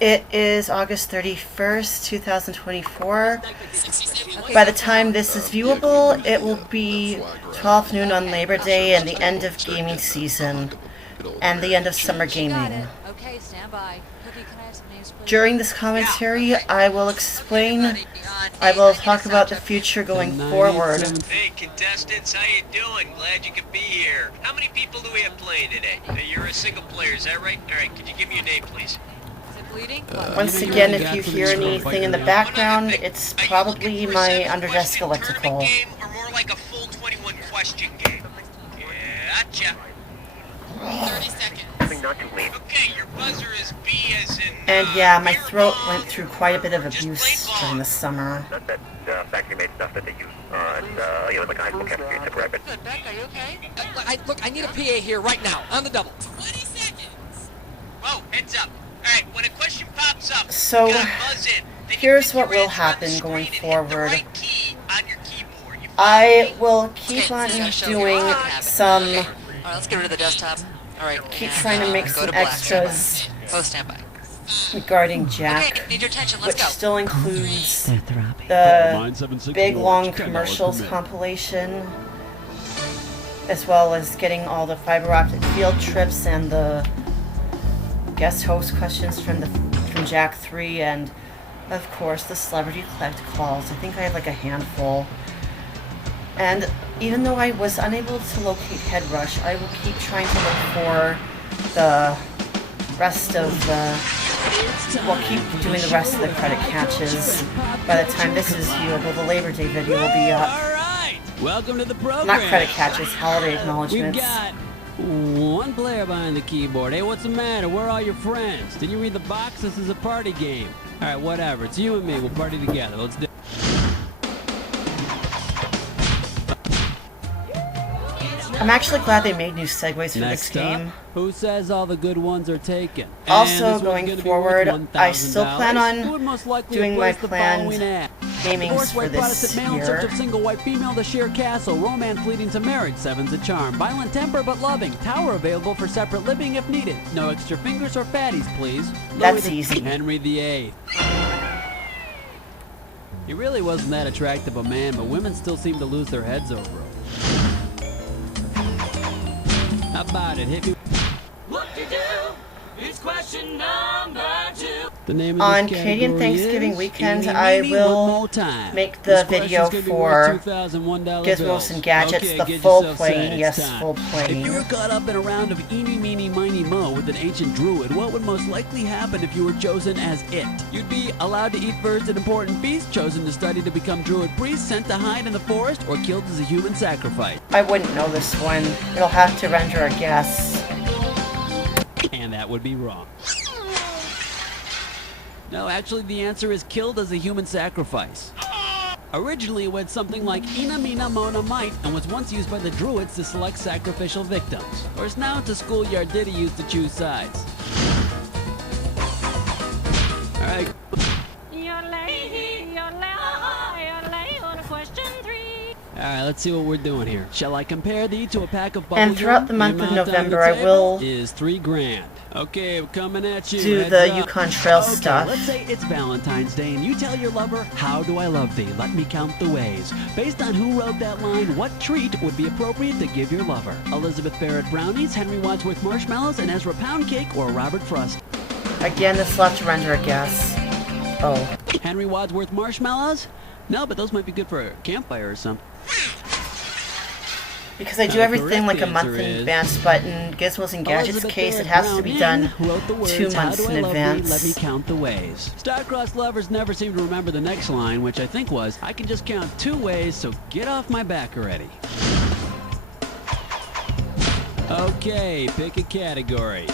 It is August 31st, 2024. By the time this is viewable, it will be 12 noon on Labor Day and the end of gaming season, and the end of summer gaming. Okay, stand by. Cookie, can I have some names, please? During this commentary, I will talk about the future going forward. Hey contestants, how you doing? Glad you could be here. How many people do we have playing today? You're a single player, is that right? Alright, could you give me your name, please? Is it bleeding? Once again, if you hear anything in the background, it's probably my under-desk electrical. Game or more like a full 21 question game? Gotcha. 30 seconds. Okay, your buzzer is B as in... And yeah, my throat went through quite a bit of abuse during the summer. Not that factory-made stuff that they use. It's like a high school cafeteria type of rabbit. Good, Beck, are you okay? Look, I need a PA here right now, on the double. 20 seconds! Whoa, heads up. Alright, when a question pops up, So, you gotta buzz in. Then here's you pick what your will answer on the happen going screen and hit the forward. right key on your keyboard. You I will keep Okay, on so you gotta show doing your habit. some, Alright, let's get rid of the desktop. Alright. keep and, trying to make go some to black. extras Post standby. regarding Jack, Okay, need your attention, which let's go. still includes the big long commercials compilation, as well as getting all the fiber optic field trips and the guest host questions from Jack 3, and of course the celebrity collect calls. I think I have like a handful. And even though I was unable to locate Headrush, I will keep trying to look for the rest of the... We'll keep doing the rest of the credit catches. By the time this is viewable, the Labor Day video will be up. Alright, welcome to the program. Not credit catches, holiday We've acknowledgements. got one player behind the keyboard. Hey, what's the matter? Where are all your friends? Did you read the box? This is a party game. Alright, whatever. It's you and me. We'll party together. Let's do it. I'm actually glad they made new segues for Next this game. up, who says all the good ones are taken? And Also, this one's going gonna be forward, worth I still $1,000. plan on Who would most likely doing my replace the planned following ad? gamings Divorce for white this Protestant male in search year. of single white female to share castle. Romance leading to marriage. Seven's a charm. Violent temper but loving. Tower available for separate living if needed. No extra fingers or fatties, please. That's Louis easy. Henry VIII. He really wasn't that attractive a man, but women still seem to lose their heads over him. How about it? Hit me. What to do? It's question number 2. The name of On this Canadian category Thanksgiving is weekend, Eeny, I Meeny, will One More Time. make This the question's video gonna be for worth $2,001 Gizmos bills. and Gadgets, Okay, the get full yourself playing, set. It's yes, time. full playing. If you were caught up in a round of Eeny, Meeny, Miny, Mo with an ancient druid, what would most likely happen if you were chosen as it? You'd be allowed to eat first at important feast, chosen to study to become druid priest, sent to hide in the forest, or killed as a human sacrifice. I wouldn't know this one. It'll have to render a guess. And that would be wrong. No, actually the answer is killed as a human sacrifice. Originally it went something like Ina Mina Mona Might and was once used by the druids to select sacrificial victims. Of course now it's a schoolyard ditty used to choose sides. Alright. Alright, let's see what we're doing here. Shall I compare thee to a pack of bubble And throughout the month of amount on November, the I table will is $3,000. Okay, we're coming at you. do Heads the up. Yukon Trail Okay, stuff. let's say it's Valentine's Day and you tell your lover, how do I love thee? Let me count the ways. Based on who wrote that line, what treat would be appropriate to give your lover? Elizabeth Barrett brownies, Henry Wadsworth marshmallows, and Ezra pound cake, or Robert Frost? Again, this will have to render a guess. Oh. Henry Wadsworth marshmallows? No, but those might be good for a campfire or something. Because I do The everything like correct a month answer in is advance, but in Gizmos and Gadgets Elizabeth case, it Barrett has to be Browning done wrote the words, 2 "How months do I in love thee? advance. Let me count the ways. Star-crossed lovers never seem to remember the next line, which I think was, I can just count 2 ways, so get off my back already. Okay, pick a category.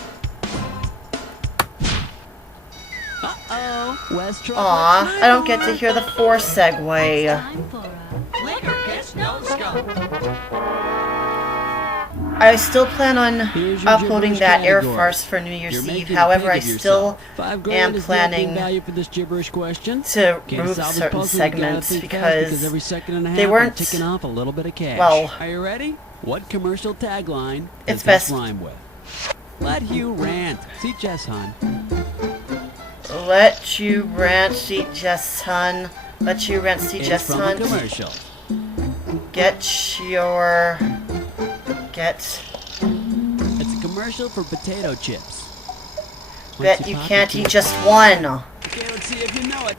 Uh-oh, West Truck. Aw, I don't get to hear the 4 segue. Liquor gets no scope. I still plan on Here's your uploading gibberish that air category. farce for New Year's You're Eve. making a However, pig I of still yourself. $5,000 am is the planning update value for this gibberish question. to Can't remove solve this certain puzzle, you gotta segments think fast because every second and a half they I'm weren't- ticking off a little bit of cash. well, Are you ready? What commercial tagline does it's this best- rhyme with? Let Hugh rant. See Jess, hon. Let you rant, see Jess Hun. Let you rant, see It's Jess from a Hun. commercial. It's It's a commercial for potato chips. Bet you can't eat just one. Okay, let's see if you know it.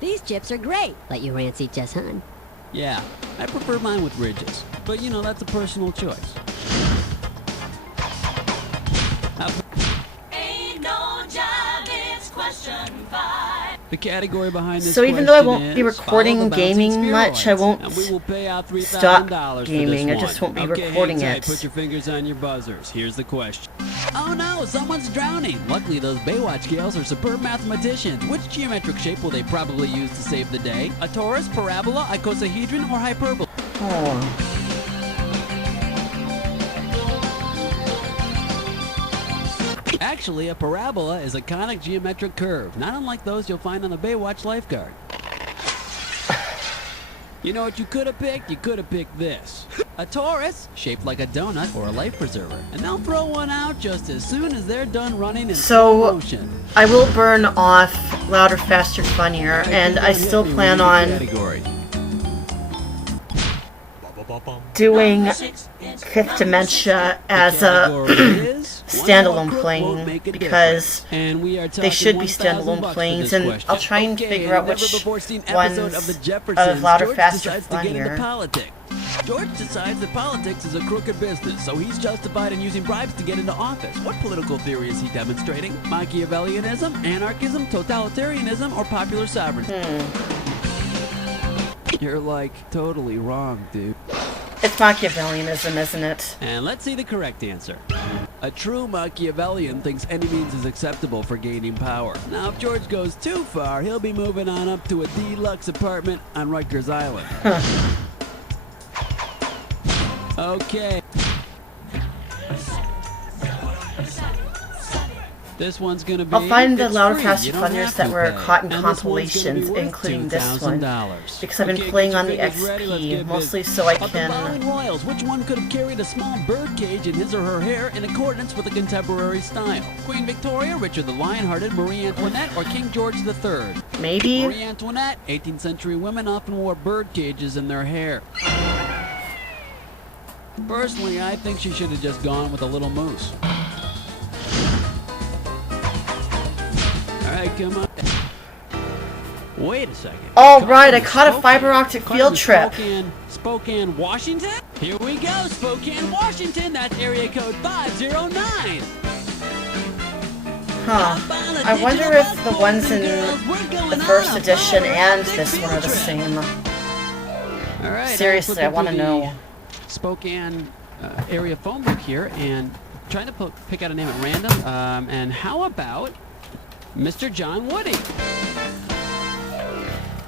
These chips are great. Let you rant, see Jess Hun. Yeah, I prefer mine with ridges. But you know, that's a personal choice. Ain't no job, it's question 5. The category behind this So even though I question won't be is recording follow the bouncing gaming much, I spheroids. won't And we will pay out $3,000 stop for this gaming, I one. just won't be Okay, recording hang it. tight. Put your fingers on your buzzers. Here's the question. Oh no, someone's drowning. Luckily, those Baywatch gals are superb mathematicians. Which geometric shape will they probably use to save the day? A torus, parabola, icosahedron, or hyperbola? Oh. Actually, a parabola is a conic geometric curve, not unlike those you'll find on the Baywatch lifeguard. You know what you could have picked? You could have picked this. A torus, shaped like a donut or a life preserver. And they'll throw one out just as soon as they're done running in slow motion. I will burn off Louder, Faster, Funnier, and I still plan on doing Fifth Dementia as a standalone plane because they should be standalone planes, and I'll try and figure out which ones of Louder, Faster, Funnier. George decides that politics is a crooked business, so he's justified in using bribes to get into office. What political theory is he demonstrating? Machiavellianism, anarchism, totalitarianism, or popular sovereignty? You're like totally wrong, dude. It's Machiavellianism, isn't it? And let's see the correct answer. A true Machiavellian thinks any means is acceptable for gaining power. Now, if George goes too far, he'll be moving on up to a deluxe apartment on Rikers Island. Okay. This one's gonna be. I'll find the it's Louder, free. Faster, You don't Funniers have that to were pay. caught in And this one's gonna be compilations, worth including this one. $2,000. Because I've been Okay, playing get on your the fingers ready, let's XP, get mostly busy. so I Of the can. following royals, which one could have carried a small bird cage in his or her hair in accordance with a contemporary style? Queen Victoria, Richard the Lion-Hearted, Marie Antoinette, or King George III? Maybe? Marie Antoinette, 18th century women often wore bird cages in their hair. Personally, I think she should have just gone with a little moose. All right, come on. Wait a second. Oh, Caught right, I in caught a Spokane. fiber optic Caught field in trip. Spokane, Washington? Here we go, Spokane, Washington. That's area code 509. Huh. I wonder if the ones in the first edition and this one are the same. All right, Seriously, I want to know. Spokane area phone book here and trying to pick out a name at random. And how about Mr. John Woody?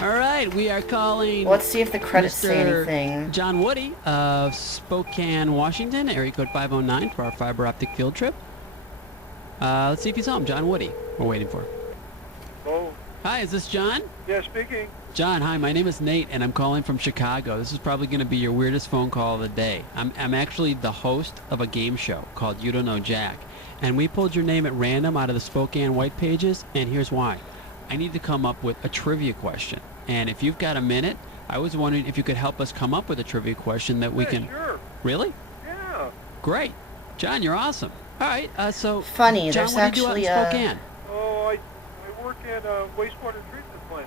All right, we are calling. Let's see if the credits say Mr. anything. John Woody of Spokane, Washington, area code 509 for our fiber optic field trip. Let's see if you saw him, John Woody. We're waiting for. Oh, Hi, is this John? yeah, speaking. John, hi, my name is Nate, and I'm calling from Chicago. This is probably going to be your weirdest phone call of the day. I'm actually the host of a game show called You Don't Know Jack, and we pulled your name at random out of the Spokane White Pages, and here's why. I need to come up with a trivia question, and if you've got a minute, I was wondering if you could help us come up with a trivia question that we Yeah, can... sure. Really? Yeah. Great. John, you're awesome. All right, so... Funny, John, there's what do you do out actually in a... Spokane? Oh, I work at a wastewater treatment plant.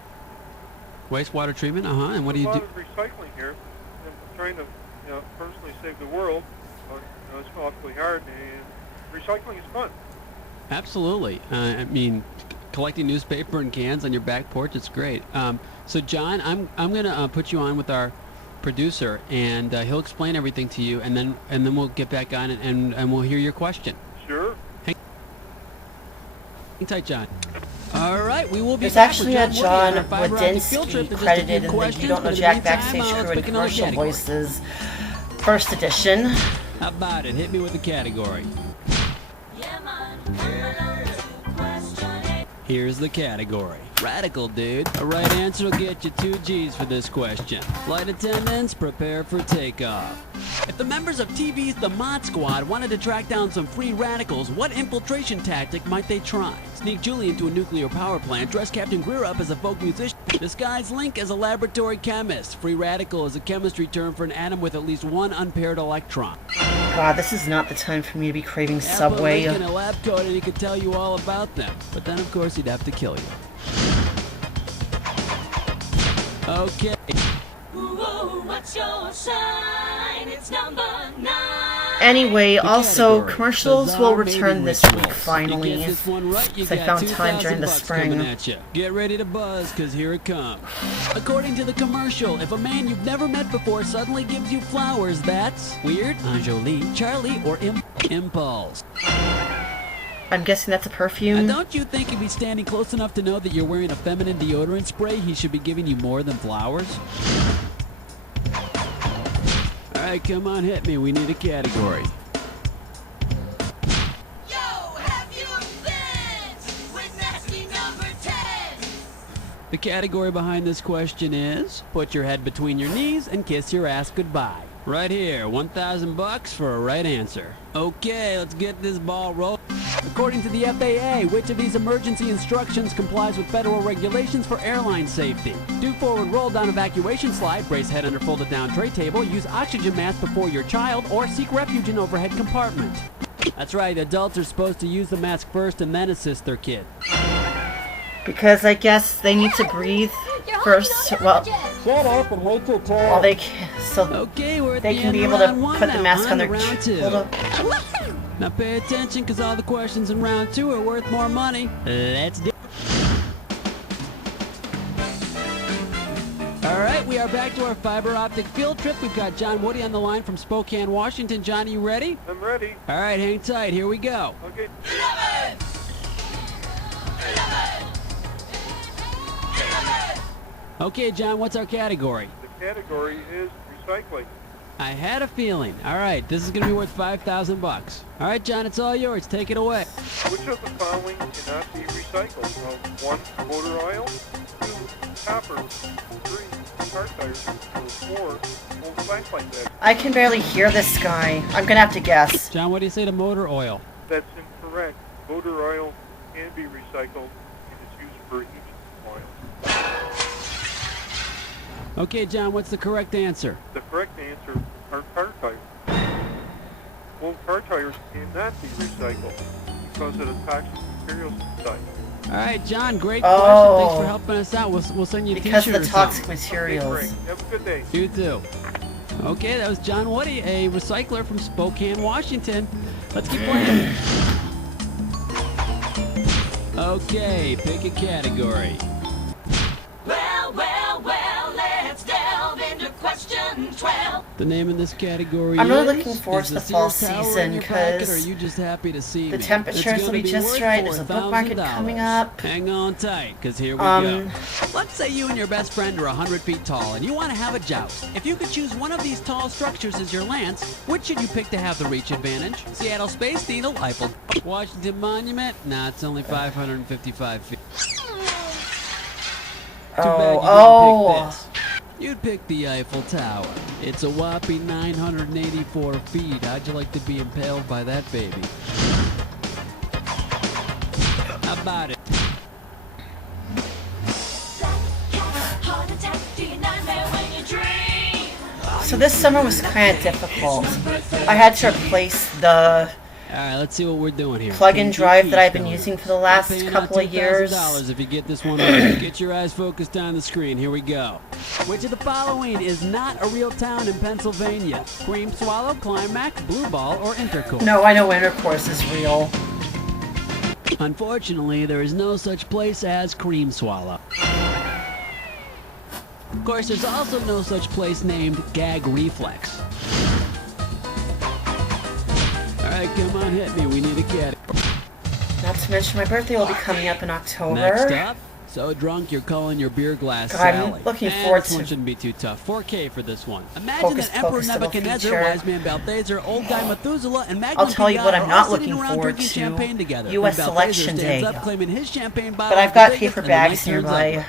Wastewater treatment, and what do you A do? lot of recycling here. I'm trying to, personally save the world. But, it's awfully hard, and recycling is fun. Absolutely. I mean, collecting newspaper and cans on your back porch, it's great. So John, I'm gonna put you on with our producer, and he'll explain everything to you, and then we'll get back on and we'll hear your question. Sure. Hang tight, John. All right, we will be There's back actually with a Woody John on our fiber optic field trip Wadinsky in just a few credited in the questions, You Don't Know but in the Jack meantime, Backstage let's Crew and pick another Commercial category. Voices, first edition. How about it? Hit me with the category. Here's the category. Radical, dude. A right answer will get you 2 G's for this question. Flight attendants, prepare for takeoff. If the members of TV's The Mod Squad wanted to track down some free radicals, what infiltration tactic might they try? Sneak Julie into a nuclear power plant, dress Captain Greer up as a folk musician, disguise Link as a laboratory chemist. Free radical is a chemistry term for an atom with at least one unpaired electron. God, this is not the time for me to be craving Put Subway. Link in a lab coat and he could tell you all about them. But then, of course, he'd have to kill you. Okay. Ooh, what's your sign? It's number 9. Anyway, also, Category. commercials will Bizarre return mating this rituals. week, finally. You get this one right, you Since I got found time during the 2,000 bucks coming spring. at you. Get ready to buzz, cause here it comes. According to the commercial, if a man you've never met before suddenly gives you flowers, that's weird, Anjoli, Charlie, or Impulse. I'm guessing that's a Now, perfume. don't you think if he's standing close enough to know that you're wearing a feminine deodorant spray, he should be giving you more than flowers? All right, come on, hit me. We need a category. Yo, have your fence with nasty number 10. The category behind this question is, put your head between your knees and kiss your ass goodbye. Right here, 1,000 bucks for a right answer. Okay, let's get this ball rolling. According to the FAA, which of these emergency instructions complies with federal regulations for airline safety? Do forward roll down evacuation slide, brace head under folded down tray table, use oxygen mask before your child, or seek refuge in overhead compartment. That's right, adults are supposed to use the mask first and then assist their kid. Because I guess they need to breathe first. Well, Shut up and wait your turn. while they can, so Okay, we're at they the can end be of able to round one put the now. mask on their round two. Hold up. Now pay attention, because all the questions in round 2 are worth more money. Let's do it. All right, we are back to our fiber optic field trip. We've got John Woody on the line from Spokane, Washington. John, are you ready? I'm ready. All right, hang tight. Here we go. Okay. 11. 11. 11. Okay, John, what's our category? The category is recycling. I had a feeling. All right, this is going to be worth 5,000 bucks. All right, John, it's all yours. Take it away. Which of the following cannot be recycled? 1, motor oil. 2, copper. 3, car tires. Or 4, old flashlight batteries. I can barely hear this guy. I'm gonna have to guess. John, what do you say to motor oil? That's incorrect. Motor oil can be recycled and is used for engine oil. Okay, John, what's the correct answer? The correct answer are car tires. Old car tires cannot be recycled because of the toxic materials inside. All right, John, great Oh. question. Thanks for helping us out. We'll send you a Because t-shirt of the or toxic something. Okay, materials. great. Have a good day. You too. Okay, that was John Woody, a recycler from Spokane, Washington. Let's keep playing. Okay, pick a category. Well, well, well, let's delve into question 12. The name of this category I'm really is, looking forward is to the Sears fall Tower season, in your pocket, or 'cause are you just happy to see the me? temperatures It's will gonna be just worth right. There's a book market $4,000. coming up. Hang on tight, because here we go. Um, Let's say you and your best friend are 100 feet tall and you want to have a joust. If you could choose one of these tall structures as your lance, which should you pick to have the reach advantage? Seattle Space Needle, Eiffel, Washington Monument? Nah, it's only 555 feet. Too bad you didn't pick this. You'd pick the Eiffel Tower. It's a whopping 984 feet. How'd you like to be impaled by that baby? How about it? Heart attack, do you nightmare when you dream? So this summer was kind of difficult. I had to replace the All right, let's see what we're doing here. plug-in drive that I've been Keystone. using for the last Paying out couple of years. $2,000 if you get this one right. Get your eyes focused on the screen. Here we go. Which of the following is not a real town in Pennsylvania? Cream Swallow, Climax, Blue Ball, or Intercourse? No, I know Intercourse is real. Unfortunately, there is no such place as Cream Swallow. Of course, there's also no such place named Gag Reflex. All right, come on, hit me. We need a category. Not to mention my birthday will be coming up in October. Next up, So drunk you're calling your beer glass God, Sally. I'm looking forward this one to shouldn't be too tough. 4K for this one. Imagine Hocus that Emperor Pocus double Nebuchadnezzar, feature. Wise Man Balthazar, Old Guy Methuselah, and Magnus I'll tell you what I'm are not all sitting looking around forward drinking to. champagne together. US And Balthazar Election stands Day. up claiming his champagne bottle But I've is got the biggest, paper and the night bags turns nearby. over.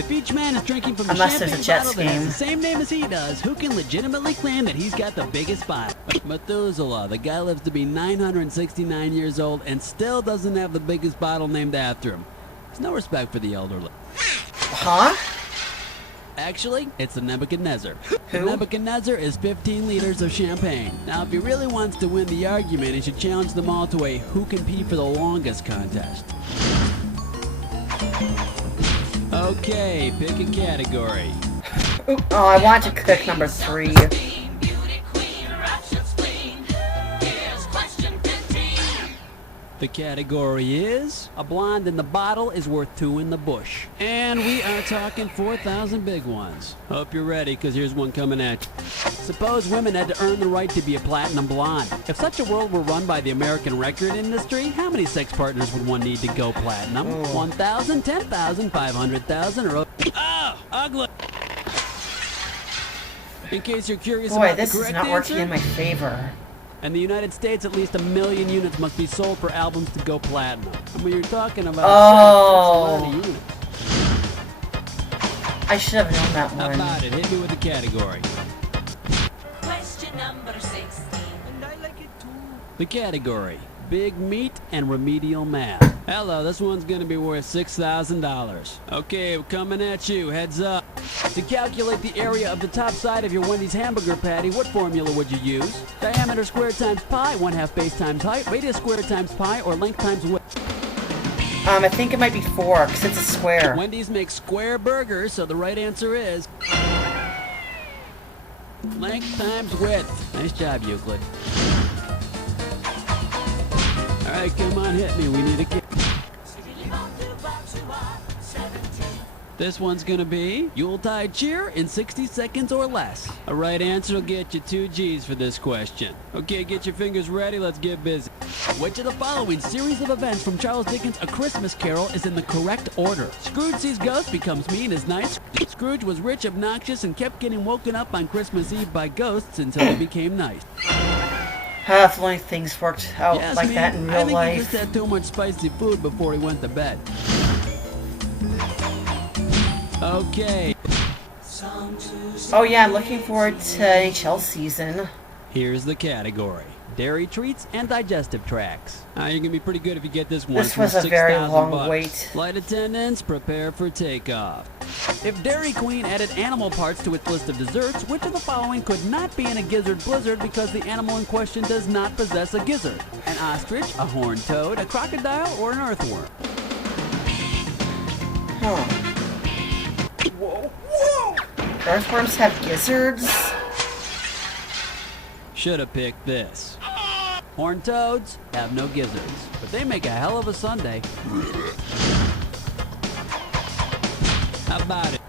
If each man is drinking from the Unless there's champagne a Jets bottle that has game. the same name as he does, who can legitimately claim that he's got the biggest bottle? Methuselah, the guy lives to be 969 years old and still doesn't have the biggest bottle named after him. There's no respect for the elderly. Huh? Actually, it's the Nebuchadnezzar. The Who? Nebuchadnezzar is 15 liters of champagne. Now, if he really wants to win the argument, he should challenge them all to a who can pee for the longest contest. Okay, pick a category. Oop, oh, I want to cook number 3. The category is a blonde in the bottle is worth 2 in the bush. And we are talking 4,000 big ones. Hope you're ready, because here's one coming at you. Suppose women had to earn the right to be a platinum blonde. If such a world were run by the American record industry, how many sex partners would one need to go platinum? 1,000, 10,000, 500,000, or... Oh, ugly! In case you're curious Boy, about this the is correct not working answer, in my favor. in the United States, at least 1 million units must be sold for albums to go platinum. And when you're talking about Oh. sex, that's a lot of units. I should have known that How one. about it? Hit me with the category. Question number 16. And I like it too. The category: big meat and remedial math. Hello, this one's gonna be worth $6,000. Okay, we're coming at you. Heads up. To calculate the area of the top side of your Wendy's hamburger patty, what formula would you use? Diameter squared times pi, 1/2 base times height, radius squared times pi, or length times width? I think it might be 4, because it's a square. Wendy's makes square burgers, so the right answer is length times width. Nice job, Euclid. All right, come on, hit me. We need a kick. This one's gonna be Yuletide cheer in 60 seconds or less. A right answer will get you 2 G's for this question. Okay, get your fingers ready. Let's get busy. Which of the following series of events from Charles Dickens' A Christmas Carol is in the correct order? Scrooge sees ghosts, becomes mean as nice. Scrooge was rich, obnoxious, and kept getting woken up on Christmas Eve by ghosts until he became nice. If only things worked out Yes, like man, that in I real think he life. just had too much spicy food before he went to bed. Okay. Oh yeah, I'm looking forward to NHL season. Here's the category: dairy treats and digestive tracts. You're gonna be pretty good if you get this one. This It's was worth a very $6,000 long bucks. wait. Flight attendants, prepare for takeoff. If Dairy Queen added animal parts to its list of desserts, which of the following could not be in a gizzard blizzard because the animal in question does not possess a gizzard? An ostrich, a horned toad, a crocodile, or an earthworm? Huh. Whoa, whoa! Earthworms have gizzards? Should have picked this. Horned toads have no gizzards, but they make a hell of a sundae. How about it?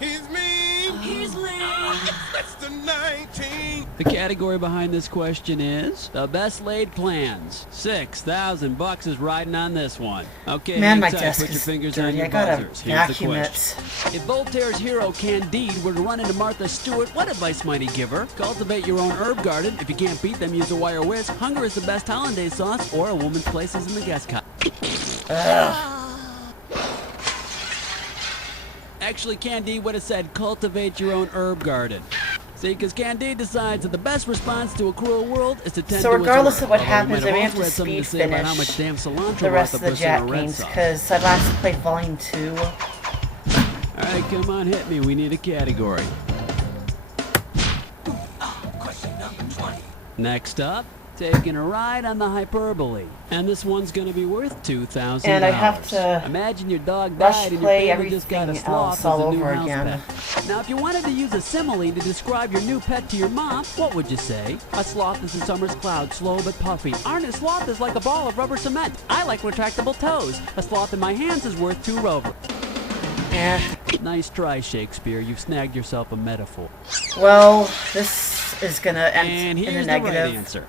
He's mean. He's lame. That's the 19. The category behind this question is the best laid plans. $6,000 is riding on this one. Okay, Man, hang my tight. desk Put your is fingers on dirty. your I gotta buzzers. Here's the vacuum question. it. If Voltaire's hero Candide were to run into Martha Stewart, what advice might he give her? Cultivate your own herb garden. If you can't beat them, use a wire whisk. Hunger is the best hollandaise sauce, or a woman's place is in the guest cot. Actually, Candide would have said, cultivate your own herb garden. See, because Candide decides that the best response to a cruel world is to tend So to its regardless herb. of what Although he happens, might I may have have also to had something speed to say about how finish much damn cilantro the rest of the puts in a Jack red games, sauce. because I last played Volume 2. All right, come on, hit me. We need a category. Question number 20. Next up, taking a ride on the hyperbole. And this one's going to be worth $2,000. And I have to Imagine your dog rush died and your play family just got a everything sloth else all as a new over house again. pet. Now, if you wanted to use a simile to describe your new pet to your mom, what would you say? A sloth is a summer's cloud, slow but puffy. Arn, sloth is like a ball of rubber cement. I like retractable toes. A sloth in my hands is worth 2 rovers. Eh. Nice try, Shakespeare. You've snagged yourself a metaphor. Well, this is gonna end And in a here's the right negative. answer.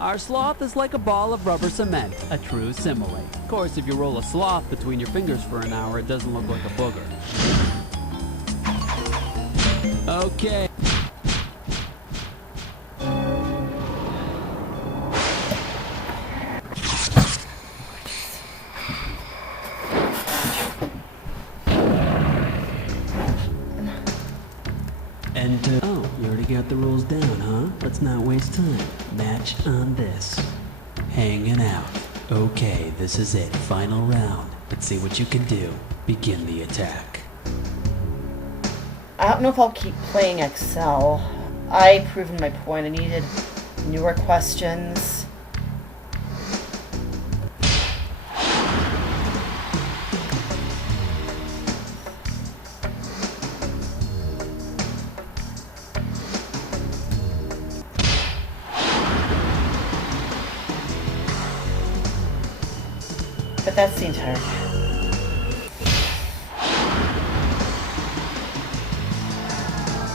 Our sloth is like a ball of rubber cement, a true simile. Of course, if you roll a sloth between your fingers for an hour, it doesn't look like a booger. Okay. And, oh, you already got the rules down, huh? Let's not waste time. Match on this. Hanging out. Okay, this is it. Final round. Let's see what you can do. Begin the attack. I don't know if I'll keep playing Excel. I've proven my point. I needed newer questions. But that's the entire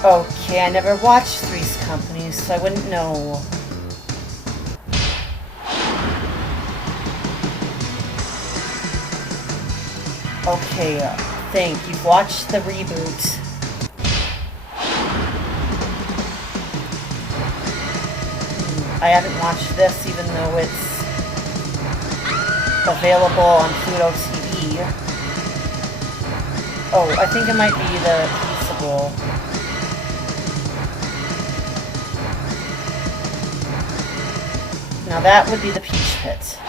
Okay, I never watched Three's Company, so I wouldn't know. Okay, think. You've watched the reboot. I haven't watched this, even though it's available on Pluto TV. Oh, I think it might be the Peaceable. Now that would be the Peach Pit.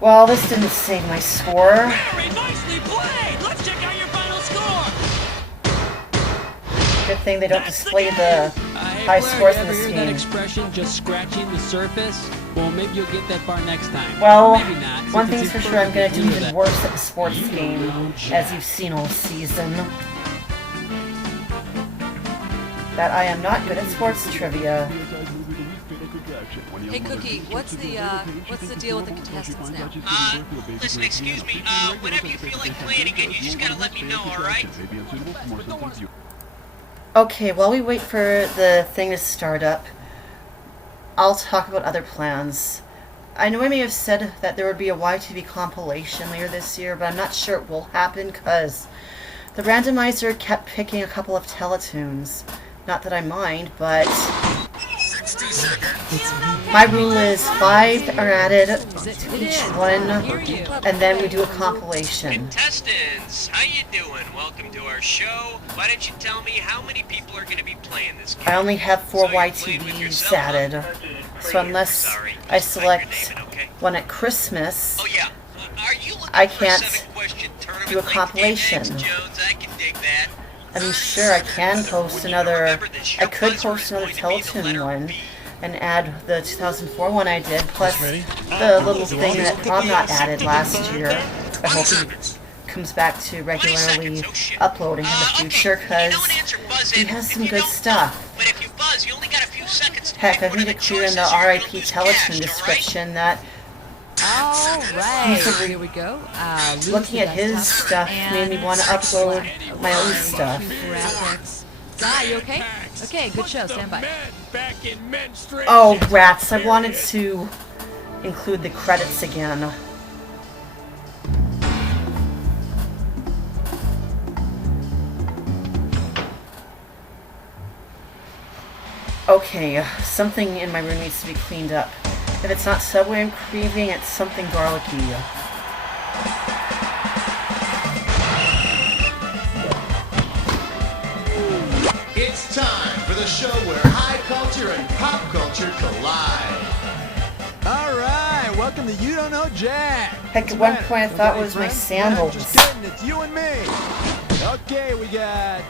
Well, this didn't save my score. Very nicely played. Let's check out your final score. Good thing they don't display the high Blair, scores you in ever this hear that game. expression, just scratching the surface? Well, maybe you'll get that far next time. Well, Or maybe not, one since thing's it's for sure, I'm gonna do perfectly even that. worse at the sports game, as you've seen all season. That I am not good at sports trivia. Hey, Cookie, what's the deal with the contestants now? Listen, excuse me, whenever you feel like playing again, you just gotta let me know, alright? Okay, while we wait for the thing to start up, I'll talk about other plans. I know I may have said that there would be a YTV compilation later this year, but I'm not sure it will happen because the randomizer kept picking a couple of Teletoons. Not that I mind, but 60 seconds. my rule is 5 are added to each one, and then we do a compilation. Contestants, how you doing? Welcome to our show. Why don't you tell me how many people are gonna be playing this game? I only have 4 So you played with YTVs yourself, huh? added, so unless Sorry, I just type select your name in, okay? one at Christmas, Oh yeah, are you looking I for can't a 7-question tournament do a like compilation. Apex, Jones? I can dig that. I mean, sure, I can post another, Remember, the show I could buzzer post is another going to be the Teletoon letter one, B. and add the 2004 one I did, plus the little thing that Rob not added last year. I hope he comes back to regularly uploading in the future, because he has some good stuff. But if you buzz, you only got a few seconds to Heck, make I've one of made it the clear in the choices. You're RIP gonna lose Teletoon cash, all right? description that Alright, here we go. looking at his stuff made me want to upload my own stuff. Graphics. Zai, you okay? Okay, good show. Stand by. Oh, rats, I wanted to include the credits again. Okay, something in my room needs to be cleaned up. If it's not Subway I'm craving, it's something garlicky. It's time for the show where high culture and pop culture collide. All right, welcome to You Don't Know Jack. Heck, at one point I thought it was my sandals. Just kidding, it's you and me. Okay, we got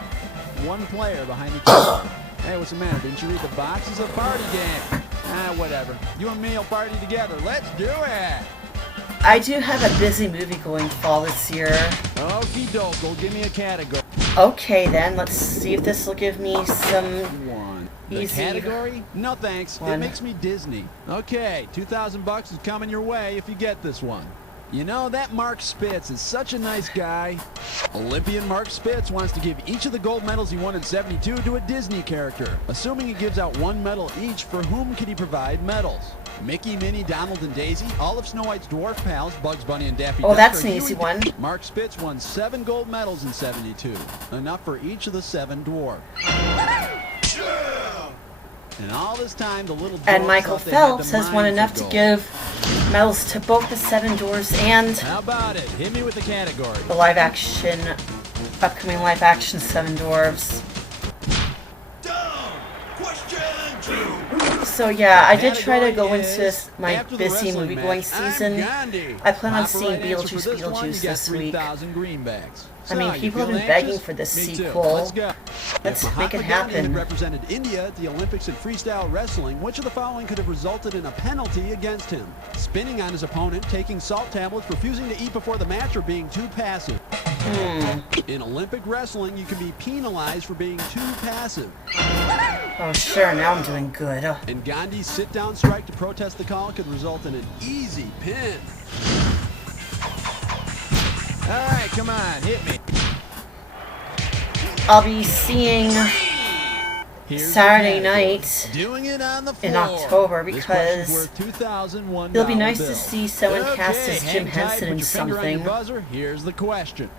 one player behind the keyboard. Hey, what's the matter? Didn't you read the box? It's a party game. Whatever. You and me will party together. Let's do it. I do have a busy movie going fall this year. Okie doke, go give me a category. Okay then, let's see if this will give me some One. The easy category? No thanks. It one. makes me Disney. Okay, $2,000 is coming your way if you get this one. You know, that Mark Spitz is such a nice guy. Olympian Mark Spitz wants to give each of the gold medals he won in '72 to a Disney character. Assuming he gives out one medal each, for whom can he provide medals? Mickey, Minnie, Donald, and Daisy, all of Snow White's dwarf pals, Bugs Bunny and Daffy Duck. Oh, that's an easy one. Mark Spitz won 7 gold medals in '72, enough for each of the 7 dwarfs. And all this time, the little dwarfs And Michael thought they had Phelps the has won mind enough for to gold. give medals to both the 7 dwarfs and How about it? Hit me with the category. the upcoming live action 7 dwarfs. So yeah, I did try to go into my busy movie going season. I plan on seeing Beetlejuice this week. I mean, people have been begging for this sequel. Let's make it happen. Represented India at the Olympics in freestyle wrestling, which of the following could have resulted in a penalty against him? Spinning on his opponent, taking salt tablets, refusing to eat before the match, or being too passive? In Olympic wrestling, you can be penalized for being too passive. Oh sure, now I'm doing good. And Gandhi's sit-down strike to protest the call could result in an easy pin. All right, come on, hit me. I'll be seeing Saturday night Doing it on the floor. in October because $2,001 it'll be nice bill. to see someone cast as Jim hang tight, Henson put in your finger on your something. buzzer. Here's the question.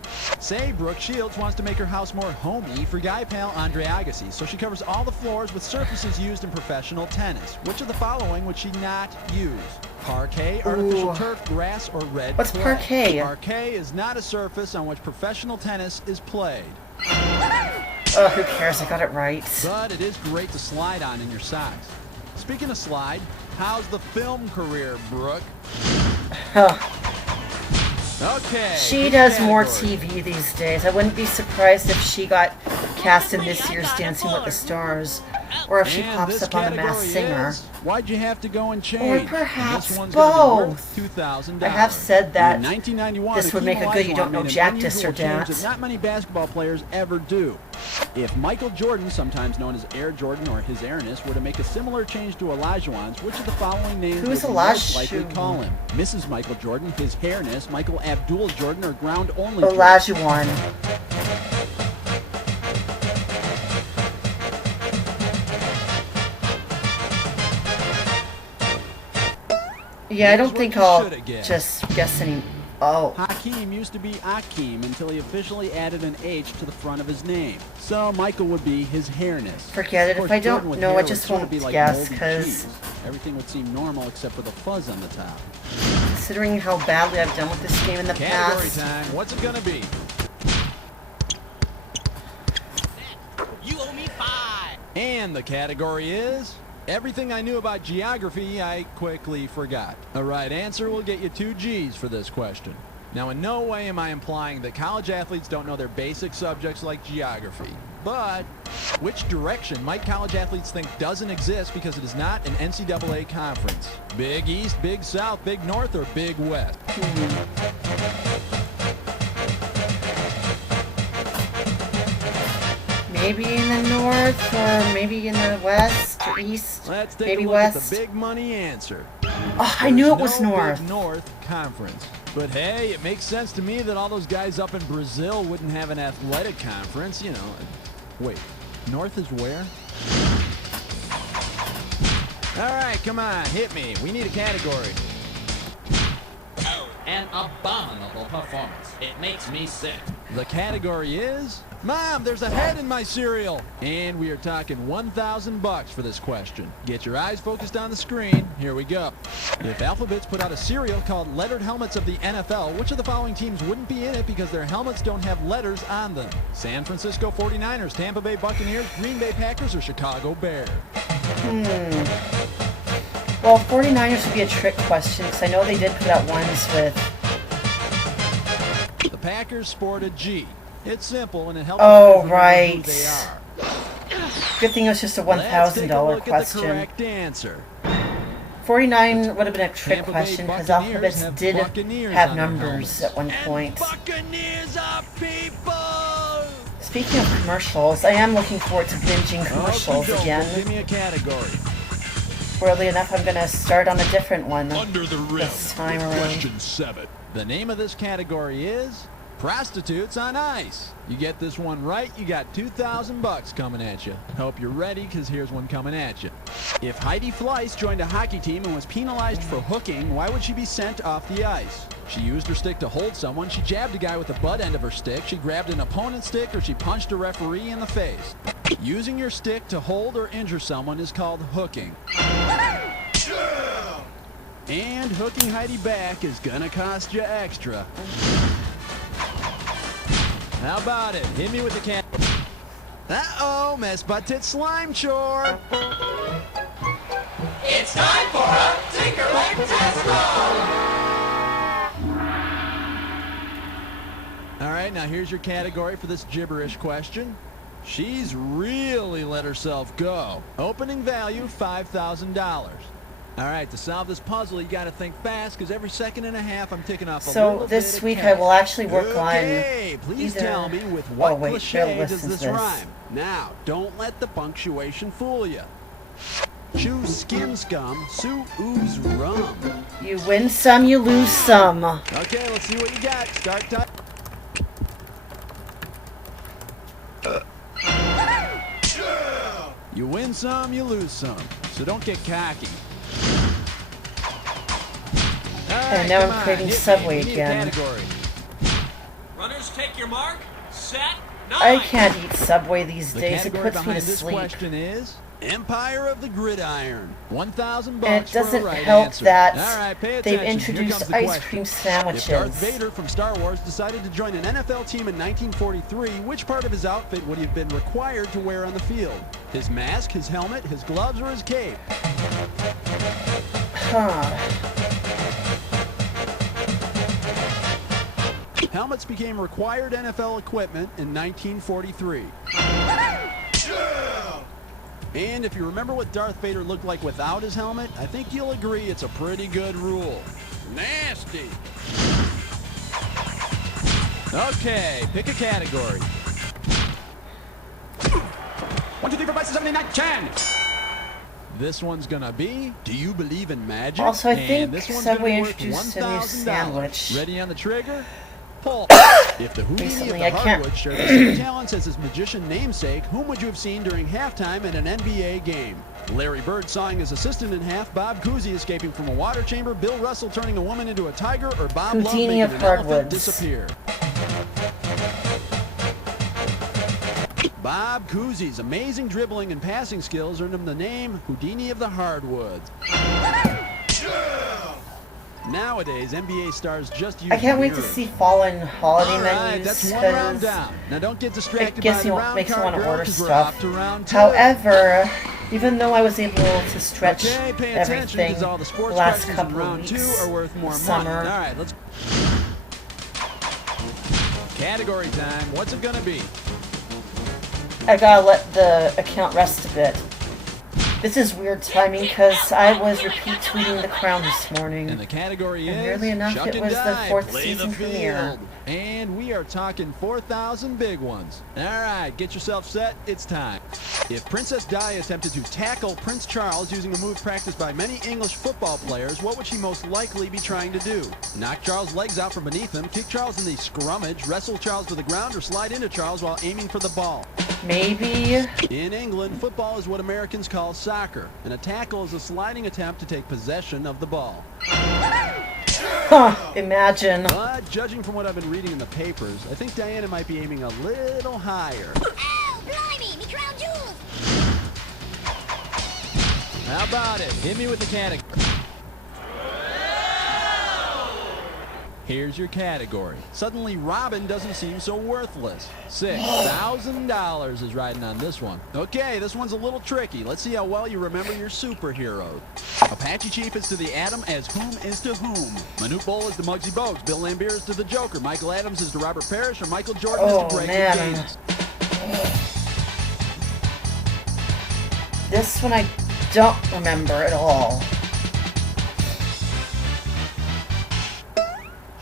Say Brooke Shields wants to make her house more homey for guy pal Andre Agassi, so she covers all the floors with surfaces used in professional tennis. Which of the following would she not use? Parquet, artificial turf, grass, or red What's clay? parquet? Parquet is not a surface on which professional tennis is played. Oh, who cares? I got it right. But it is great to slide on in your socks. Speaking of slide, how's the film career, Brooke? Okay. She good does more category. TV these days. I wouldn't be surprised if she got cast in this year's Dancing with the Stars, or if she And pops this up on The Masked category Singer. is, why'd you have to go and Or change? perhaps This one's gonna be both. worth $2,000. I have said that In 1991, this would make a good You Don't Know Jack Diss or change Dat. that not many basketball players ever do. If Michael Jordan, sometimes known as Air Jordan or His Airness, were to make a similar change to Olajuwon's, which of the following names Who's would we most likely Olajuwon? call him? Mrs. Michael Jordan, His Hairness, Michael Abdul Jordan, or Ground Only Jordan? Olajuwon. Yeah, I don't think I'll just guess any. Oh. Hakeem used to be Akeem until he officially added an H to the front of his name. So Michael would be His Hairness. Forget it. Of course, If I Jordan don't with know, hair I would just sort of won't be like guess, moldy 'cause cheese. Everything would seem normal except for the fuzz on the top. Considering how badly I've done with this game in the Category past. time. What's it gonna be? You owe me 5. And the category is everything I knew about geography, I quickly forgot. A right answer will get you 2 G's for this question. Now, in no way am I implying that college athletes don't know their basic subjects like geography. But which direction might college athletes think doesn't exist because it is not an NCAA conference? Big East, Big South, Big North, or Big West? Maybe in the north, or maybe in the west, or east, Let's take maybe a look west. at the big money answer. Oh, I knew it was no north. Big North Conference. But hey, it makes sense to me that all those guys up in Brazil wouldn't have an athletic conference, you know. Wait, North is where? All right, come on, hit me. We need a category. An abominable performance. It makes me sick. The category is... Mom, there's a head in my cereal. And we are talking $1,000 for this question. Get your eyes focused on the screen. Here we go. If Alphabets put out a cereal called Lettered Helmets of the NFL, which of the following teams wouldn't be in it because their helmets don't have letters on them? San Francisco 49ers, Tampa Bay Buccaneers, Green Bay Packers, or Chicago Bears? Well, 49ers would be a trick question, because I know they did put out ones with... The Packers sport a G. It's simple and it helps Oh, you right. who they are. Good thing it was just a Let's take a $1,000 look question. at the correct answer. 49 would have been a trick Tampa Bay question, because Buccaneers Alphabets have did Buccaneers have on their numbers helmets. at one point. Buccaneers are people! Speaking of commercials, I am looking forward to binging commercials Okey-doke, again. Give me a category. Weirdly enough, I'm going to start on a different one Under the rim, this time around. question 7. The name of this category is Prostitutes on Ice. You get this one right, you got $2,000 coming at you. Hope you're ready, because here's one coming at you. If Heidi Fleiss joined a hockey team and was penalized for hooking, why would she be sent off the ice? She used her stick to hold someone, she jabbed a guy with the butt end of her stick, she grabbed an opponent's stick, or she punched a referee in the face. Using your stick to hold or injure someone is called hooking. And hooking Heidi back is gonna cost you extra. How about it? Hit me with the can. Uh-oh, Miss Butt-Tit Slime Chore. It's time for a Tinker-Link-Test-O! All right, now here's your category for this gibberish question. She's really let herself go. Opening value, $5,000. All right, to solve this puzzle, you got to think fast, because every second and a half I'm ticking off a little bit. So this week I will actually work on. Okay, please tell me with what cliche does this rhyme. Now, don't let the punctuation fool you. Chew skin scum, sue ooze rum. You win some, you lose some. Okay, let's see what you got. Start time. You win some, you lose some. So don't get cocky. And now I'm creating Subway again. Runners, take your mark. Set. 9. I can't eat Subway these The days. It category puts me to behind this sleep. question is Empire of the Gridiron. $1,000 And it for a doesn't right help answer. that All right, pay they've attention. Here comes introduced the ice question. cream If sandwiches. Darth Vader from Star Wars decided to join an NFL team in 1943, which part of his outfit would he have been required to wear on the field? His mask, his helmet, his gloves, or his cape? Helmets became required NFL equipment in 1943. And if you remember what Darth Vader looked like without his helmet, I think you'll agree it's a pretty good rule. Nasty. Okay, pick a category. 1, 2, 3, 4, 5, 6, 7, 8, 9, 10. This one's gonna be, do you believe in magic? Also, I And think this one's Subway gonna be worth introduced a new $1,000. sandwich. Ready on the trigger? Pull. If the Houdini of Recently, the I can't- Hardwood shared the same talents as his magician namesake, whom would you have seen during halftime at an NBA game? Larry Bird sawing his assistant in half, Bob Cousy escaping from a water chamber, Bill Russell turning a woman into a tiger, or Bob Love Houdini making of an elephant Hardwoods. disappear? Bob Cousy's amazing dribbling and passing skills earned him the name Houdini of the Hardwoods. Nowadays, NBA stars just use I can't wait to mirrors. see fallen holiday All right, menus that's one round because down. Now don't get distracted it by makes the round me card, want to girl, order 'cause we're stuff. off to round 2. However, even though I was able to stretch Okay, pay attention, everything because all the the sports last questions in couple of round 2 weeks, are worth more money. summer. All right, let's. Category time. What's it gonna be? I gotta let the account rest a bit. This is weird timing because I was repeat tweeting The Crown this morning. And the category And is weirdly enough, Shuck it and was the Dive. 4th Play season the premiere. field. And we are talking 4,000 big ones. All right, get yourself set. It's time. If Princess Di attempted to tackle Prince Charles using a move practiced by many English football players, what would she most likely be trying to do? Knock Charles' legs out from beneath him, kick Charles in the scrummage, wrestle Charles to the ground, or slide into Charles while aiming for the ball? Maybe. In England, football is what Americans call soccer, and a tackle is a sliding attempt to take possession of the ball. Huh, imagine. But judging from what I've been reading in the papers, I think Diana might be aiming a little higher. Ow, blimey, me crown jewels! How about it? Hit me with the category. Here's your category. Suddenly, Robin doesn't seem so worthless. $6,000 is riding on this one. Okay, this one's a little tricky. Let's see how well you remember your superheroes. Apache Chief is to the Atom as whom is to whom. Manute Bol is to Muggsy Bogues. Bill Lambier is to the Joker. Michael Adams is to Robert Parrish, or Michael Jordan is to Greg Louganis. This one I don't remember at all.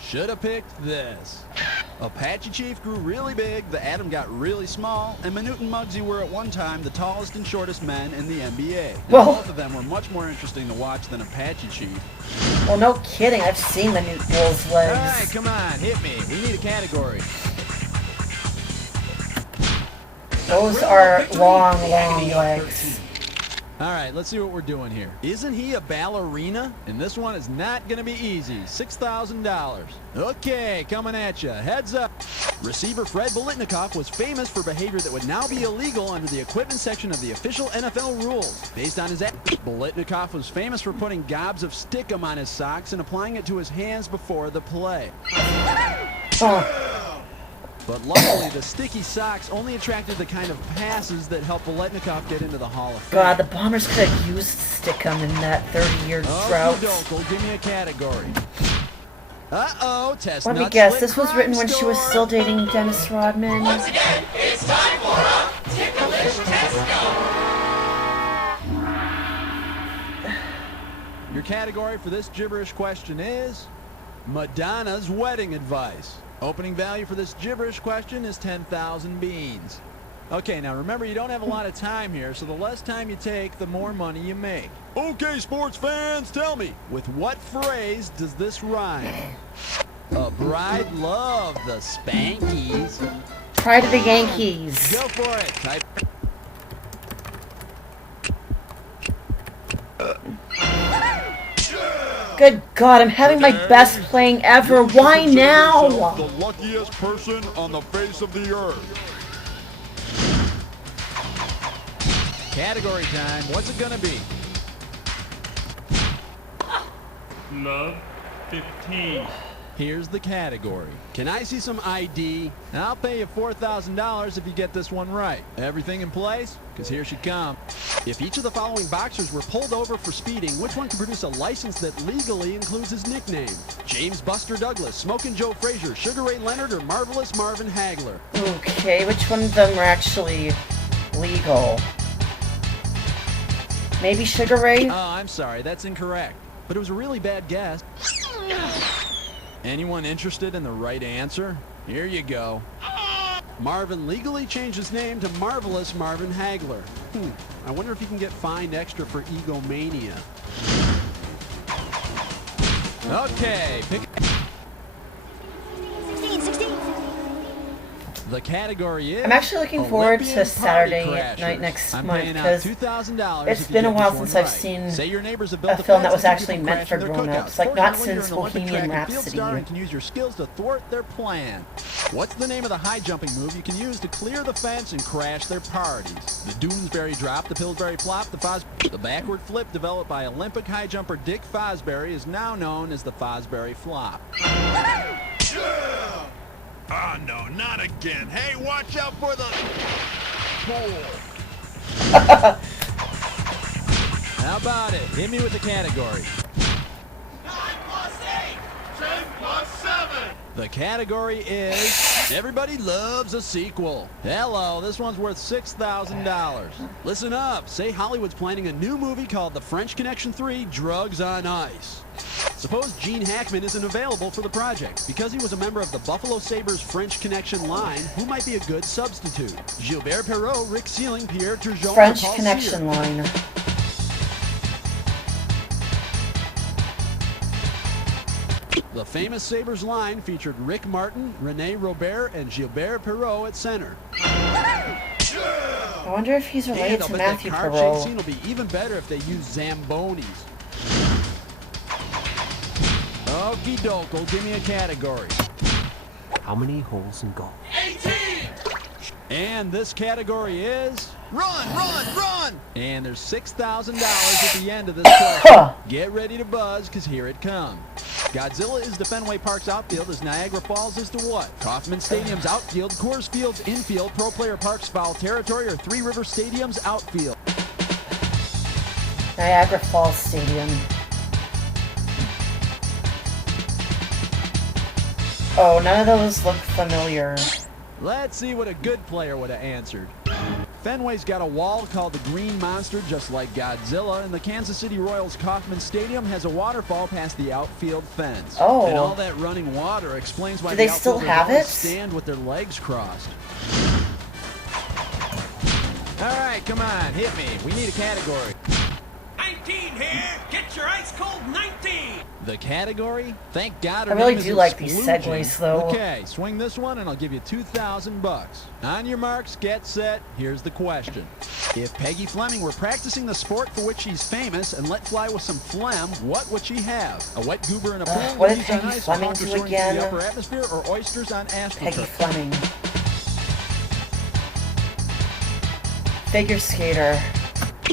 Should have picked this. Apache Chief grew really big, the Atom got really small, and Manute and Muggsy were at one time the tallest and shortest men in the NBA. And both of them were much more interesting to watch than Apache Chief. Well, no kidding. I've seen Manute Bull's legs. All right, come on, hit me. We need a category. Those are long, long legs. All right, let's see what we're doing here. Isn't he a ballerina? And this one is not going to be easy. $6,000. Okay, coming at you. Heads up. Receiver Fred Biletnikoff was famous for behavior that would now be illegal under the equipment section of the official NFL rules. Based on his Biletnikoff was famous for putting gobs of stickum on his socks and applying it to his hands before the play. But luckily, the sticky socks only attracted the kind of passes that helped Biletnikoff get into the Hall of Fame. God, the Bombers could have used Stickum in that 30-year drought. Give me a category. Uh-oh, test Let me guess, this was written when she was still dating Dennis Rodman. Once again, it's time for a ticklish test. Your category for this gibberish question is Madonna's wedding advice. Opening value for this gibberish question is 10,000 beans. Okay, now remember, you don't have a lot of time here, so the less time you take, the more money you make. Okay, sports fans, tell me, with what phrase does this rhyme? A bride loved the Spankies. Try to the Yankees. Go for it. Type. Good God, I'm having my best playing ever. Why now? The luckiest person on the face of the earth. Category time. What's it gonna be? Love 15. Here's the category. Can I see some ID? I'll pay you $4,000 if you get this one right. Everything in place? Because here she comes. If each of the following boxers were pulled over for speeding, which one can produce a license that legally includes his nickname? James Buster Douglas, Smokin' Joe Frazier, Sugar Ray Leonard, or Marvelous Marvin Hagler? Okay, which one of them are actually legal? Maybe Sugar Ray? Oh, I'm sorry, that's incorrect. But it was a really bad guess. Anyone interested in the right answer? Here you go. Marvin legally changed his name to Marvelous Marvin Hagler. I wonder if he can get fined extra for egomania. Okay, pick. 16. The category is. I'm actually looking forward to Saturday night next month because it's been a while since I've seen a film that was actually meant for grown-ups, like not since Bohemian Rhapsody. And can use your skills to thwart their plan. What's the name of the high jumping move you can use to clear the fence and crash their parties? The Doonesbury drop, the Pillsbury plop, the backward flip developed by Olympic high jumper Dick Fosbury is now known as the Fosbury flop. Oh, no, not again. Hey, watch out for the pool. How about it? Hit me with the category. 9 plus 8. 10 plus 7. The category is Everybody Loves a Sequel. Hello, this one's worth $6,000. Listen up. Say Hollywood's planning a new movie called The French Connection 3, Drugs on Ice. Suppose Gene Hackman isn't available for the project. Because he was a member of the Buffalo Sabres French Connection line, who might be a good substitute? Gilbert Perrault, Rick Sealing, Pierre Turgeon, French Paul Connection Cyr. line. The famous Sabres line featured Rick Martin, Rene Robert, and Gilbert Perrault at center. I wonder if he's related to Matthew The car chase Perrault. scene will be even better if they use Zambonis. Okie doke, give me a category. How many holes in golf? 18. And this category is Run, Run, Run! And there's $6,000 at the end of this question. Get ready to buzz, because here it comes. Godzilla is the Fenway Park's outfield as Niagara Falls is to what? Kauffman Stadium's outfield, Coors Field's infield, Pro Player Park's foul territory, or Three River Stadium's outfield? Niagara Falls Stadium. Oh, none of those look familiar. Let's see what a good player would have answered. Fenway's got a wall called the Green Monster, just like Godzilla, and the Kansas City Royals Kauffman Stadium has a waterfall past the outfield fence. Oh. And all that running water explains why Do they the still outfielders have always it? stand with their legs crossed. All right, come on, hit me. We need a category. 19 here! Get your ice cold 19! The category? Thank God. I really do like these segues, though. Okay, swing this one and I'll give you $2,000. On your marks, get set. Here's the question. If Peggy Fleming were practicing the sport for which she's famous and let fly with some phlegm, what would she have? A wet goober in a pool, what did leaves on Peggy ice, Fleming hawker do soaring through again? the upper atmosphere, or oysters on astroturf? Peggy Fleming. Figure skater.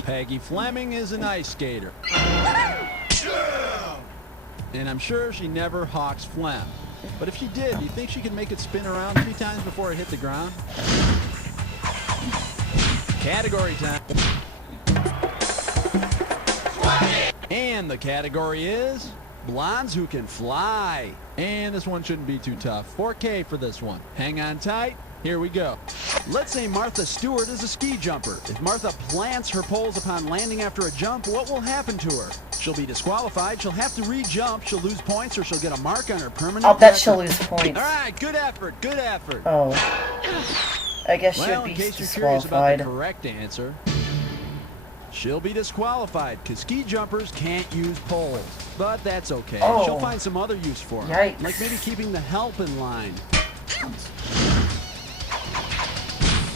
Peggy Fleming is an ice skater. And I'm sure she never hawks phlegm. But if she did, do you think she could make it spin around 3 times before it hit the ground? Category time. And the category is blondes who can fly. And this one shouldn't be too tough. $4K for this one. Hang on tight. Here we go. Let's say Martha Stewart is a ski jumper. If Martha plants her poles upon landing after a jump, what will happen to her? She'll be disqualified, she'll have to re-jump, she'll lose points, or she'll get a mark on her permanent I'll bet record. she'll lose points. All right, good effort, good effort. Oh. I guess she Well, would in be case you're curious about disqualified. the correct answer, she'll be disqualified because ski jumpers can't use poles. But that's okay. Oh. She'll find some other use for her. Yikes. Like maybe keeping the help in line.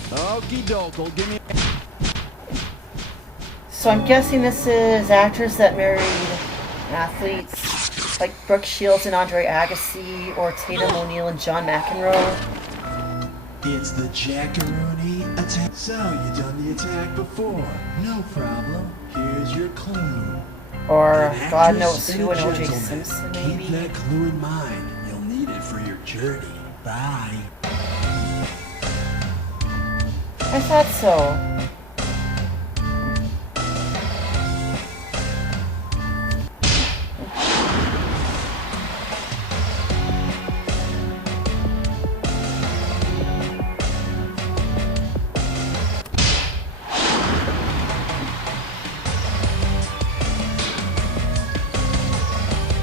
Okie doke, give me. So I'm guessing this is actors that married athletes like Brooke Shields and Andre Agassi, or Tatum O'Neal and John McEnroe. It's the Jack-a-rooney attack. So, you done the attack before. No problem. Here's your clue. Or An God actress knows and who, a and O.J. gentleman. Simpson, Keep maybe? that clue in mind. You'll need it for your journey. Bye. I thought so.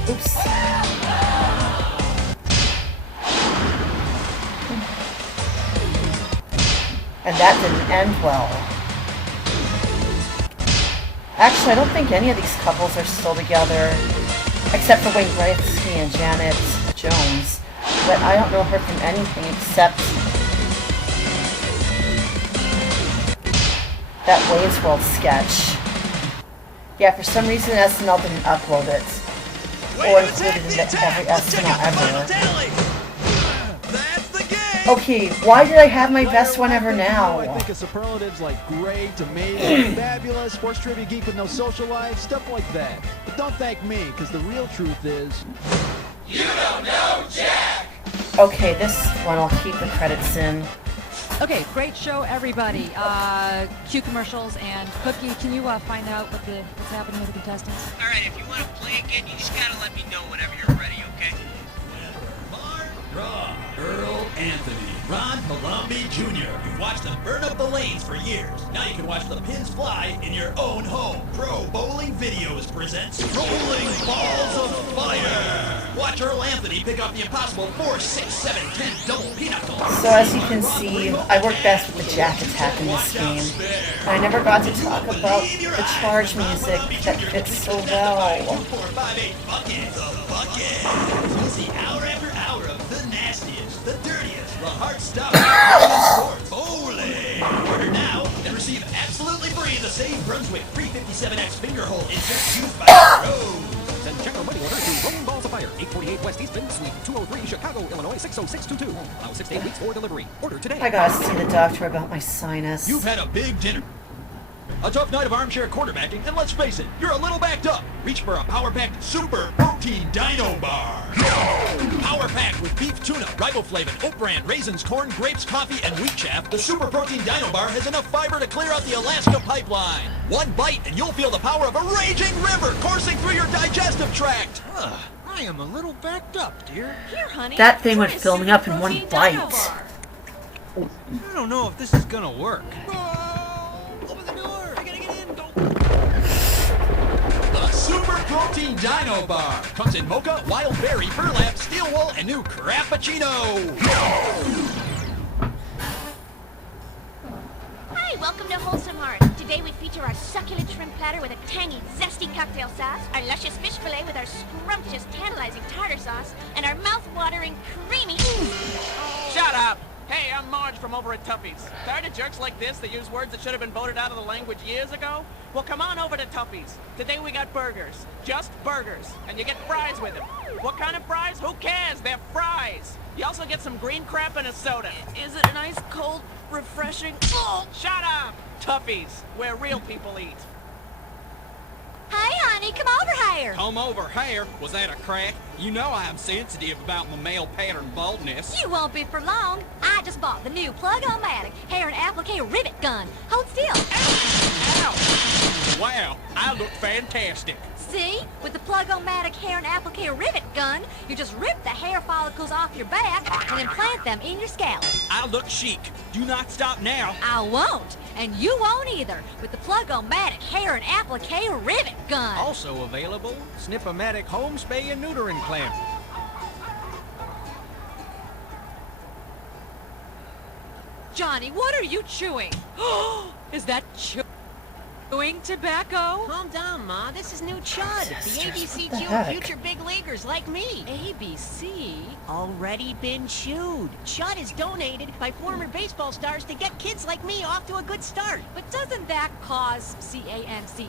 Oops. And that didn't end well. Actually, I don't think any of these couples are still together, except for Wayne Gretzky and Janet Jones. But I don't know her from anything except that Wayne's World sketch. Yeah, for some reason SNL didn't upload it, or include it into every SNL ever. Okay, why did I have my best one ever now? I think of superlatives like great, amazing, fabulous, sports trivia geek with no social life, stuff like that. But don't thank me, because the real truth is... You don't know Jack! Okay, this one I'll keep the credits in. Okay, great show, everybody. Cue commercials, and Cookie, can you find out what's happening with the contestants? All right, if you want to play again, you just gotta let me know whenever you're ready, okay? Raw, Earl Anthony, Ron Palombi Jr. You've watched them burn up the lanes for years. Now you can watch the pins fly in your own home. Pro Bowling Videos presents Rolling Balls of Fire. Watch Earl Anthony pick up the impossible 4, 6, 7, 10 double pinochle. So as you can see, I work best with the Jack attack in this game. I never got to talk about the charge music that fits so well. 4, 5, 8 buckets. The bucket. You'll see hour after hour of the nastiest, the dirtiest, the heart-stopping sports bowling. Order now and receive absolutely free the same Brunswick 357X finger hole insert used by pros. Send check or money order to Rolling Balls of Fire, 848 West Eastman, Suite 203, Chicago, Illinois, 60622. Allow 6 to 8 weeks for delivery. Order today. I gotta see the doctor about my sinus. You've had a big dinner. A tough night of armchair quarterbacking, and let's face it, you're a little backed up. Reach for a power-packed Super Protein Dino Bar. Power-packed with beef tuna, riboflavin, oat bran, raisins, corn, grapes, coffee, and wheat chaff, the Super Protein Dino Bar has enough fiber to clear out the Alaska pipeline. One bite, and you'll feel the power of a raging river coursing through your digestive tract. I am a little backed up, dear. Here, honey. That thing would fill me up in one bite. I don't know if this is gonna work. Protein Dino Bar. Comes in mocha, wild berry, burlap, steel wool, and new Crappuccino. Hi, welcome to Wholesome Heart. Today we feature our succulent shrimp platter with a tangy, zesty cocktail sauce, our luscious fish fillet with our scrumptious, tantalizing tartar sauce, and our mouth-watering, creamy... Shut up! Hey, I'm Marge from over at Tuffy's. Tired of jerks like this that use words that should have been voted out of the language years ago? Well, come on over to Tuffy's. Today we got burgers. Just burgers. And you get fries with them. What kind of fries? Who cares? They're fries. You also get some green crap and a soda. Is it an ice cold, refreshing... Oh, shut up! Tuffy's, where real people eat. Hi, honey, come over here. Come over here? Was that a crack? You know I'm sensitive about my male pattern baldness. You won't be for long. I just bought the new plug-o-matic hair and applique rivet gun. Hold still. Ow! Wow, I look fantastic. See? With the plug-o-matic hair and applique rivet gun, you just rip the hair follicles off your back and implant them in your scalp. I look chic. Do not stop now. I won't. And you won't either, with the plug-o-matic hair and applique rivet gun. Also available, Snip-O-Matic home spay and neutering clamp. Johnny, what are you chewing? Is that chewing tobacco? Calm down, Ma. This is new Chud. The ABCQ of future big leaguers like me. ABC? Already been chewed. Chud is donated by former baseball stars to get kids like me off to a good start. But doesn't that cause cancer?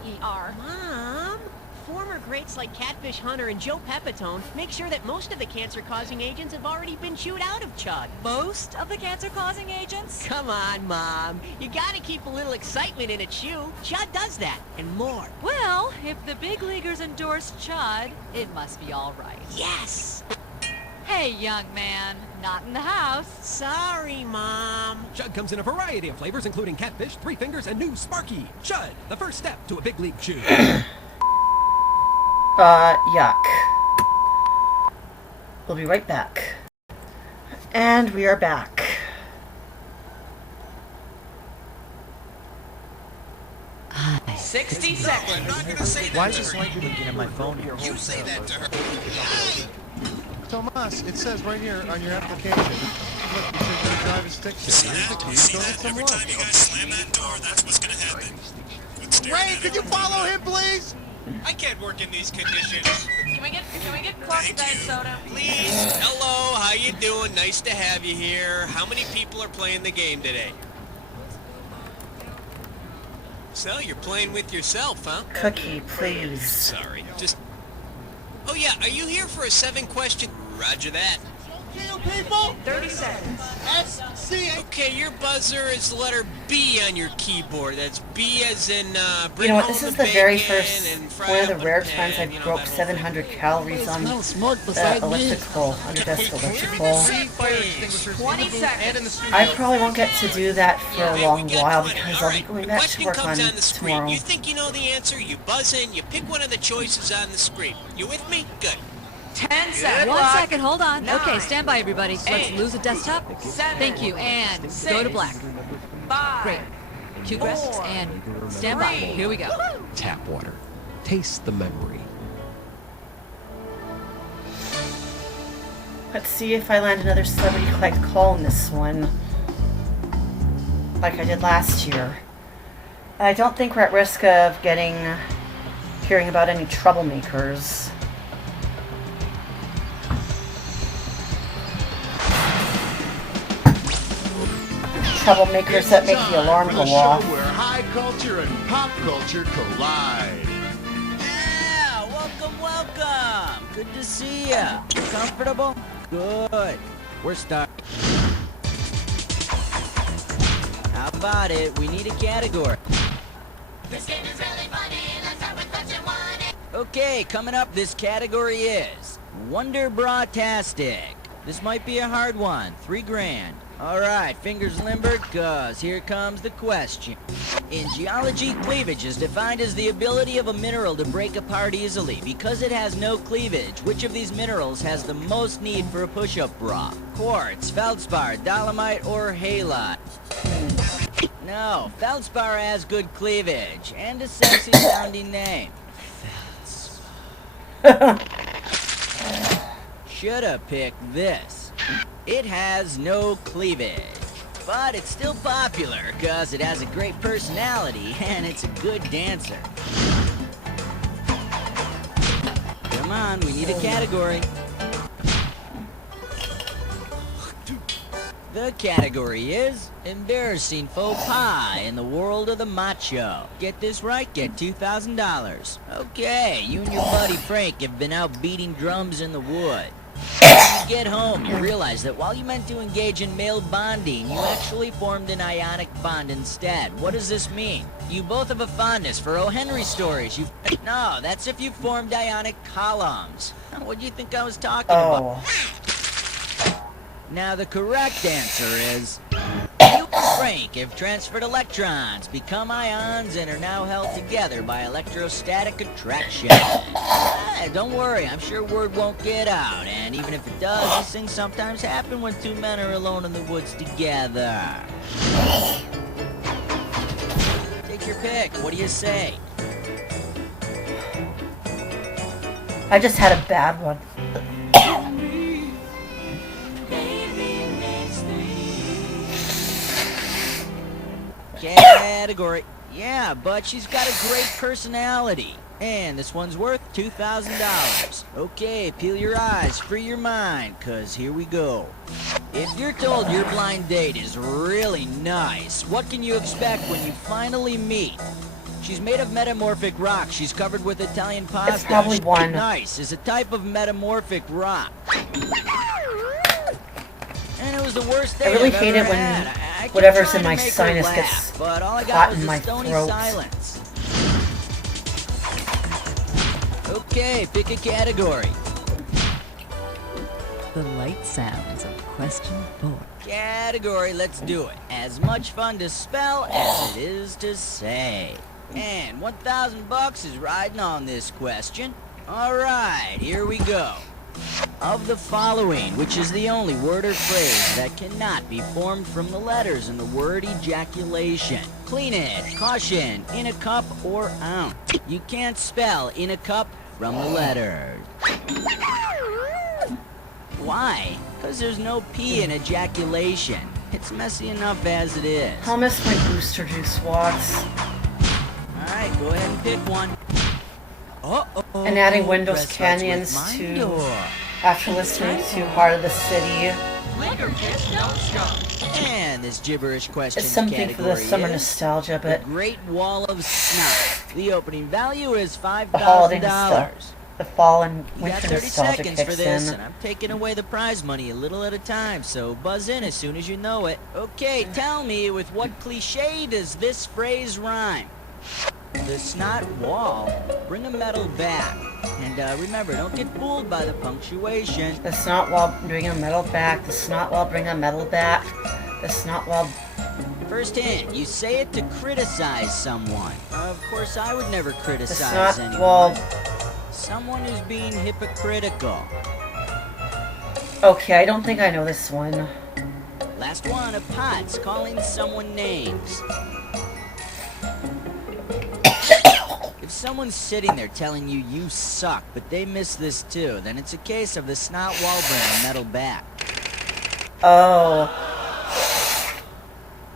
Mom? Former greats like Catfish Hunter and Joe Pepitone make sure that most of the cancer-causing agents have already been chewed out of Chud. Most of the cancer-causing agents? Come on, Mom. You gotta keep a little excitement in a chew. Chud does that, and more. Well, if the big leaguers endorse Chud, it must be all right. Yes! Hey, young man. Not in the house. Sorry, Mom. Chud comes in a variety of flavors, including Catfish, Three Fingers, and new Sparky. Chud, the first step to a big league chew. Yuck. We'll be right back. And we are back. Hi. 60 seconds. Why is this light blinking in my phone here? You say that to her. Tomas, it says right here on your application. Look, it says you drive a stick shift. Here's the key. Go get some love. You guys slam that door, that's what's gonna happen. Ray, could you follow him, please? I can't work in these conditions. Can we get Clark's diet soda? Please. Hello, how you doing? Nice to have you here. How many people are playing the game today? So, you're playing with yourself, huh? Cookie, please. Sorry, just... Oh yeah, are you here for a 7-question? Roger that. You people! 30 seconds. S-C... Okay, your buzzer is the letter B on your keyboard. That's B as in, You know what, this is the very first, one of the rare times I broke 700 calories on elliptical, undistal elliptical. 20 seconds. I probably won't get to do that for a long while because I'll be going back to work on tomorrow. You think you know the answer, you buzz in, you pick one of the choices on the screen. You with me? Good. 10 seconds. 1 second, hold on. 9, Okay, stand by, everybody. Let's lose a desktop. 7, Thank you, and go to black. 5, Great. Cue crests, and stand by. Here we go. Tap water. Taste the memory. Let's see if I land another celebrity collect call in this one, like I did last year. I don't think we're at risk of hearing about any troublemakers. Troublemakers that make the alarm go off. Where high culture and pop culture collide. Yeah, welcome. Good to see ya. Comfortable? Good. We're starting. How about it? We need a category. This game is really funny. Let's start with question 1. Okay, coming up, this category is Wonder Bra-tastic. This might be a hard one. $3,000. Alright, fingers limbered, cause here comes the question. In geology, cleavage is defined as the ability of a mineral to break apart easily. Because it has no cleavage, which of these minerals has the most need for a push-up bra? Quartz, feldspar, dolomite, or halite? No, feldspar has good cleavage, and a sexy sounding name. Shoulda picked this. It has no cleavage. But it's still popular because it has a great personality and it's a good dancer. Come on, we need a category. The category is embarrassing faux pas in the world of the macho. Get this right, get $2,000. Okay, you and your buddy Frank have been out beating drums in the wood. When you get home, you realize that while you meant to engage in male bonding, you actually formed an ionic bond instead. What does this mean? You both have a fondness for O. Henry stories. No, that's if you formed ionic columns. What do you think I was talking about? Now the correct answer is you and Frank have transferred electrons, become ions, and are now held together by electrostatic attraction. Don't worry, I'm sure word won't get out, and even if it does, these things sometimes happen when two men are alone in the woods together. Take your pick, what do you say? I just had a bad one. Category. Yeah, but she's got a great personality. And this one's worth $2,000. Okay, peel your eyes, free your mind, cause here we go. If you're told your blind date is really nice, what can you expect when you finally meet? She's made of metamorphic rock. She's covered with Italian pasta. It's probably one. Nice is a type of metamorphic rock. And it was the worst day I really I've hate ever it when had. I whatever's kept in trying my to make her sinus laugh, gets but all I got caught was in a my stony throat. silence. Okay, pick a category. The light sounds of question 4. Category, let's do it. As much fun to spell as it is to say. And $1,000 is riding on this question. Alright, here we go. Of the following, which is the only word or phrase that cannot be formed from the letters in the word ejaculation? Clean it, caution, in a cup or ounce. You can't spell in a cup from the letters. Why? Because there's no P in ejaculation. It's messy enough as it is. I'll miss my booster juice walks. Alright, go ahead and pick one. And adding Windows Press Canyons starts with to, my door. after listening to Heart of the City. And this gibberish question It's something for the summer nostalgia, but the Great Wall of Snot. The opening value is the holiday $5,000. nostalgia, the fall and You got winter 30 nostalgia seconds kicks for this, in. and I'm taking away the prize money a little at a time, so buzz in as soon as you know it. Okay, tell me, with what cliche does this phrase rhyme? The snot wall, bring a medal back. And remember, don't get fooled by the punctuation. The snot wall, bring a medal back. The snot wall, bring a medal back. The snot wall. First hint, you say it to criticize someone. Of course, I would never The criticize snot anyone. wall. Someone who's being hypocritical. Okay, I don't think I know this one. Last one of pots, calling someone names. If someone's sitting there telling you you suck, but they miss this too, then it's a case of the snot wall bringing metal back. Oh.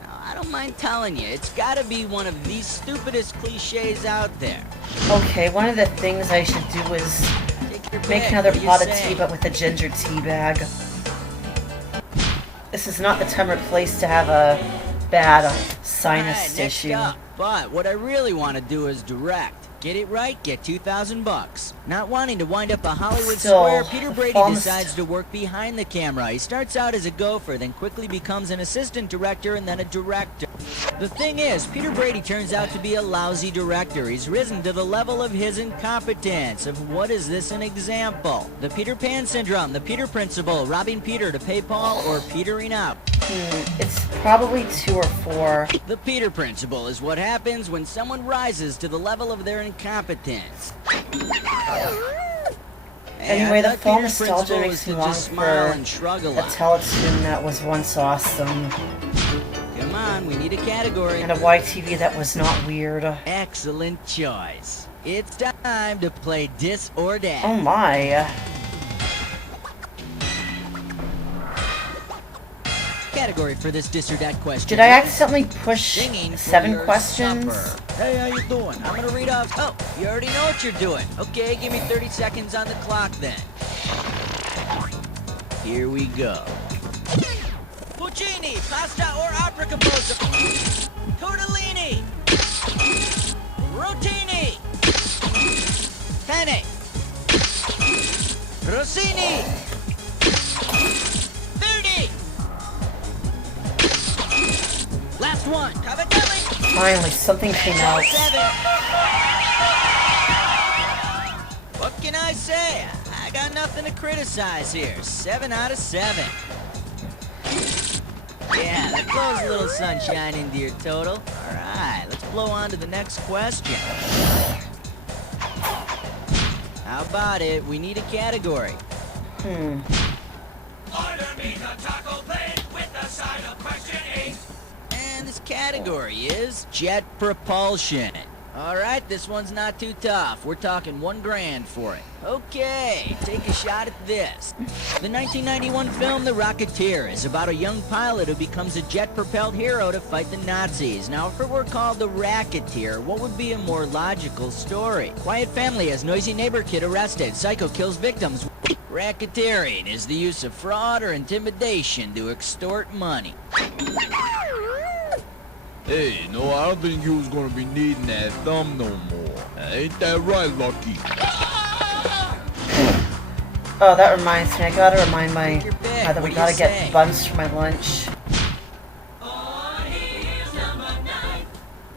Now, I don't mind telling you, it's gotta be one of the stupidest cliches out there. Okay, one of the things I should do is make pick. another What do you pot of say? tea, but with a ginger tea bag. This is not the time or place to have a bad sinus Alright, next issue. up. But what I really want to do is direct. Get it right, get $2,000. Not wanting to wind up a Hollywood Still, square, Peter Brady almost- decides to work behind the camera. He starts out as a gopher, then quickly becomes an assistant director and then a director. The thing is, Peter Brady turns out to be a lousy director. He's risen to the level of his incompetence. Of what is this an example? The Peter Pan syndrome, the Peter principle, robbing Peter to pay Paul, or petering out. It's probably 2 or 4. The Peter principle is what happens when someone rises to the level of their incompetence. Anyway, the that fall Peter nostalgia principle makes is me to long just smile for and shrug a a lot. Teletoon that was once awesome. Come on, we need a category. And a YTV that was not weird. Excellent choice. It's time to play Dis or Dat. Oh my. Category for this Dis or Dat question. Did I accidentally push Singing for 7 your questions? supper. Hey, how you doing? I'm gonna read off. Oh, you already know what you're doing. Okay, give me 30 seconds on the clock then. Here we go. Puccini, pasta or opera composer. Tortellini. Rotini. Penne. Rossini. Verdi. Last one. Cavatelli. Finally, something came out. 7. What can I say? I got nothing to criticize here. 7 out of 7. Yeah, that blows a little sunshine into your total. All right, let's blow on to the next question. How about it? We need a category. Order me the taco plate with the side of question 8. And this category is jet propulsion. All right, this one's not too tough. We're talking $1 grand for it. Okay, take a shot at this. The 1991 film The Rocketeer is about a young pilot who becomes a jet-propelled hero to fight the Nazis. Now, if it were called The Racketeer, what would be a more logical story? Quiet family has noisy neighbor kid arrested. Psycho kills victims. Racketeering is the use of fraud or intimidation to extort money. Hey, no, I don't think you was gonna be needing that thumb no more. Ain't that right, Lucky? Oh, that reminds me. I gotta remind my mother we gotta get buns for my lunch.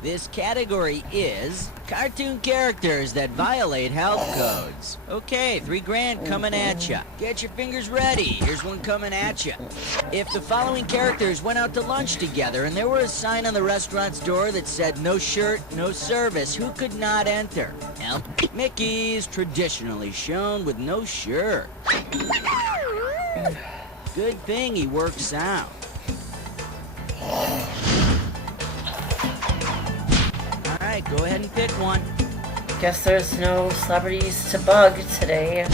This category is cartoon characters that violate health codes. Okay, $3 grand coming at ya. Get your fingers ready. Here's one coming at ya. If the following characters went out to lunch together and there were a sign on the restaurant's door that said no shirt, no service, who could not enter? Well, Mickey's traditionally shown with no shirt. Good thing he works out. Alright, go ahead and pick one. Guess there's no celebrities to bug today.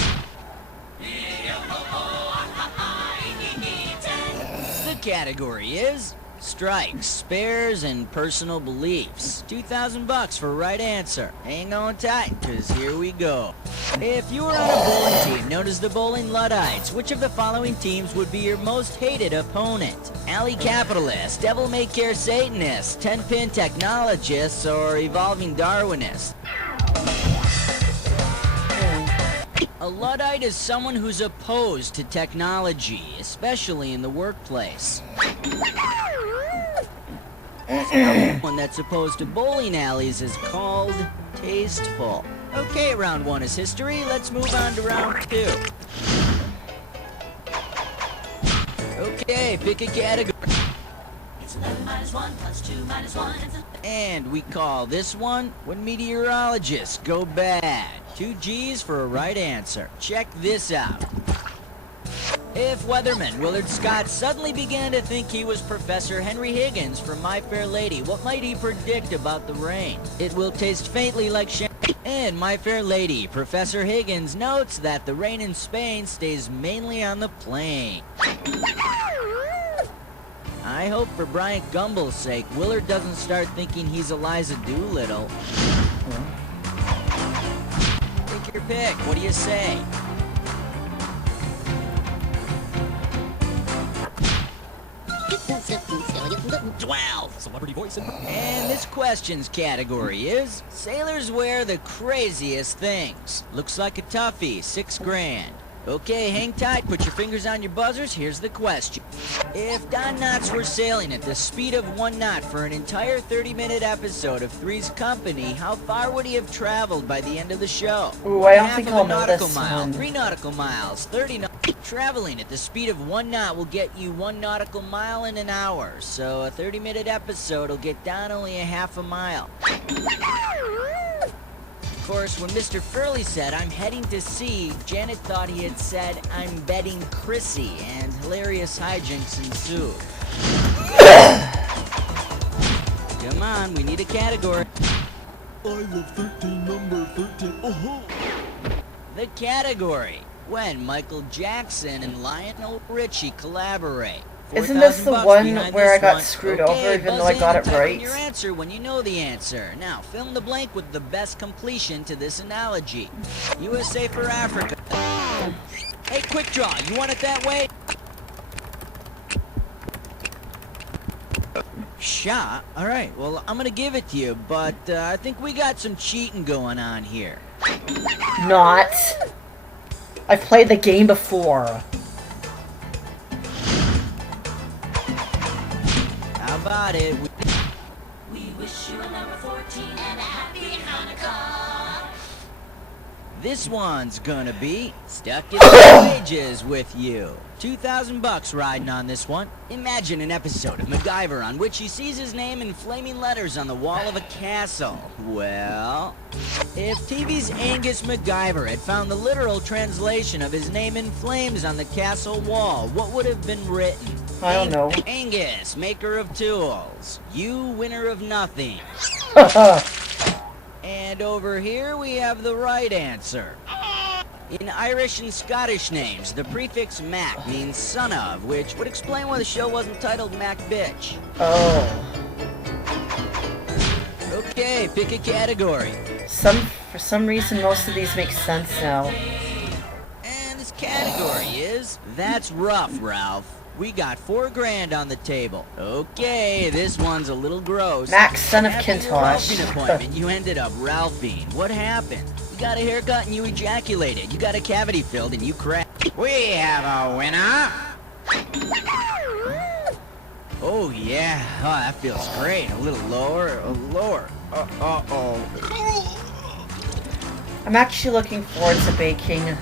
The category is strikes, spares, and personal beliefs. $2,000 for right answer. Hang on tight, cause here we go. If you were on a bowling team known as the Bowling Luddites, which of the following teams would be your most hated opponent? Alley Capitalists, Devil May Care Satanists, 10-pin Technologists, or Evolving Darwinists? A Luddite is someone who's opposed to technology, especially in the workplace. One that's opposed to bowling alleys is called tasteful. Okay, round 1 is history. Let's move on to round 2. Okay, pick a category. It's 11 minus 1 plus 2 minus 1. And we call this one when meteorologists go bad. 2 G's for a right answer. Check this out. If weatherman Willard Scott suddenly began to think he was Professor Henry Higgins from My Fair Lady, what might he predict about the rain? It will taste faintly like champagne. In My Fair Lady, Professor Higgins notes that the rain in Spain stays mainly on the plain. I hope for Bryant Gumbel's sake, Willard doesn't start thinking he's Eliza Doolittle. Take your pick. What do you say? Celebrity voice And this question's category is sailors wear the craziest things. Looks like a toughie, $6 grand. Okay, hang tight, put your fingers on your buzzers, here's the question. If Don Knotts were sailing at the speed of 1 knot for an entire 30-minute episode of Three's Company, how far would he have traveled by the end of the show? Ooh, I don't Half think of I'll a know nautical this mile, one. 3 nautical miles, 30 knots. Traveling at the speed of 1 knot will get you 1 nautical mile in an hour, so a 30-minute episode will get Don only a half a mile. Of course, when Mr. Furley said, "I'm heading to sea," Janet thought he had said, "I'm betting Chrissy," and hilarious hijinks ensued. Come on, we need a category. I love 13, number 13. Oh-ho! The category: when Michael Jackson and Lionel Richie collaborate. Isn't this the $4,000 one behind where this I got one. screwed Okay, over even buzz though I in got and it type in right? your answer when you know the answer. Now, fill in the blank with the best completion to this analogy. USA for Africa. Hey, quick draw. You want it that way? Shot. All right. Well, I'm gonna give it to you, but I think we got some cheating going on here. Not. I've played the game before. How about it? We wish you a number 14 and a happy Hanukkah. This one's gonna be stuck in the pages with you. $2,000 riding on this one. Imagine an episode of MacGyver on which he sees his name in flaming letters on the wall of a castle. Well, if TV's Angus MacGyver had found the literal translation of his name in flames on the castle wall, what would have been written? I don't know. Angus, maker of tools. You, winner of nothing. And over here we have the right answer. In Irish and Scottish names, the prefix Mac means son of, which would explain why the show wasn't titled Mac Bitch. Oh. Okay, pick a category. For some reason, most of these make sense now. And this category is That's Rough, Ralph. We got $4,000 on the table. Okay, this one's a little gross. Max, son of After your Kintosh. Ralphing appointment, you ended up Ralphing. What happened? You got a haircut and you ejaculated. You got a cavity filled and you cracked. We have a winner. Oh yeah, oh that feels great. A little lower, lower. Uh-oh. I'm actually looking forward to baking.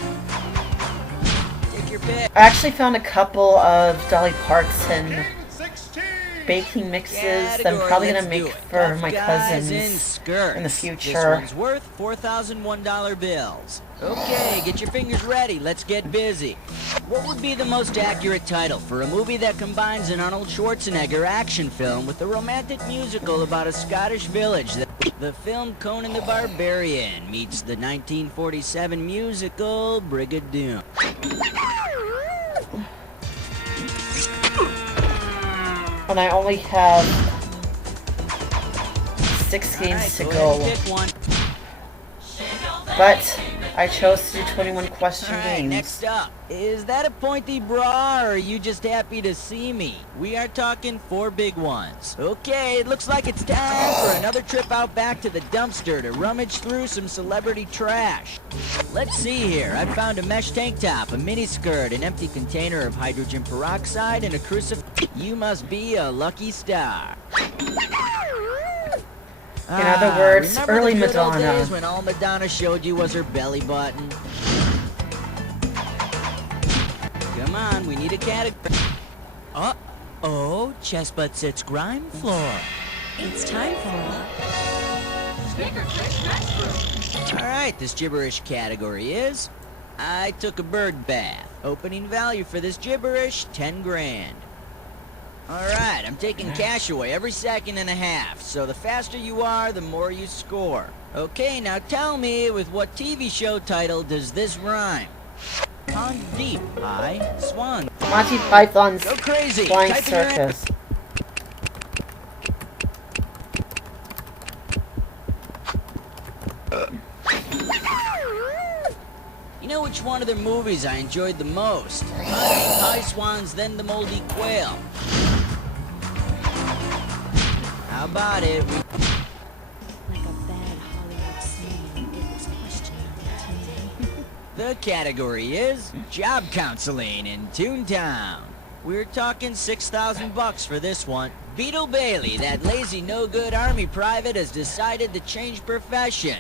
Take your pick. I actually found a couple of Dolly Parton baking mixes that I'm probably gonna make for my cousins in the future. This one's worth $4,001 bills. Okay, get your fingers ready. Let's get busy. What would be the most accurate title for a movie that combines an Arnold Schwarzenegger action film with a romantic musical about a Scottish village? The film Conan the Barbarian meets the 1947 musical Brigadoon. And I only have 6 games to go. But I chose to do 21 question games. Next up, is that a pointy bra or are you just happy to see me? We are talking 4 big ones. Okay, it looks like it's time for another trip out back to the dumpster to rummage through some celebrity trash. Let's see here. I found a mesh tank top, a mini skirt, an empty container of hydrogen peroxide, and a crucifix. You must be a lucky star. In other words, early the good old Madonna. days when all Madonna showed you was her belly button. Come on, we need a category. Uh-oh, chest butt sits grime floor. It's time for Alright, this gibberish category is I took a bird bath. Opening value for this gibberish, 10 grand. Alright, I'm taking cash away every second and a half, so the faster you are, the more you score. Okay, now tell me, with what TV show title does this rhyme? Pond deep, I swan. Monty Python's Go crazy. Flying Type in your Circus. You know which one of their movies I enjoyed the most? High Swans, then the Moldy Quail. How about it? like a bad Hollywood scene. It was question number 10. The category is Job Counseling in Toontown. We're talking $6,000 for this one. Beetle Bailey, that lazy no-good army private, has decided to change profession.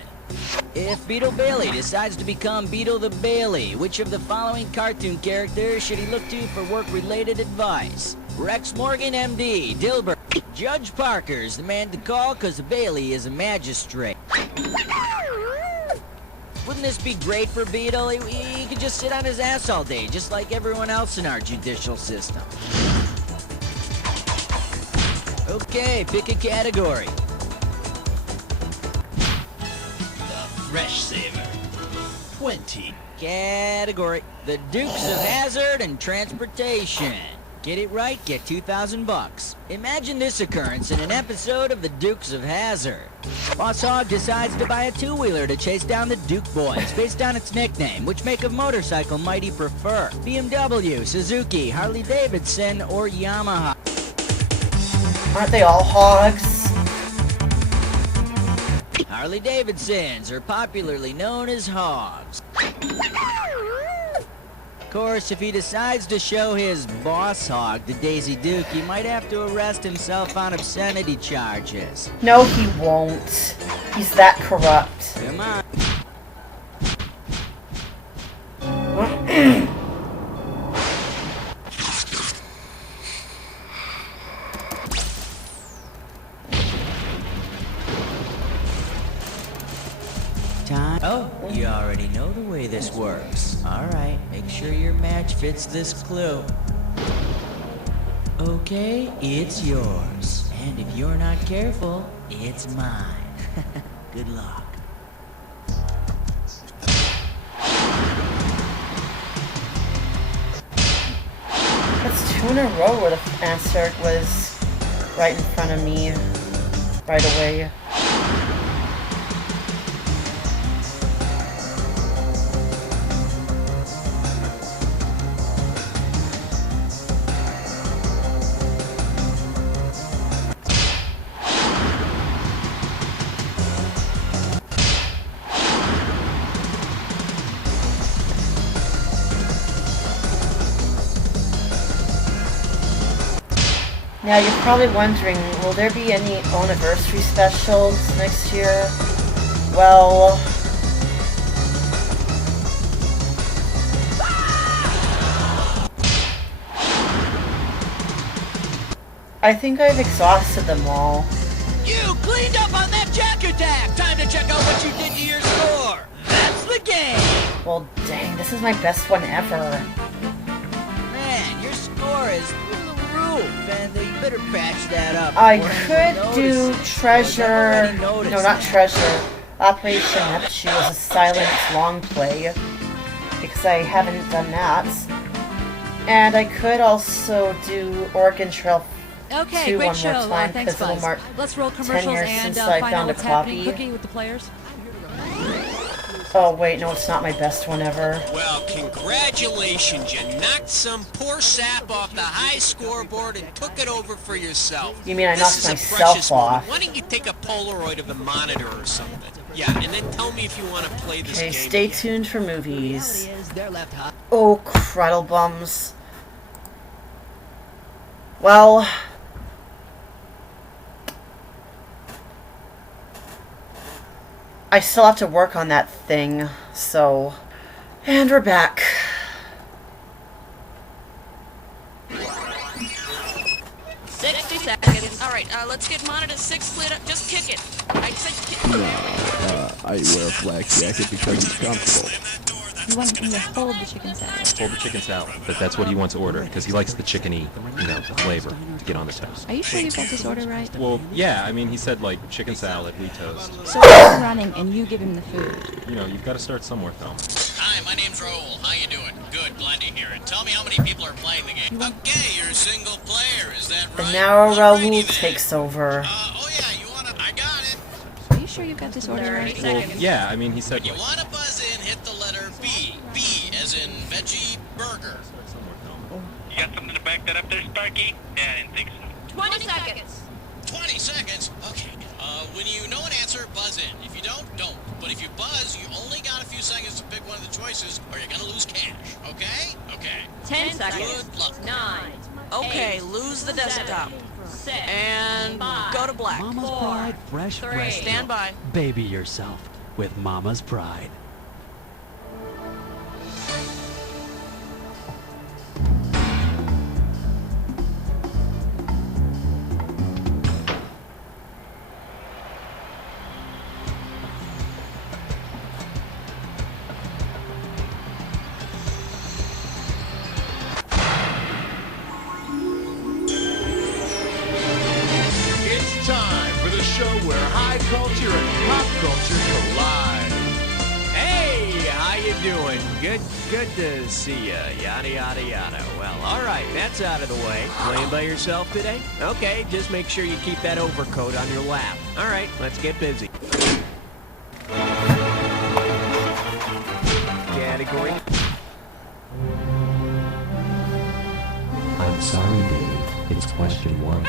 If Beetle Bailey decides to become Beetle the Bailey, which of the following cartoon characters should he look to for work-related advice? Rex Morgan, MD, Dilbert. Judge Parker's the man to call because Bailey is a magistrate. Wouldn't this be great for Beetle? He could just sit on his ass all day, just like everyone else in our judicial system. Okay, pick a category. Fresh Saver. 20. Category: the Dukes of Hazzard and Transportation. Get it right, get $2,000. Imagine this occurrence in an episode of the Dukes of Hazzard. Boss Hogg decides to buy a two-wheeler to chase down the Duke Boys, based on its nickname. Which make of motorcycle might he prefer? BMW, Suzuki, Harley-Davidson, or Yamaha? Aren't they all hogs? Harley-Davidsons are popularly known as hogs. Of course, if he decides to show his boss hog to Daisy Duke, he might have to arrest himself on obscenity charges. No, he won't. He's that corrupt. Come on. Time. Oh, you already know the way this works. Alright, make sure your match fits this clue. Okay, it's yours. And if you're not careful, it's mine. Good luck. That's 2 in a row where the answer was right in front of me right away. Now you're probably wondering, will there be any anniversary specials next year? Well, I think I've exhausted them all. You cleaned up on that Jack attack! Time to check out what you did to your score! That's the game! Well, dang, this is my best one ever. Man, your score is through the roof, and you better patch that up. I could do Treasure... No, not Treasure. Operation Neptune as a silent long play, because I haven't done that. And I could also do Oregon Trail Okay, 2 great one show. more time, Thanks, because it'll Buzz. mark Let's roll 10 commercials years and since I find out found a what's happening. copy. Cookie with the players. Oh wait, no, it's not my best one ever. Well, congratulations. You knocked some poor sap off the high scoreboard and took it over for yourself. You mean I This knocked is a myself precious off? moment. Why don't you take a Polaroid of the monitor or something? Yeah, and then tell me if you want to play this Okay, game. stay tuned for movies. They're left hot. Oh, craddle bums. Well... I still have to work on that thing, so... And we're back. Alright, let's get monitor 6 lit up. Just kick it. I said kick it. I wear a flak jacket because it's comfortable. You want him to hold the chicken salad. Hold the chicken salad, but that's what he wants to order because he likes the chickeny, flavor to get on the toast. Are you sure you got this order right? Well, yeah, I mean, he said like chicken salad, wheat toast. So he's running and you give him the food. You've got to start somewhere, Phil. Hi, my name's Raul. How you doing? Good, glad to hear it. Tell me how many people are playing the game. Okay, you're a single player, is that right? And now Raul takes over. Are you sure you got this order right? Well, yeah, I mean, he said You like... want to buzz in, hit the letter B. B as in veggie burger. You got something to back that up there, Sparky? Yeah, I didn't think so. 20 seconds. 20 seconds? Okay. When you know an answer, buzz in. If you don't. But if you buzz, you only got a few seconds to pick one of the choices, or you're gonna lose cash. Okay? Okay. 10 seconds. Good luck. 9. Okay, lose the desktop. 6. And go to black. Mama's 4. Pride Fresh 3. Breast Stand by. Baby yourself with Mama's Pride. It's time for the show where high culture and pop culture collide. doing? Good to see ya. Yada, yada, yada. Well, all right, that's out of the way. Playing by yourself today? Okay, just make sure you keep that overcoat on your lap. All right, let's get busy. Category. I'm sorry, Dave. It's question 1.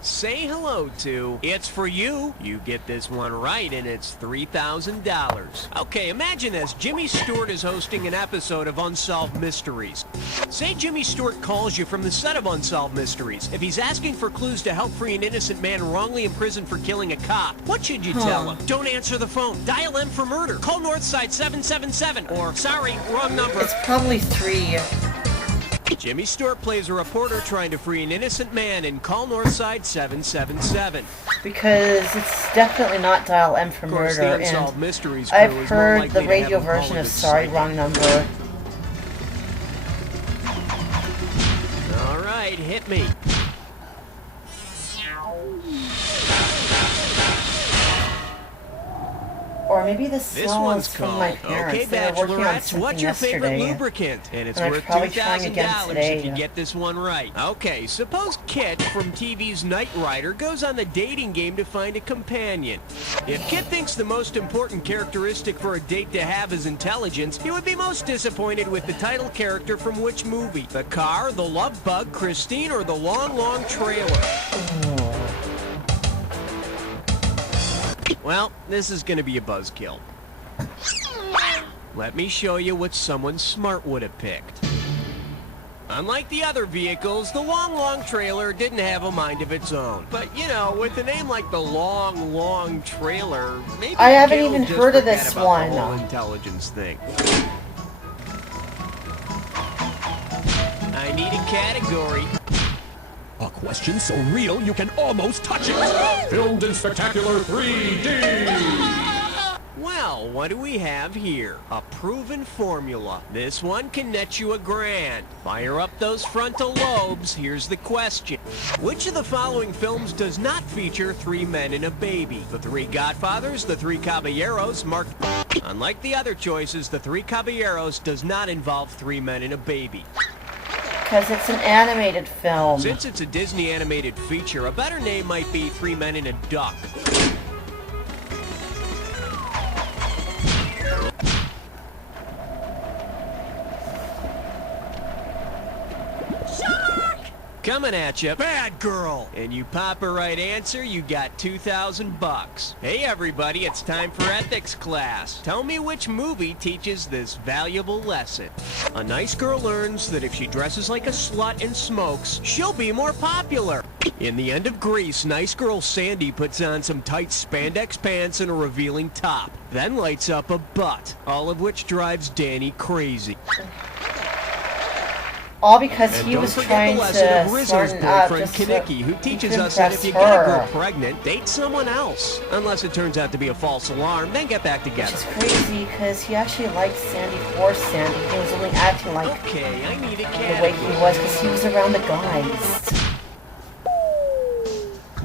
Say hello to It's For You. You get this one right, and it's $3,000. Okay, imagine this. Jimmy Stewart is hosting an episode of Unsolved Mysteries. Say Jimmy Stewart calls you from the set of Unsolved Mysteries. If he's asking for clues to help free an innocent man wrongly imprisoned for killing a cop, what should you tell him? Don't answer the phone. Dial M for murder. Call Northside 777. Or, sorry, wrong number. It's probably 3. Jimmy Stewart plays a reporter trying to free an innocent man in Call Northside 777. Because it's definitely not Dial M for Of course, murder, the Unsolved and Mysteries crew I've is more heard likely the to radio have him call version a of good Sorry, psychic. Wrong Number. All right, hit me. Or maybe this This song one's is from called my parents. Okay, They were working on Bachelorettes, something what's your favorite yesterday. lubricant? And it's And I'm worth probably trying again $2,000 today. if you get this one right. Okay, suppose Kit from TV's Knight Rider goes on the dating game to find a companion. If Kit thinks the most important characteristic for a date to have is intelligence, he would be most disappointed with the title character from which movie? The Car, The Love Bug, Christine, or The Long, Long Trailer? Well, this is going to be a buzzkill. Let me show you what someone smart would have picked. Unlike the other vehicles, the Long Long Trailer didn't have a mind of its own. But, you know, with a name like the Long Long Trailer, maybe I haven't Kit will even just heard of forget this about one. the whole intelligence thing. I need a category. A question so real you can almost touch it. Filmed in spectacular 3D. Well, what do we have here? A proven formula. This one can net you $1,000. Fire up those frontal lobes. Here's the question. Which of the following films does not feature 3 men and a baby? The 3 Godfathers, the 3 Caballeros, Unlike the other choices, the 3 Caballeros does not involve 3 men and a baby. Because it's an animated film. Since it's a Disney animated feature, a better name might be 3 Men and a Duck. Coming at you, bad girl. And you pop a right answer, you got $2,000. Hey everybody, it's time for ethics class. Tell me which movie teaches this valuable lesson. A nice girl learns that if she dresses like a slut and smokes, she'll be more popular. In the end of Grease, nice girl Sandy puts on some tight spandex pants and a revealing top, then lights up a butt, all of which drives Danny crazy. All because And he don't was forget trying the lesson to of Rizzo's smarten up boyfriend just Kaneki, who teaches to us that if you get a impress girl her. pregnant, date someone else. Unless it turns out to be a false alarm, then get back together. Which is crazy because he actually liked Sandy for Sandy. He was only acting like Okay, I need a the way he was because he was around the guys.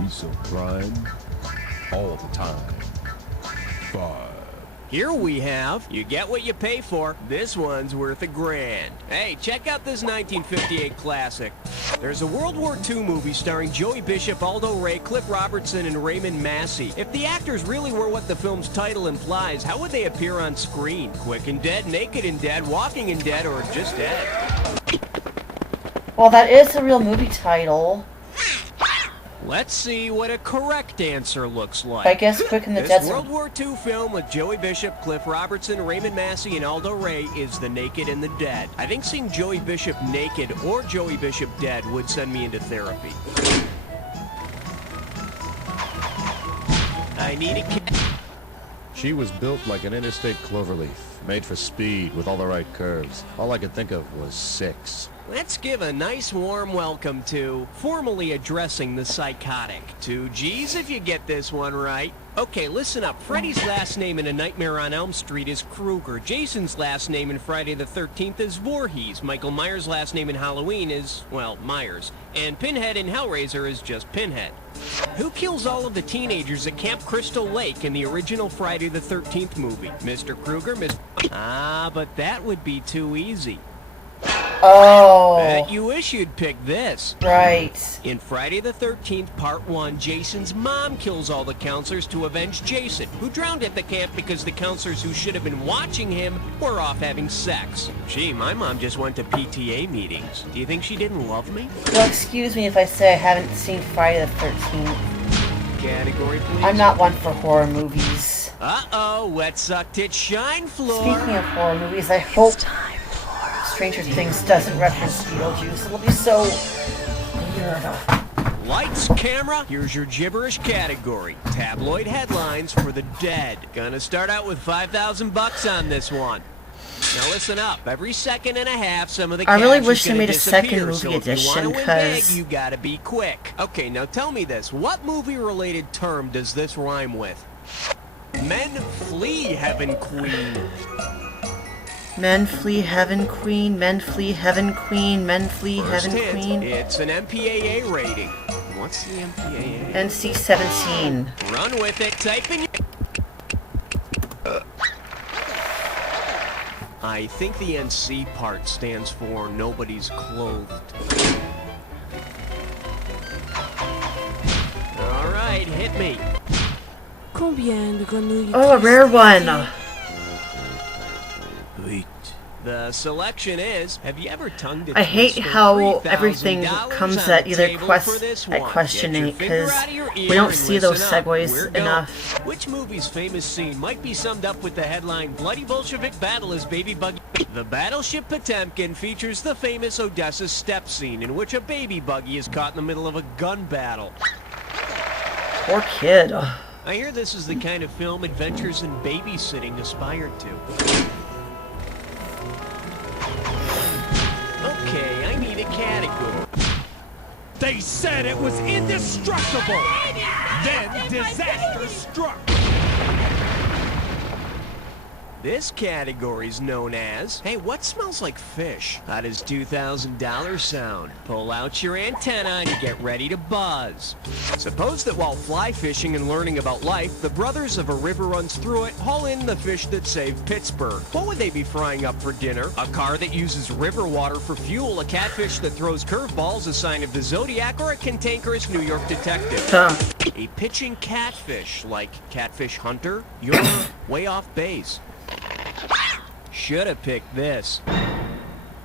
He's so prime all the time. 5. Here we have, you get what you pay for. This one's worth $1,000. Hey, check out this 1958 classic. There's a World War II movie starring Joey Bishop, Aldo Ray, Cliff Robertson, and Raymond Massey. If the actors really were what the film's title implies, how would they appear on screen? Quick and Dead, Naked and Dead, Walking and Dead, or just dead? Well, that is a real movie title. Let's see what a correct answer looks like. I guess Quick and the This Dead's World War II film with Joey Bishop, Cliff Robertson, Raymond Massey, and Aldo Ray is The Naked and the Dead. I think seeing Joey Bishop naked or Joey Bishop dead would send me into therapy. I need a She was built like an interstate cloverleaf, made for speed with all the right curves. All I could think of was 6. Let's give a nice warm welcome to formally addressing the psychotic. 2 G's if you get this one right. Okay, listen up. Freddy's last name in A Nightmare on Elm Street is Krueger. Jason's last name in Friday the 13th is Voorhees. Michael Myers' last name in Halloween is, well, Myers. And Pinhead in Hellraiser is just Pinhead. Who kills all of the teenagers at Camp Crystal Lake in the original Friday the 13th movie? Mr. Krueger, Ah, but that would be too easy. Oh. Bet you wish you'd pick this. Right. In Friday the 13th, Part 1, Jason's mom kills all the counselors to avenge Jason, who drowned at the camp because the counselors who should have been watching him were off having sex. Gee, my mom just went to PTA meetings. Do you think she didn't love me? Well, excuse me if I say I haven't seen Friday the 13th. Category, please. I'm not one for horror movies. Uh-oh, wet suck tit shine floor. Speaking of horror movies, I hope Stranger Things doesn't reference Beetlejuice. It'll be so weird. Lights, camera, here's your gibberish category. Tabloid headlines for the dead. Gonna start out with 5,000 bucks on this one. Now listen up. Every second and a half, some of the I really cash wish is they gonna made a second disappear, movie so if you edition, wanna win big, 'cause you gotta be quick. Okay, now tell me this. What movie-related term does this rhyme with? Men flee heaven, queen. Men flee heaven, queen. Men flee heaven, queen. Men flee First heaven, hint, queen. it's an MPAA rating. What's the MPAA? NC-17. Run with it. Type in I think the NC part stands for nobody's clothed. All right, hit me. Oh, a rare one. Wait. The selection is, have you ever tongued a I hate twister? how everything $3,000 comes on at the either table for this one. question Get your 8, finger 'cause out of your we ear don't and see those listen up. segues We're going. enough. Which movie's famous scene might be summed up with the headline, Bloody Bolshevik Battle is Baby Buggy? The battleship Potemkin features the famous Odessa step scene in which a baby buggy is caught in the middle of a gun battle. Poor kid. I hear this is the kind of film Adventures in Babysitting aspired to. Okay, I need a category. They said it was indestructible. Then disaster struck. This category's known as, hey, what smells like fish? How does $2,000 sound? Pull out your antenna and get ready to buzz. Suppose that while fly fishing and learning about life, the brothers of A River Runs Through It haul in the fish that saved Pittsburgh. What would they be frying up for dinner? A car that uses river water for fuel, a catfish that throws curveballs, a sign of the Zodiac, or a cantankerous New York detective? Huh. A pitching catfish, like Catfish Hunter? You're way off base. Should have picked this.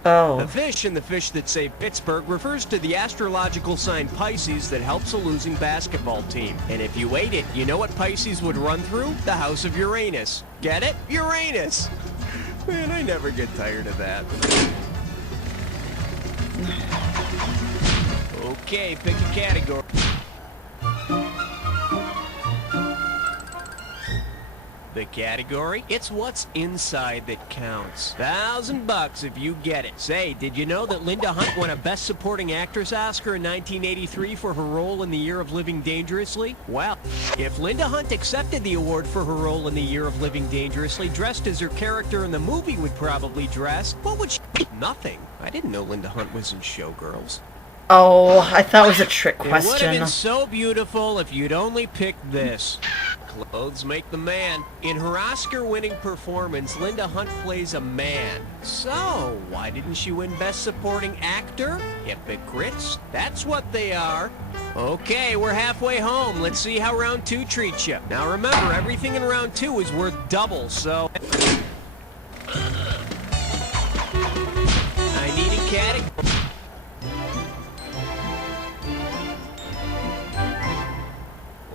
Oh. The fish in The Fish That Saved Pittsburgh refers to the astrological sign Pisces that helps a losing basketball team. And if you ate it, you know what Pisces would run through? The house of Uranus. Get it? Uranus! Man, I never get tired of that. Okay, pick a category. The category? It's what's inside that counts. $1,000 if you get it. Say, did you know that Linda Hunt won a Best Supporting Actress Oscar in 1983 for her role in The Year of Living Dangerously? Well, if Linda Hunt accepted the award for her role in The Year of Living Dangerously, dressed as her character in the movie would probably dress, what would she... Nothing. I didn't know Linda Hunt was in Showgirls. Oh, I thought it was a trick It would have question. been so beautiful if you'd only picked this. Clothes make the man. In her Oscar-winning performance, Linda Hunt plays a man. So, why didn't she win Best Supporting Actor? Hypocrites. That's what they are. Okay, we're halfway home. Let's see how round 2 treats you. Now remember, everything in round 2 is worth double, so... I need a category.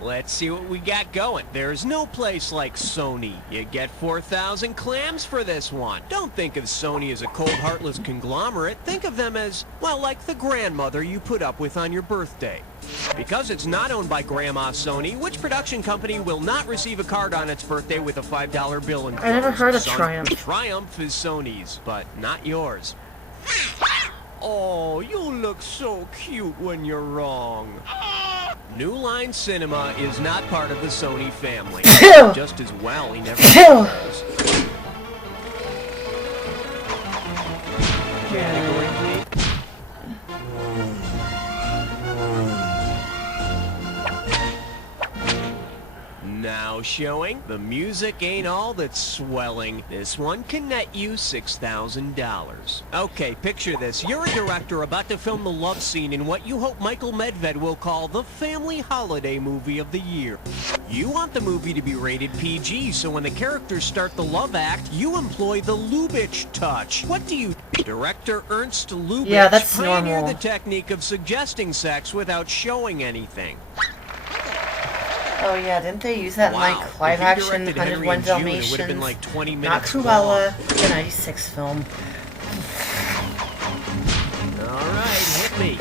Let's see what we got going. There's no place like Sony. You get 4,000 clams for this one. Don't think of Sony as a cold, heartless conglomerate. Think of them as, well, like the grandmother you put up with on your birthday. Because it's not owned by Grandma Sony, which production company will not receive a card on its birthday with a $5 bill enclosed? I never heard of Son- Triumph. Triumph is Sony's, but not yours. Oh, you look so cute when you're wrong. New Line Cinema is not part of the Sony family. Just as well, he never was. Category, please. Now showing, the music ain't all that's swelling. This one can net you $6,000. Okay, picture this. You're a director about to film the love scene in what you hope Michael Medved will call the family holiday movie of the year. You want the movie to be rated PG, so when the characters start the love act, you employ the Lubitsch touch. What do you... Director Ernst Lubitsch pioneered the technique of suggesting sex without showing anying. Oh yeah, didn't they use that in like live action 101 Dalmatians? It would have been like 20 Not minutes Cruella, the 96 film. Alright, hit me.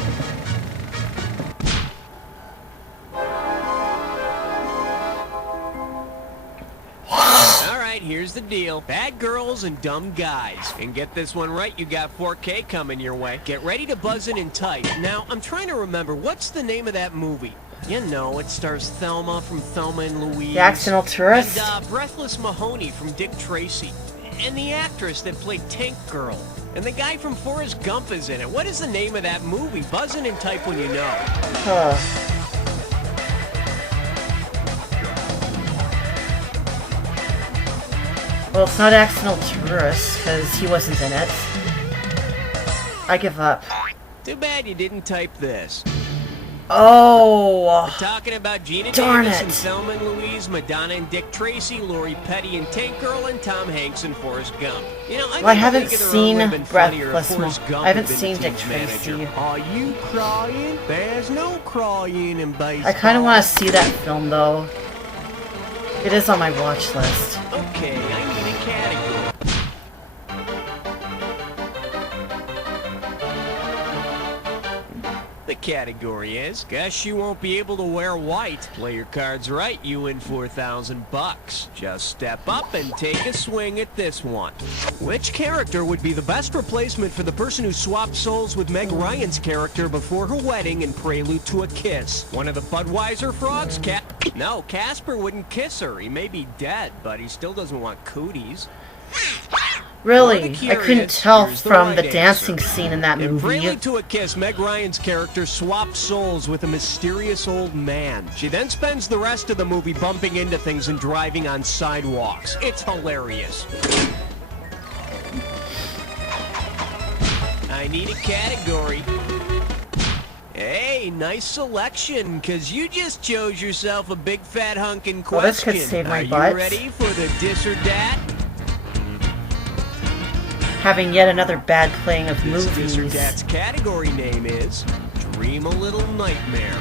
Alright, here's the deal. Bad girls and dumb guys. And get this one right, you got 4K coming your way. Get ready to buzz in and type. Now, I'm trying to remember, what's the name of that movie? You know, it stars Thelma from Thelma and Louise. The Accidental Tourist. And Breathless Mahoney from Dick Tracy. And the actress that played Tank Girl. And the guy from Forrest Gump is in it. What is the name of that movie? Buzz in and type when you know. Well, it's not Accidental Tourist, because he wasn't in it. I give up. Too bad you didn't type this. Oh! We're talking about Gina Darn Davis it. and Thelma and Louise, Madonna and Dick Tracy, Lori Petty and Tank Girl, and Tom Hanks and Forrest Gump. You know, Well, I haven't seen Breathless I haven't seen Dick Tracy. Tracy. Are you crying? There's no crying in baseball. I kind of want to see that film, though. It is on my watch list. Okay, I need a category. The category is, guess you won't be able to wear white. Play your cards right, you win $4,000. Just step up and take a swing at this one. Which character would be the best replacement for the person who swapped souls with Meg Ryan's character before her wedding in Prelude to a Kiss? One of the Budweiser frogs? No, Casper wouldn't kiss her. He may be dead, but he still doesn't want cooties. Really? I couldn't tell from the dancing scene in that In movie. Prelude to a Kiss, Meg Ryan's character swaps souls with a mysterious old man. She then spends the rest of the movie bumping into things and driving on sidewalks. It's hilarious. I need a category. Hey, nice selection, because you just chose yourself a big fat hunkin' question. Well, this could save my butt. Are you ready for the dis or dat? Having yet another bad playing of This movies. or dat's category name is Dream a Little Nightmare.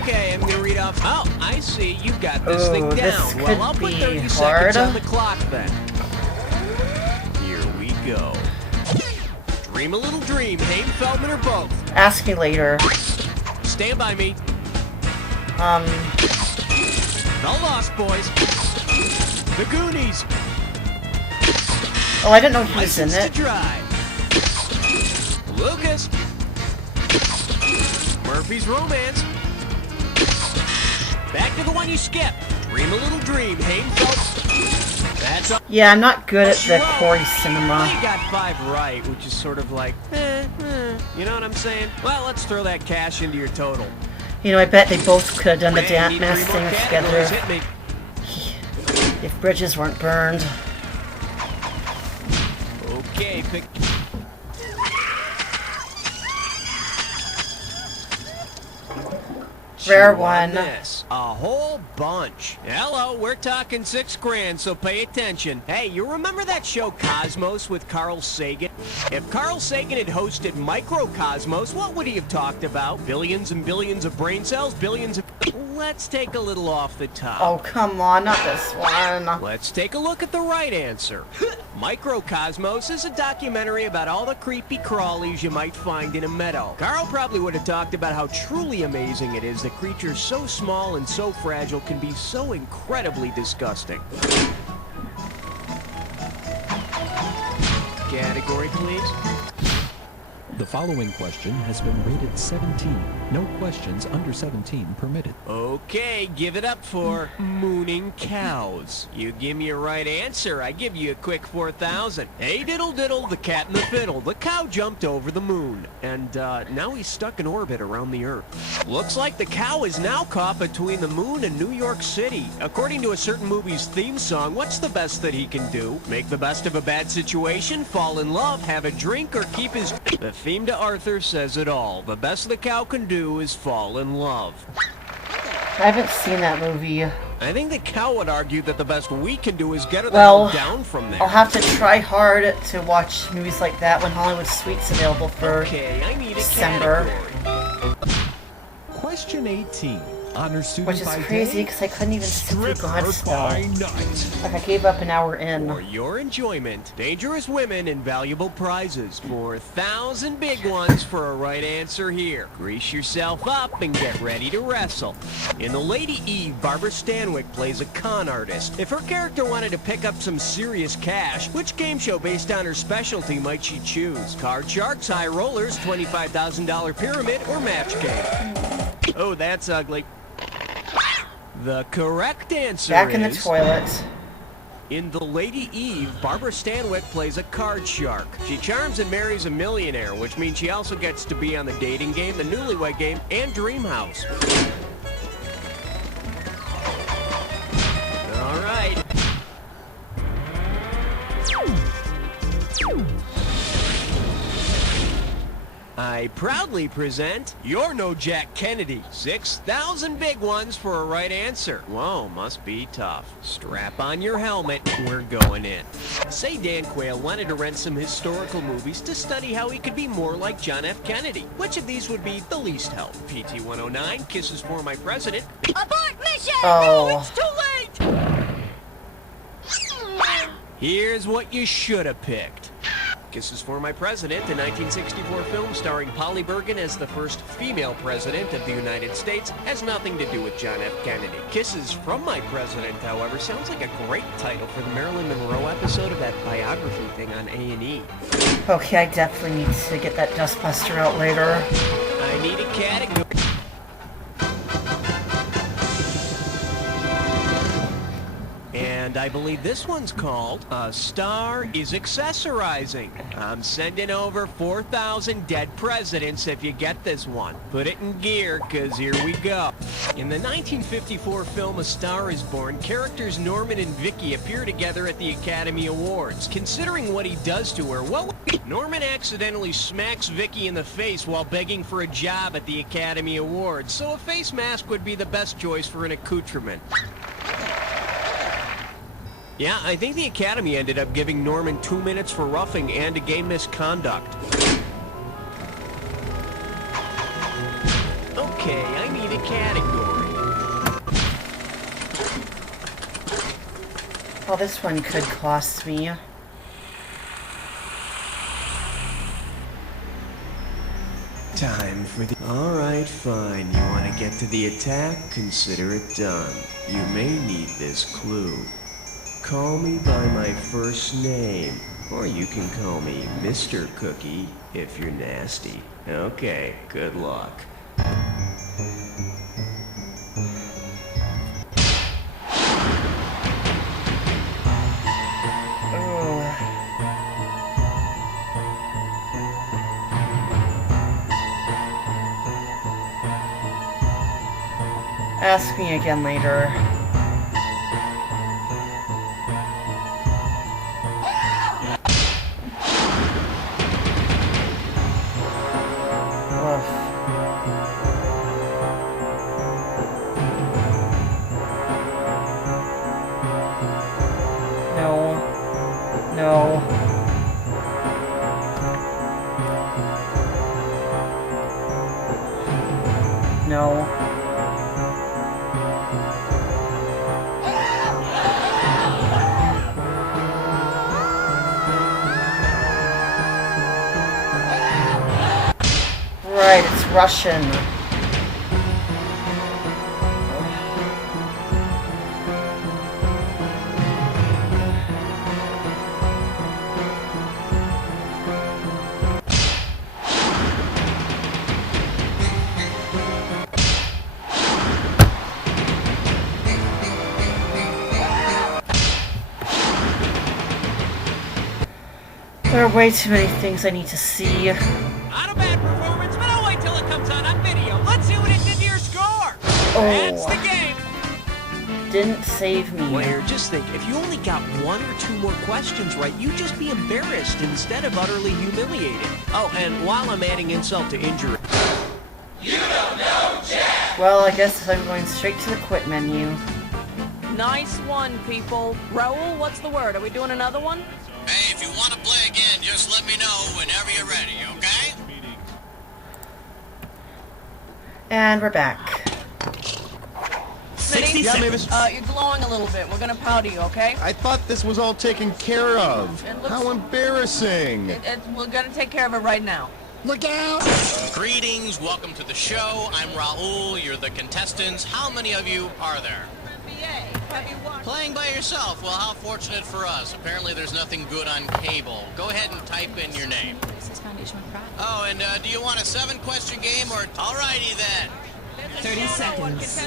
Okay, I'm gonna read off. Oh, I see. You got this thing this down. could Well, I'll put be 30 hard. seconds on the clock then. Here we go. Dream a little dream. Haim Feldman or both? Ask me later. Stand by me. The Lost Boys. The Goonies. Oh, I didn't know he was in License it. to Drive. Lucas. Murphy's Romance. Back to the one you skipped. Dream a little dream. Haim Feldman. That's all. Yeah, I'm not good at the Corey cinema. You got 5 right, which is sort of like, you know what I'm saying? Well, let's throw that cash into your total. You know, I bet they both could have done the Ray, need dance 3 thing more together categories. Hit me. if bridges weren't burned. Okay, pick. Rare Chew on one. This. A whole bunch. Hello, we're talking $6 grand, so pay attention. Hey, you remember that show Cosmos with Carl Sagan? If Carl Sagan had hosted Microcosmos, what would he have talked about? Billions and billions of brain cells, billions of... Let's take a little off the top. Oh, come on, not this one. Let's take a look at the right answer. Microcosmos is a documentary about all the creepy crawlies you might find in a meadow. Carl probably would have talked about how truly amazing it is that creatures so small and so fragile can be so incredibly disgusting. Category, please. The following question has been rated 17. No questions under 17 permitted. Okay, give it up for mooning cows. You give me a right answer, I give you a quick 4,000. Hey diddle diddle, the cat and the fiddle. The cow jumped over the moon, and now he's stuck in orbit around the Earth. Looks like the cow is now caught between the moon and New York City. According to a certain movie's theme song, what's the best that he can do? Make the best of a bad situation, fall in love, have a drink, or keep his... The theme to Arthur says it all. The best the cow can do is fall in love. I haven't seen that movie. I think the cow would argue that the best we can do is get her the Well, hell down from there. I'll have to try hard to watch movies like that when Hollywood Suite's available for December. Question 18. Honor student Which is by crazy day, because I couldn't even sit through stripper Godspell. by night. Like I gave up an hour in. For your enjoyment, dangerous women and valuable prizes. 4,000 big ones for a right answer here. Grease yourself up and get ready to wrestle. In The Lady Eve, Barbara Stanwyck plays a con artist. If her character wanted to pick up some serious cash, which game show based on her specialty might she choose? Card Sharks, High Rollers, $25,000 Pyramid, or Match Game? Oh, that's ugly. The correct answer Back in the is... toilet. In The Lady Eve, Barbara Stanwyck plays a card shark. She charms and marries a millionaire, which means she also gets to be on the dating game, the newlywed game, and Dream House. All right. I proudly present You're No Jack Kennedy. 6,000 big ones for a right answer. Whoa, must be tough. Strap on your helmet. We're going in. Say Dan Quayle wanted to rent some historical movies to study how he could be more like John F. Kennedy. Which of these would be the least help? PT 109, Kisses for My President. Abort mission! Oh. No, it's too late! Here's what you should have picked. Kisses for My President, a 1964 film starring Polly Bergen as the first female president of the United States, has nothing to do with John F. Kennedy. Kisses from My President, however, sounds like a great title for the Marilyn Monroe episode of that biography thing on A&E. Okay, I definitely need to get that dustbuster out later. I need a category. And I believe this one's called A Star is Accessorizing. I'm sending over 4,000 dead presidents if you get this one. Put it in gear, cause here we go. In the 1954 film A Star is Born, characters Norman and Vicky appear together at the Academy Awards. Considering what he does to her, well, Norman accidentally smacks Vicky in the face while begging for a job at the Academy Awards, so a face mask would be the best choice for an accoutrement. Yeah, I think the Academy ended up giving Norman 2 minutes for roughing and a game misconduct. Okay, I need a category. Well, this one could cost me. Time for the... Alright, fine. You want to get to the attack? Consider it done. You may need this clue. Call me by my first name, or you can call me Mr. Cookie if you're nasty. Okay, good luck. Ask me again later. No. Right, it's Russian. There are way too many things I need to see. Not a bad performance, but I'll wait till it comes out on video. Let's see what it did to your score. That's the game. Didn't save me. Blair, just think, if you only got one or two more questions right, you'd just be embarrassed instead of utterly humiliated. Oh, and while I'm adding insult to injury... You don't know Jack! Well, I guess I'm going straight to the quit menu. Nice one, people. Raul, what's the word? Are we doing another one? Hey, if you want to play again, just let me know whenever you're ready, okay? And we're back. 60 Yeah, seconds. Mavis. You're glowing a little bit. We're gonna powder you, okay? I thought this was all taken care of. It looks- How embarrassing. We're gonna take care of it right now. Look out! Greetings, welcome to the show. I'm Raul, you're the contestants. How many of you are there? Playing by yourself. Well, how fortunate for us. Apparently there's nothing good on cable. Go ahead and type in your name. Oh, and do you want a 7-question game or... Alrighty then. 30 seconds.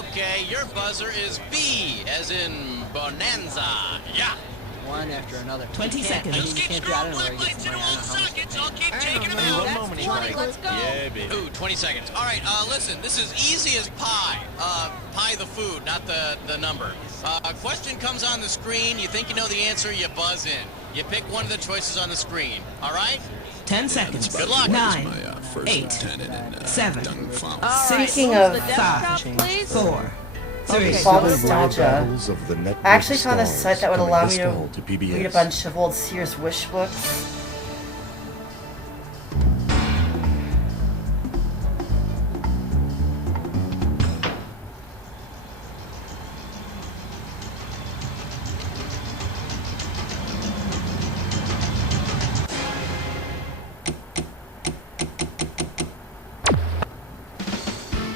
Okay, your buzzer is B, as in bonanza. Yeah. One after another. 20 seconds. I mean, you can't do, I don't know where he gets the money. I don't know how much. I'll keep taking them One out. moment, Let's go. Yeah, baby. Ooh, 20 seconds. All right, listen, this is easy as pie. Pie the food, not the number. A question comes on the screen, you think you know the answer, you buzz in. You pick one of the choices on the screen, all right? 10 seconds. Good luck. 9, First 8, lieutenant in 7, All right, Speaking who's of the desktop, please? 4, 3. Fall Nostalgia. Of the network I actually found a stars site that would coming allow this me to fall PBS. read a bunch of old Sears wish books.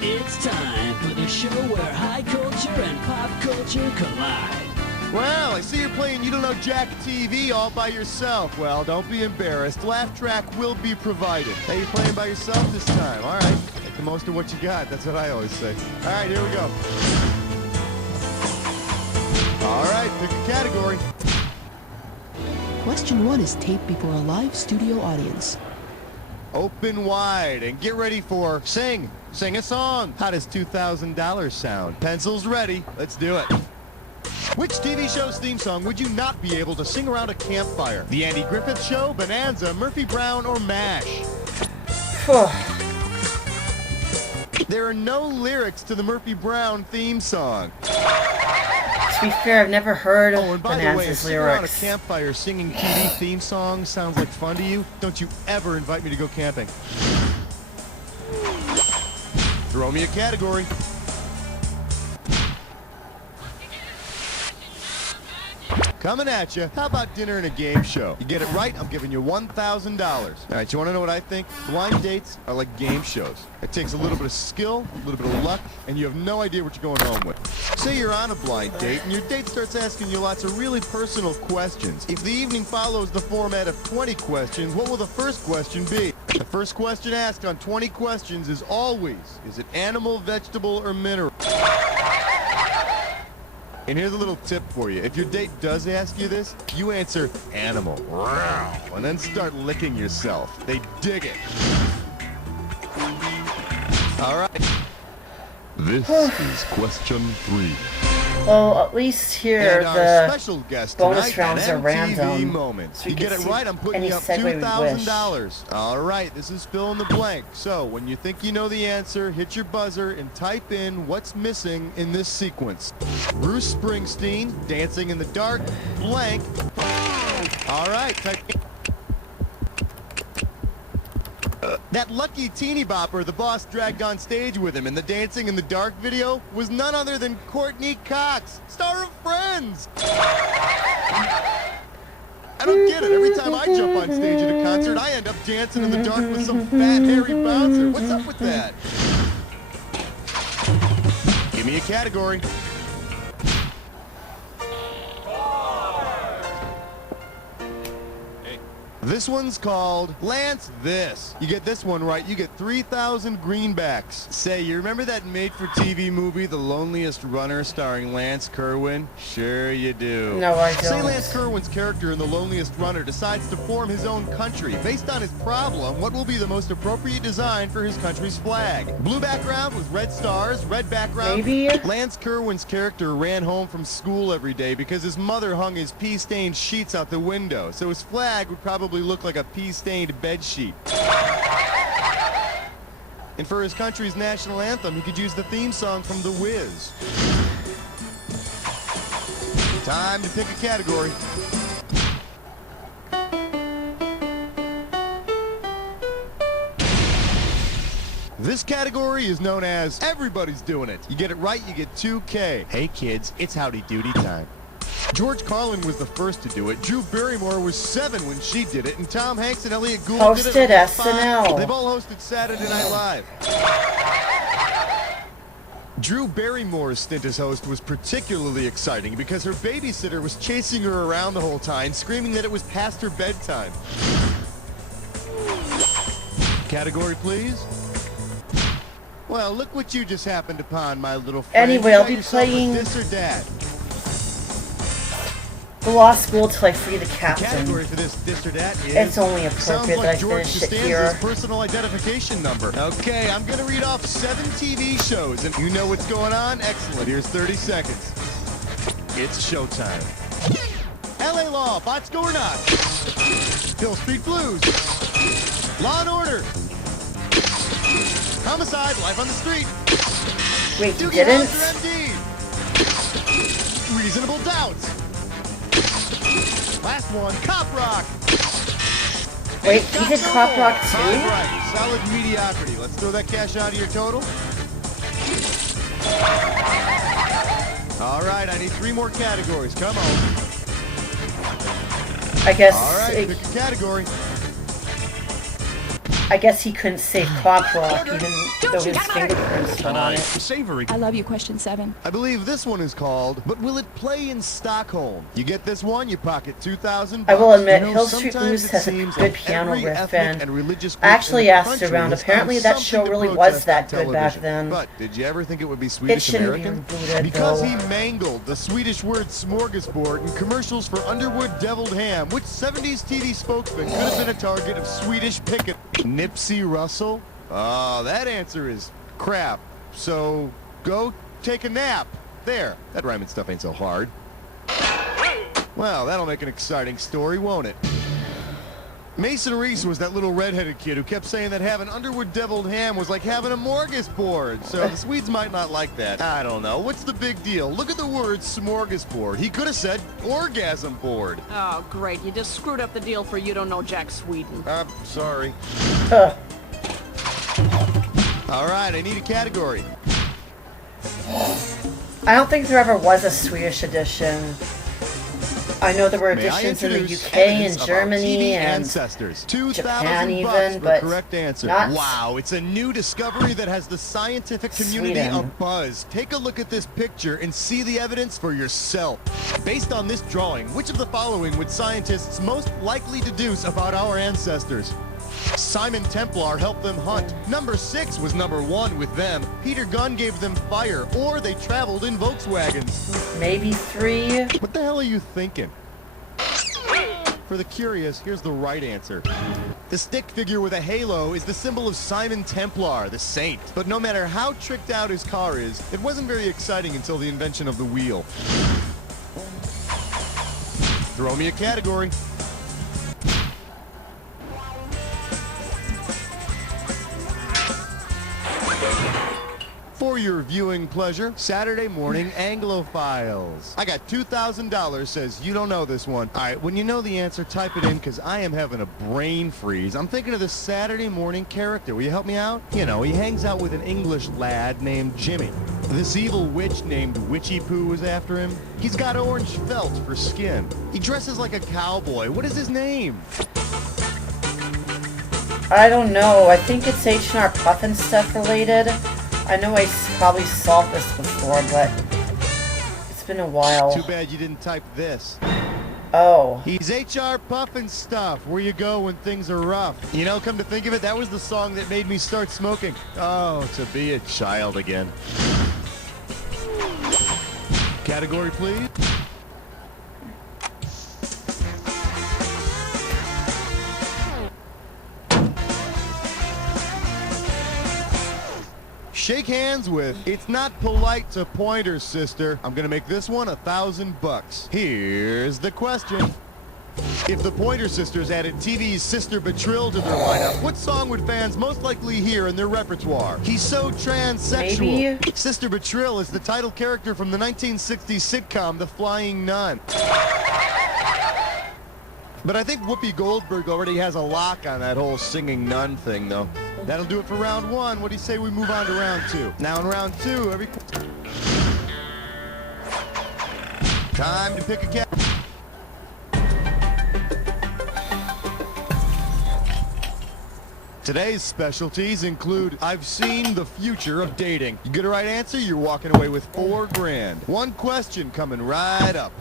It's time for the show where high culture and pop culture collide. Well, I see you're playing You Don't Know Jack TV all by yourself. Well, don't be embarrassed. Laugh track will be provided. Hey, you're playing by yourself this time. All right. Make the most of what you got. That's what I always say. All right, here we go. All right, pick a category. Question 1 is taped before a live studio audience. Open wide and get ready for sing. Sing a song. How does $2,000 sound? Pencils ready. Let's do it. Which TV show's theme song would you not be able to sing around a campfire? The Andy Griffith Show, Bonanza, Murphy Brown, or MASH? There are no lyrics to the Murphy Brown theme song. To be fair, I've never heard Oh, and by the way, Bonanza's sitting around a lyrics. campfire singing TV theme songs sounds like fun to you? Don't you ever invite me to go camping. Throw me a category. Coming at you. How about dinner and a game show? You get it right, I'm giving you $1,000. All right, you want to know what I think? Blind dates are like game shows. It takes a little bit of skill, a little bit of luck, and you have no idea what you're going home with. Say you're on a blind date, and your date starts asking you lots of really personal questions. If the evening follows the format of 20 questions, what will the first question be? The first question asked on 20 questions is always, is it animal, vegetable, or mineral? And here's a little tip for you. If your date does ask you this, you answer animal. And then start licking yourself. They dig it. All right. This is question 3. Well, at least here And our the special guest bonus tonight, rounds an are MTV random. Moment. So we You can get it see right, I'm putting any you up segue we wish. $2,000. All right, this is fill in the blank. So when you think you know the answer, hit your buzzer and type in what's missing in this sequence. Bruce Springsteen, Dancing in the Dark, blank. All right, type. That lucky teeny bopper the boss dragged on stage with him in the Dancing in the Dark video was none other than Courtney Cox, star of Friends. I don't get it. Every time I jump on stage at a concert, I end up dancing in the dark with some fat, hairy bouncer. What's up with that? Give me a category. This one's called Lance This. You get this one right, you get 3,000 greenbacks. Say, you remember that made-for-TV movie, The Loneliest Runner, starring Lance Kerwin? Sure you do. No, I don't. Say Lance Kerwin's character in The Loneliest Runner decides to form his own country. Based on his problem, what will be the most appropriate design for his country's flag? Blue background with red stars, red background. Maybe? Lance Kerwin's character ran home from school every day because his mother hung his pea-stained sheets out the window, so his flag would probably look like a pea-stained bed sheet. And for his country's national anthem, he could use the theme song from The Wiz. Time to pick a category. This category is known as Everybody's Doing It. You get it right, you get 2K. Hey kids, it's Howdy Doody time. George Carlin was the first to do it. Drew Barrymore was 7 when she did it, and Tom Hanks and Elliot Gould did it. Hosted SNL. They've all hosted Saturday Night Live. Drew Barrymore's stint as host was particularly exciting because her babysitter was chasing her around the whole time, screaming that it was past her bedtime. Category, please. Well, look what you just happened upon, my little friend. Anyway, I'll be playing This or That. The Law School till I free the captain. Category for this or that is... It's only sounds appropriate like that I George finish it Costanza's here. personal identification number. Okay, I'm gonna read off 7 TV shows, and you know what's going on? Excellent. Here's 30 seconds. It's showtime. LA Law, Bots Go or Not. Hill Street Blues. Law and Order. Homicide, Life on the Street. Wait, you Doogie didn't? Howser, MD. Reasonable Doubt. Last one, Cop Rock. Wait, he did Cop Rock too? 5 right, solid mediocrity. Let's throw that cash out of your total. All right, I need 3 more categories. Come on. I guess. All right, pick a category. I guess he couldn't say Cop Rock even though his fingerprints were on it. Savory. I love you, question 7. I believe this one is called, but will it play in Stockholm? You get this one, you pocket 2,000 bucks. I will admit, You know, Hill Street sometimes Blues it has a seems good like piano every riff, ethnic and religious group I actually in the asked country around. has Apparently found that something show to really was protest that on good back television. then. But did you ever think it would be Swedish shouldn't be American? rebooted, Because though. he mangled the Swedish word smorgasbord in commercials for Underwood deviled ham, which 70s TV spokesman could have been a target of Swedish picket. Nipsey Russell? Oh, that answer is crap. So go take a nap. There. That rhyming stuff ain't so hard. Well, that'll make an exciting story, won't it? Mason Reese was that little redheaded kid who kept saying that having Underwood deviled ham was like having a smorgasbord. So the Swedes might not like that. I don't know. What's the big deal? Look at the word smorgasbord. He could have said orgasm board. Oh, great. You just screwed up the deal for You Don't Know Jack Sweden. I'm sorry. All right, I need a category. I don't think there ever was a Swedish edition. I know there were May I editions in the introduce UK evidence and of our Germany TV and ancestors. Japan 2,000 bucks even, for but correct answer. not Wow, it's a new discovery that has the scientific community Sweden. abuzz. Take a look at this picture and see the evidence for yourself. Based on this drawing, which of the following would scientists most likely deduce about our ancestors? Simon Templar helped them hunt. Number 6 was number 1 with them. Peter Gunn gave them fire, or they traveled in Volkswagens. Maybe 3. What the hell are you thinking? For the curious, here's the right answer. The stick figure with a halo is the symbol of Simon Templar, the saint. But no matter how tricked out his car is, it wasn't very exciting until the invention of the wheel. Throw me a category. For your viewing pleasure, Saturday morning Anglophiles. I got $2,000, says you don't know this one. All right, when you know the answer, type it in, because I am having a brain freeze. I'm thinking of this Saturday morning character. Will you help me out? You know, he hangs out with an English lad named Jimmy. This evil witch named Witchy Poo was after him. He's got orange felt for skin. He dresses like a cowboy. What is his name? I don't know. I think it's H&R Puffin stuff related. I know I probably saw this before, but it's been a while. Too bad you didn't type this. Oh. He's HR Puffin' Stuff, Where You Go When Things Are Rough. You know, come to think of it, that was the song that made me start smoking. Oh, to be a child again. Category, please. Shake hands with It's Not Polite to Pointer, Sister. I'm gonna make this one $1,000. Here's the question. If the Pointer Sisters added TV's Sister Betrill to their lineup, what song would fans most likely hear in their repertoire? He's so transsexual. Maybe? Sister Betrill is the title character from the 1960s sitcom The Flying Nun. But I think Whoopi Goldberg already has a lock on that whole singing nun thing, though. That'll do it for round one. What do you say we move on to round two? Now in round two, time to pick a cat. Today's specialties include I've seen the future of dating. You get a right answer, you're walking away with $4 grand. One question coming right up.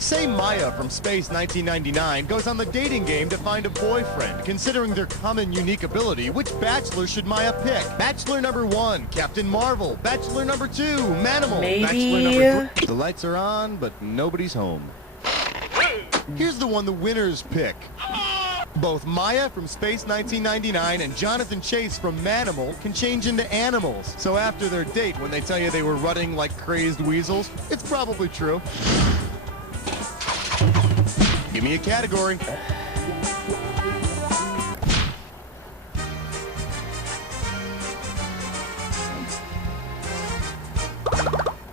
Say Maya from Space 1999 goes on the dating game to find a boyfriend. Considering their common unique ability, which bachelor should Maya pick? Bachelor number 1, Captain Marvel. Bachelor number 2, Manimal. Maybe. Bachelor number 3. The lights are on, but nobody's home. Here's the one the winners pick. Both Maya from Space 1999 and Jonathan Chase from Manimal can change into animals. So after their date, when they tell you they were running like crazed weasels, it's probably true. Give me a category.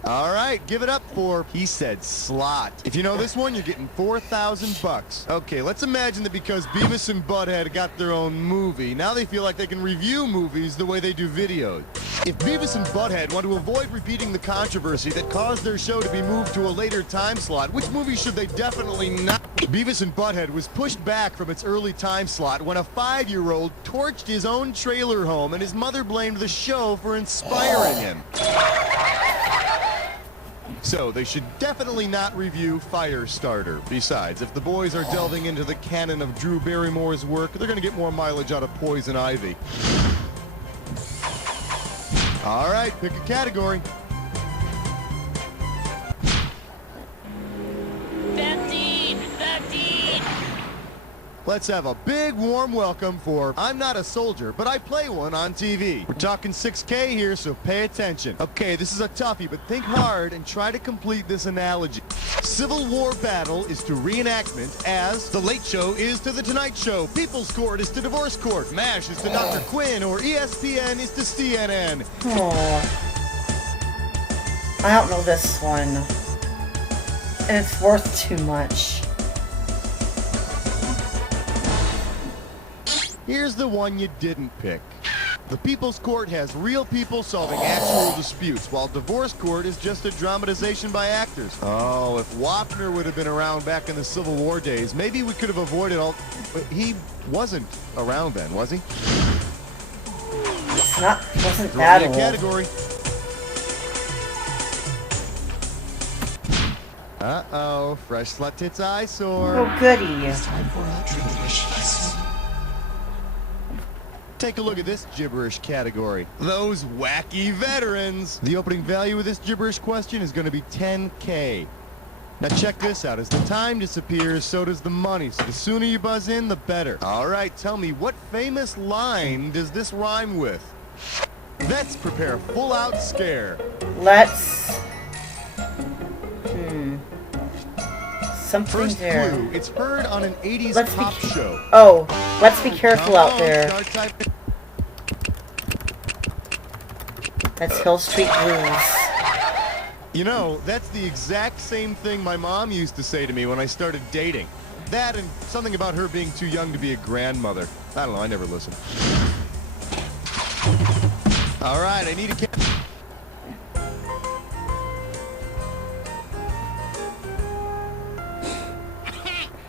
All right, give it up for, he said, slot. If you know this one, you're getting $4,000. Okay, let's imagine that because Beavis and Butthead got their own movie, now they feel like they can review movies the way they do videos. If Beavis and Butthead want to avoid repeating the controversy that caused their show to be moved to a later time slot, which movie should they definitely not? Beavis and Butthead was pushed back from its early time slot when a 5-year-old torched his own trailer home and his mother blamed the show for inspiring him. So they should definitely not review Firestarter. Besides, if the boys are delving into the canon of Drew Barrymore's work, they're going to get more mileage out of Poison Ivy. All right, pick a category. 13! 13! Let's have a big warm welcome for I'm not a soldier, but I play one on TV. We're talking 6K here, so pay attention. Okay, this is a toughie, but think hard and try to complete this analogy. Civil War battle is to reenactment as The Late Show is to The Tonight Show, People's Court is to Divorce Court, MASH is to Dr. Quinn, or ESPN is to CNN. I don't know this one. And it's worth too much. Here's the one you didn't pick. The People's Court has real people solving actual disputes, while Divorce Court is just a dramatization by actors. Oh, if Wapner would have been around back in the Civil War days, maybe we could have avoided all... But he wasn't around then, was he? Wasn't that old. Category. Uh-oh, fresh slut tits eyesore. Oh, goody. It's time for our delicious. Take a look at this gibberish category. Those wacky veterans. The opening value of this gibberish question is going to be $10K. Now check this out. As the time disappears, so does the money. So the sooner you buzz in, the better. All right, tell me, what famous line does this rhyme with? Vets prepare a full-out scare. Let's... Something First there. clue, it's heard on an 80s pop show. Oh, let's be careful out there. That's Hill Street Blues. You know, that's the exact same thing my mom used to say to me when I started dating. That and something about her being too young to be a grandmother. I don't know, I never listened. All right, I need a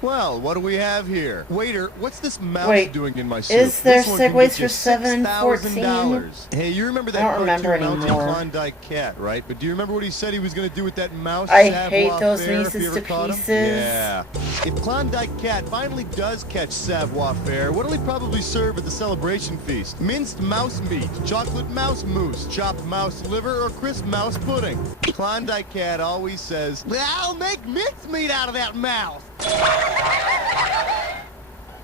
Well, what do we have here? Waiter, what's this mouse Wait, doing in my soup? is there This one can segues get you for 7 and 14? $6,000. Hey, you remember that I don't remember cartoon Mountain anymore. Klondike cat, right? But do you remember what he said he was going to do with that mouse? I savoir hate those faire, if Reese's you ever to caught 'em? pieces. Yeah. If Klondike Cat finally does catch savoir faire, what'll he probably serve at the celebration feast? Minced mouse meat, chocolate mouse mousse, chopped mouse liver, or crisp mouse pudding? Klondike Cat always says, "I'll make mincemeat out of that mouse."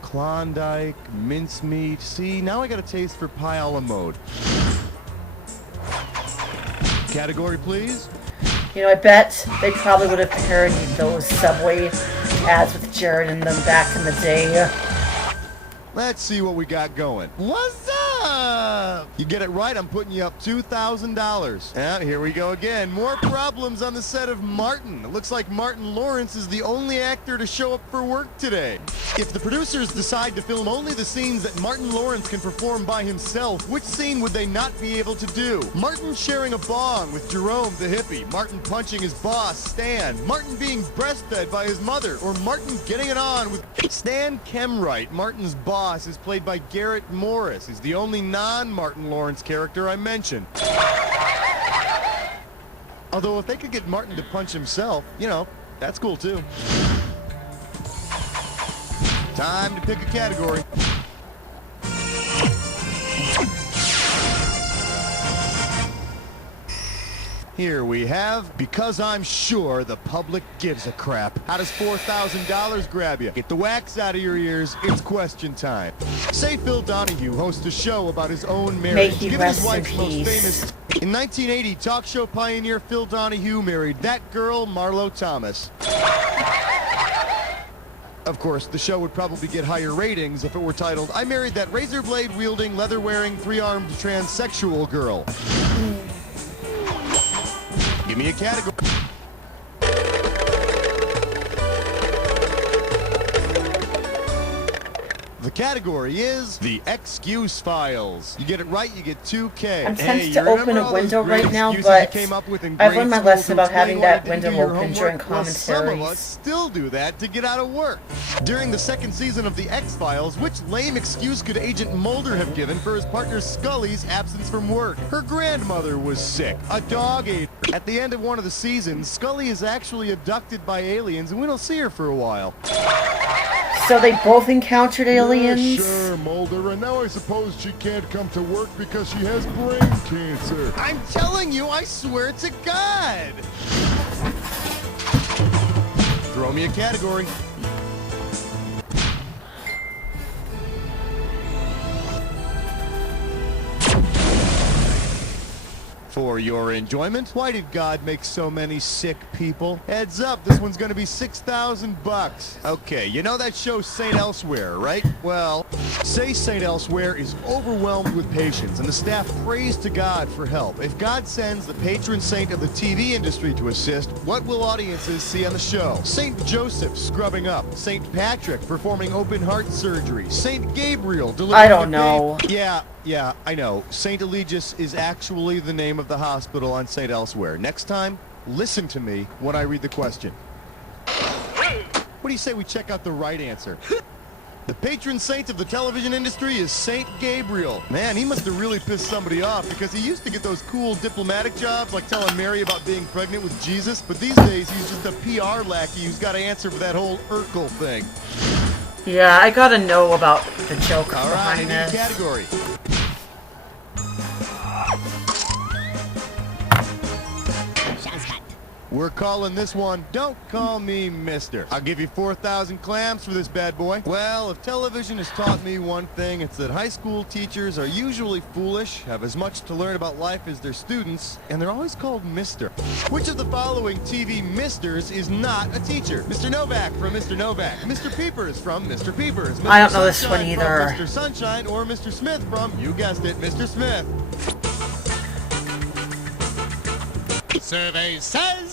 Klondike, mincemeat. See, now I got a taste for pie a la mode. Category, please. You know, I bet they probably would have parodied those Subway ads with Jared in them back in the day. Let's see what we got going. What's up? You get it right, I'm putting you up $2,000. And here we go again. More problems on the set of Martin. It looks like Martin Lawrence is the only actor to show up for work today. If the producers decide to film only the scenes that Martin Lawrence can perform by himself, which scene would they not be able to do? Martin sharing a bong with Jerome the hippie, Martin punching his boss, Stan, Martin being breastfed by his mother, or Martin getting it on with Stan Kemwright. Martin's boss is played by Garrett Morris. He's the only non-Martin Lawrence character I mentioned. Although if they could get Martin to punch himself, you know, that's cool too. Time to pick a category. Here we have, because I'm sure the public gives a crap. How does $4,000 grab you? Get the wax out of your ears. It's question time. Say Phil Donahue hosts a show about his own marriage. May he Given rest his in wife's most peace. famous. In 1980, talk show pioneer Phil Donahue married that girl, Marlo Thomas. Of course, the show would probably get higher ratings if it were titled, "I Married That Razor Blade Wielding, Leather Wearing, Three-Armed Transsexual Girl." Give me a category. The category is the Excuse Files. You get it right, you get $2K. I'm tempted to open a window right now, but I've learned my lesson about having that window open during commentaries. Some of us still do that to get out of work. During the second season of the X-Files, which lame excuse could Agent Mulder have given for his partner Scully's absence from work? Her grandmother was sick. A dog ate her. At the end of one of the seasons, Scully is actually abducted by aliens, and we don't see her for a while. So they both encountered aliens? Yeah, sure, Mulder, and now I suppose she can't come to work because she has brain cancer. I'm telling you, I swear to God! Throw me a category. For your enjoyment, why did God make so many sick people? Heads up, this one's gonna be $6,000. Okay, you know that show St. Elsewhere, right? Well, say St. Elsewhere is overwhelmed with patients and the staff prays to God for help. If God sends the patron saint of the TV industry to assist, what will audiences see on the show? St. Joseph scrubbing up, St. Patrick performing open heart surgery, St. Gabriel delivering I don't know. Yeah, I know. St. Eligius is actually the name of the hospital on St. Elsewhere. Next time, listen to me when I read the question. What do you say we check out the right answer? The patron saint of the television industry is St. Gabriel. Man, he must have really pissed somebody off because he used to get those cool diplomatic jobs like telling Mary about being pregnant with Jesus, but these days he's just a PR lackey who's got to answer for that whole Urkel thing. Yeah, I gotta know about the joke All right, behind new this. category. We're calling this one, Don't Call Me Mister. I'll give you 4,000 clams for this bad boy. Well, if television has taught me one thing, it's that high school teachers are usually foolish, have as much to learn about life as their students, and they're always called Mister. Which of the following TV Misters is not a teacher? Mr. Novak from Mr. Novak, Mr. Peepers from Mr. Peepers, Mr. I don't know this one Sunshine either. from Mr. Sunshine, or Mr. Smith from, you guessed it, Mr. Smith. Survey says...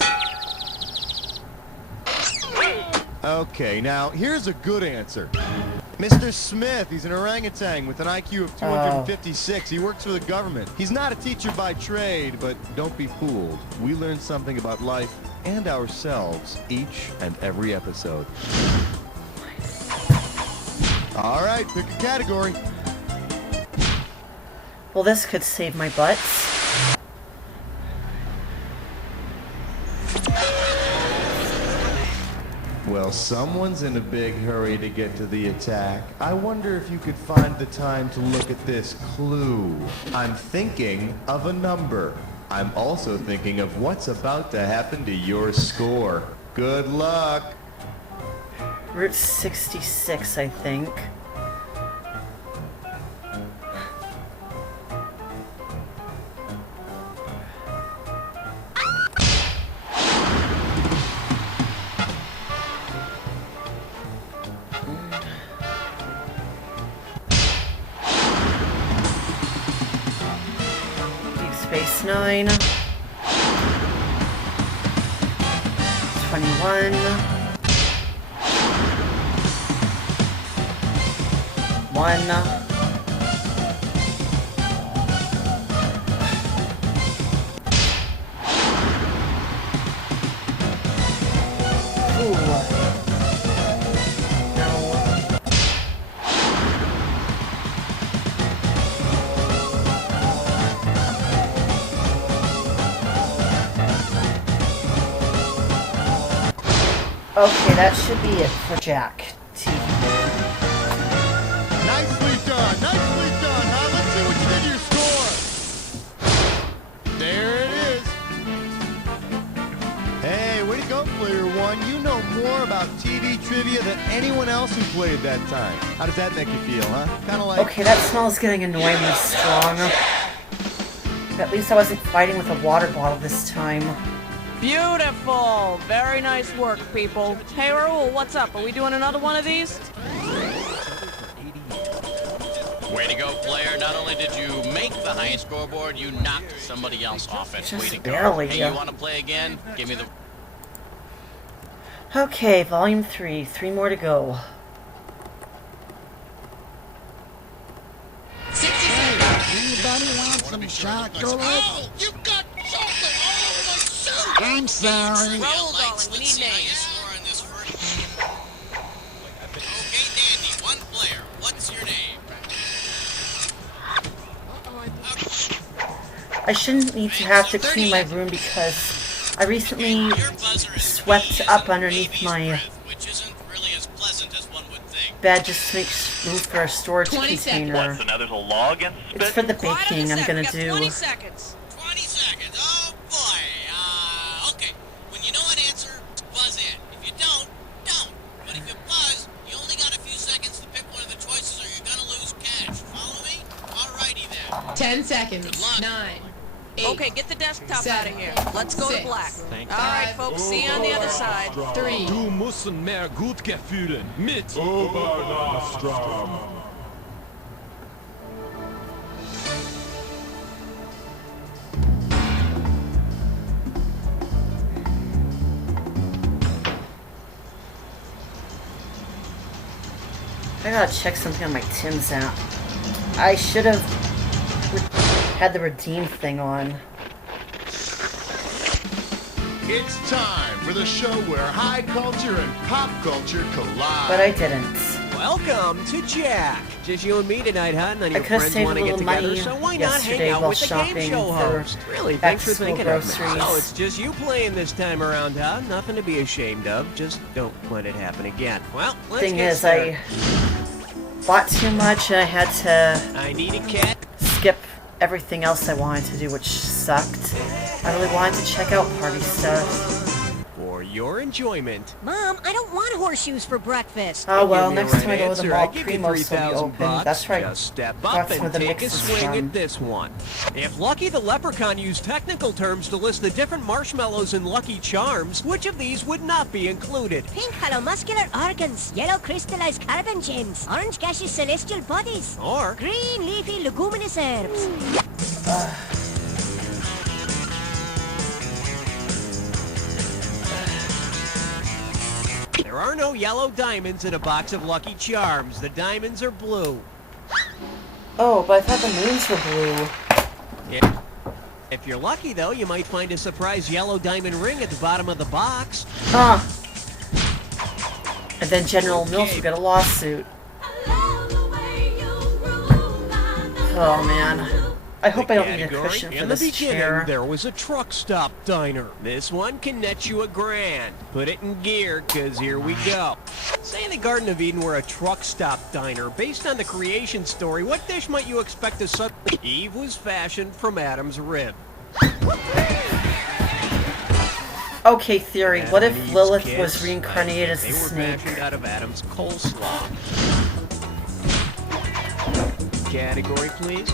Okay, now, here's a good answer. Mr. Smith, he's an orangutan with an IQ of 256. He works for the government. He's not a teacher by trade, but don't be fooled. We learn something about life and ourselves each and every episode. All right, pick a category. Well, this could save my butts. Well, someone's in a big hurry to get to the attack. I wonder if you could find the time to look at this clue. I'm thinking of a number. I'm also thinking of what's about to happen to your score. Good luck. Route 66, I think. Deep Space Nine. 21. 1. Okay, that should be it for Jack TV. Nicely done, huh? Let's see what you did to your score. There it is. Hey, way to go, Player One. You know more about TV trivia than anyone else who played that time. How does that make you feel, huh? Kind of like... Okay, that smell is getting annoyingly strong. At least I wasn't fighting with a water bottle this time. Beautiful! Very nice work, people. Hey, Raul, what's up? Are we doing another one of these? Way to go, player. Not only did you make the highest scoreboard, you knocked somebody else off it. Way to go. Barely. Hey, you want to play again? Give me the... Okay, Volume 3. 3 more to go. Anybody want some chocolate? Oh, you got chocolate all over my suit! I'm sorry. Raul, darling, we need names. Okay, Dandy, one player. What's your name? I shouldn't need to have to clean my room because I recently swept up underneath my bed just to make room for a storage container. What, so now there's a law against spit? It's for the baking I'm gonna do. 20 seconds. 20 seconds. Oh, boy. Okay. When you know an answer, buzz in. If you don't, don't. But if you buzz, you only got a few seconds to pick one of the choices or you're gonna lose cash. Follow me? Alrighty then. 10 seconds. Good luck. 9. 8, Okay, get the desktop 7, out of here. Let's go 6, to black. Thank All right, folks, see you on the other side. 3. Du musst mehr Gutke fühlen. Mit Obernostra. I gotta check something on my Tim's app. I should have had the redeem thing on. It's time for the show where high culture and pop culture collide. But I didn't. Welcome to Jack. Just you and me tonight, huh? None of I your could've friends saved want to a get little together, money so why not hang yesterday out while with the game shopping show for host? Really, thanks for back-to-school thinking of me. groceries. Oh, it's just you playing this time around, huh? Nothing to be ashamed of. Just don't let it happen again. Well, let's Thing get is, started. I bought too much and I had to I need a cat. skip everything else I wanted to do, which sucked. I really wanted to check out party stuff. For your enjoyment. Mom, I don't want horseshoes for breakfast. Oh well, Give me next the time I right go to the answer. mall, I give you Primos will be 3,000 open. bucks. That's right. Just step That's up where and the take a mix is swing from. at this one. If Lucky the Leprechaun used technical terms to list the different marshmallows in Lucky Charms, which of these would not be included? Pink hollow muscular organs, yellow crystallized carbon gems, orange gaseous celestial bodies, Or green leafy leguminous herbs. there are no yellow diamonds in a box of Lucky Charms. The diamonds are blue. Oh, but I thought the moons were blue. Yeah. If you're lucky, though, you might find a surprise yellow diamond ring at the bottom of the box. Huh. And then General Mills will get a lawsuit. Hello, Oh man. I hope I don't need a Category, cushion for in the this beginning, chair. there was a truck stop diner. This one can net you $1,000. Put it in gear, cause here we go. Say the Garden of Eden were a truck stop diner. Based on the creation story, what dish might you expect to son? Eve was fashioned from Adam's rib. Okay, theory. What if Adam Lilith Eve's was kids, reincarnated as a They were snake? fashioned out of Adam's coleslaw. Category, please.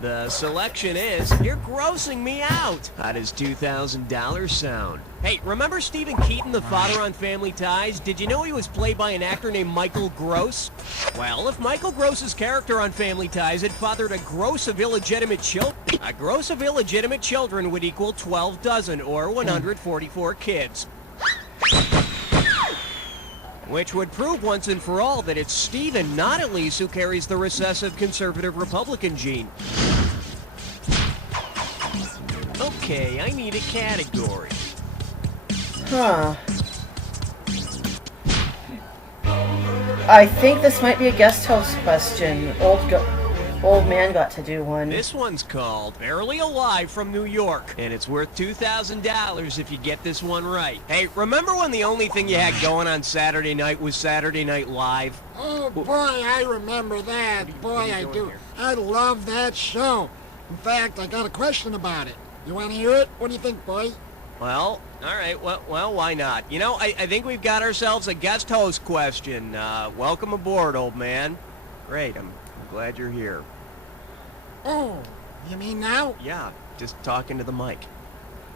The selection is, you're grossing me out. How does $2,000 sound? Hey, remember Stephen Keaton, the father on Family Ties? Did you know he was played by an actor named Michael Gross? Well, if Michael Gross's character on Family Ties had fathered a gross of illegitimate children, a gross of illegitimate children would equal 12 dozen, or 144 kids. Which would prove once and for all that it's Stephen, not Elise, who carries the recessive conservative Republican gene. Okay, I need a category. Huh. I think this might be a guest host question. Old man got to do one. This one's called Barely Alive from New York, and it's worth $2,000 if you get this one right. Hey, remember when the only thing you had going on Saturday night was Saturday Night Live? Oh boy, I remember that. Boy, I do. I love that show. In fact, I got a question about it. You want to hear it? What do you think, boy? Well, all right. Well, why not? You know, I think we've got ourselves a guest host question. Welcome aboard, old man. Great. I'm glad you're here. Oh, you mean now? Yeah, just talking to the mic.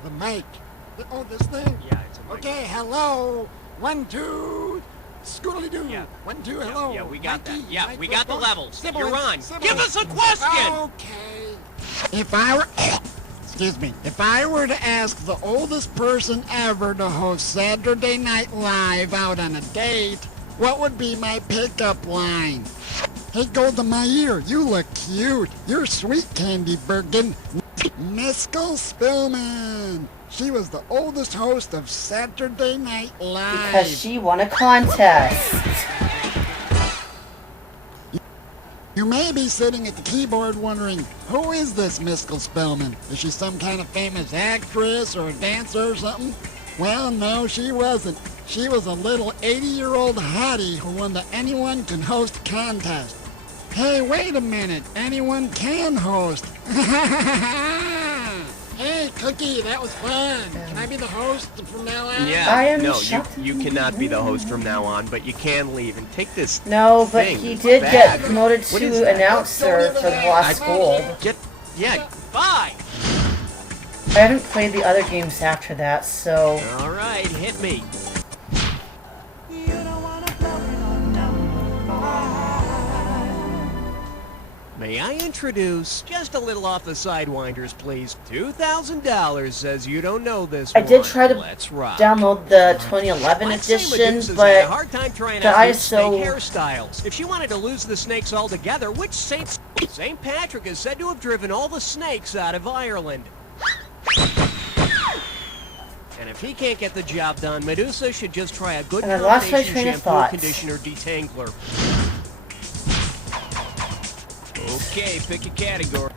The mic. Oh, this thing? Yeah, it's a mic. Okay, hello. 1, 2, scoodly-doo. Yeah. 1, 2, hello. Yeah, we got Mikey, that. Yeah, we got the levels. Sibilance, You're on. sibilance. Give us a question! Okay. If I were... Excuse me. If I were to ask the oldest person ever to host Saturday Night Live out on a date, what would be my pickup line? Hey, Gold in my ear, you look cute. You're sweet, Candy Bergen. Miskel Spillman. She was the oldest host of Saturday Night Live. Because she won a contest. You may be sitting at the keyboard wondering, who is this Miskel Spellman? Is she some kind of famous actress or a dancer or something? Well, no, she wasn't. She was a little 80-year-old hottie who won the Anyone Can Host contest. Hey, wait a minute. Anyone can host. Hey, Cookie, that was fun. Can I be the host from now on? Yeah, no, you cannot be the host from now on, but you can leave and take this. No, but thing, he this did bag. get promoted What is to that? announcer for the Lost Gold. Bye. I haven't played the other games after that, so... All right, hit me. May I introduce, just a little off the sidewinders, please. $2,000 says you don't know this I one. did try to Let's rock. download the 2011 Let's say edition, Medusa's had but a hard time trying the out new snake ISO... hairstyles. If she wanted to lose the snakes altogether, which Saint Patrick is said to have driven all the snakes out of Ireland? And if he can't get the job done, Medusa should just try a good And I lost my combination train of shampoo, thought. conditioner, detangler. Okay, pick a category.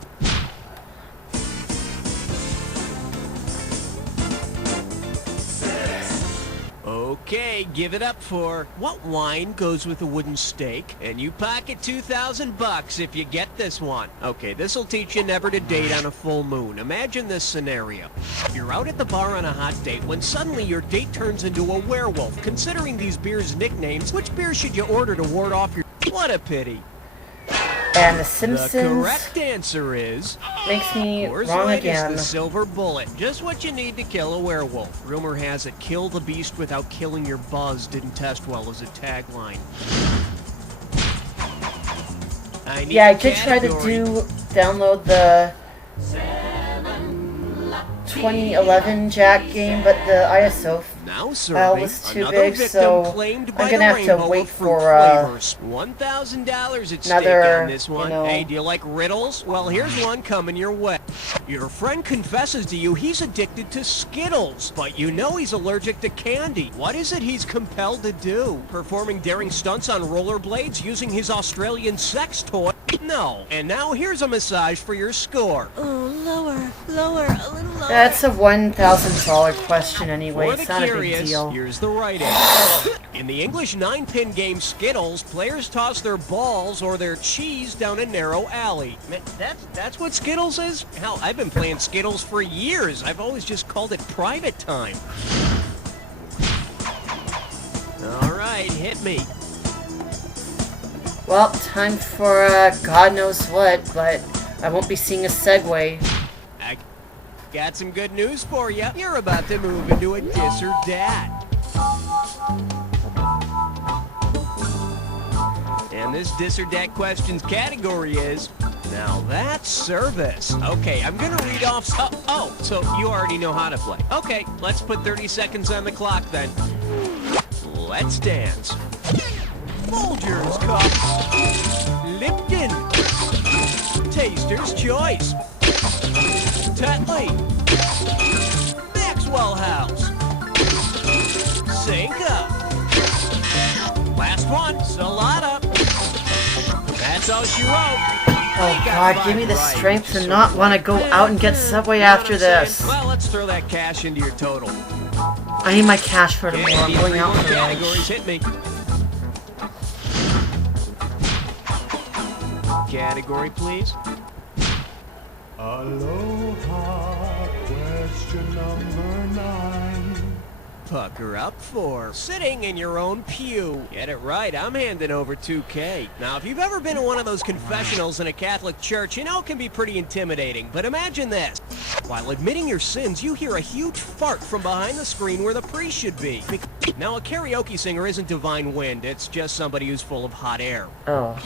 Okay, give it up for what wine goes with a wooden stake, and you pocket $2,000 if you get this one. Okay, this'll teach you never to date on a full moon. Imagine this scenario. You're out at the bar on a hot date when suddenly your date turns into a werewolf. Considering these beers' nicknames, which beer should you order to ward off your... What a pity. And The Simpsons... The correct answer is... Makes me Coors wrong Light again. is the silver bullet. Just what you need to kill a werewolf. Rumor has it, kill the beast without killing your buzz didn't test well as a tagline. Yeah, I did try to download the 2011 Jack game, but the ISO Now That serving was too another big, victim so claimed by I'm the gonna have to rainbow wait of fruit for flavors. $1,000 at stake another, on this one. you know- Hey, do you like riddles? Well, here's one coming your way. Your friend confesses to you he's addicted to Skittles, but you know he's allergic to candy. What is it he's compelled to do? Performing daring stunts on rollerblades using his Australian sex toy? No. And now here's a massage for your score. Oh, lower, a little lower. That's a $1,000 question anyway. For the It's not a big curious, deal. here's the right answer. In the English 9-pin game Skittles, players toss their balls or their cheese down a narrow alley. That's what Skittles is? Hell, I've been playing Skittles for years. I've always just called it private time. All right, hit me. Well, time for God knows what, but I won't be seeing a segue. I got some good news for you. You're about to move into a dis or dat. And this dis or dat questions category is, now that's service. Okay, I'm gonna read off, so you already know how to play. Okay, let's put 30 seconds on the clock then. Let's dance. Folgers Cup, Lipton, Taster's Choice, Tetley, Maxwell House, Cinca, last one, Salada. That's all she wrote. Oh God, give me the strength to not want to go out and get Subway after this. Well, let's throw that cash into your total. I need my cash for tomorrow. I'm going out for categories. lunch. Hit me. Category, please. Aloha, question number 9. Pucker up for sitting in your own pew. Get it right, I'm handing over $2K. Now, if you've ever been in one of those confessionals in a Catholic church, you know it can be pretty intimidating. But imagine this. While admitting your sins, you hear a huge fart from behind the screen where the priest should be. Now, a karaoke singer isn't divine wind. It's just somebody who's full of hot air. Oh.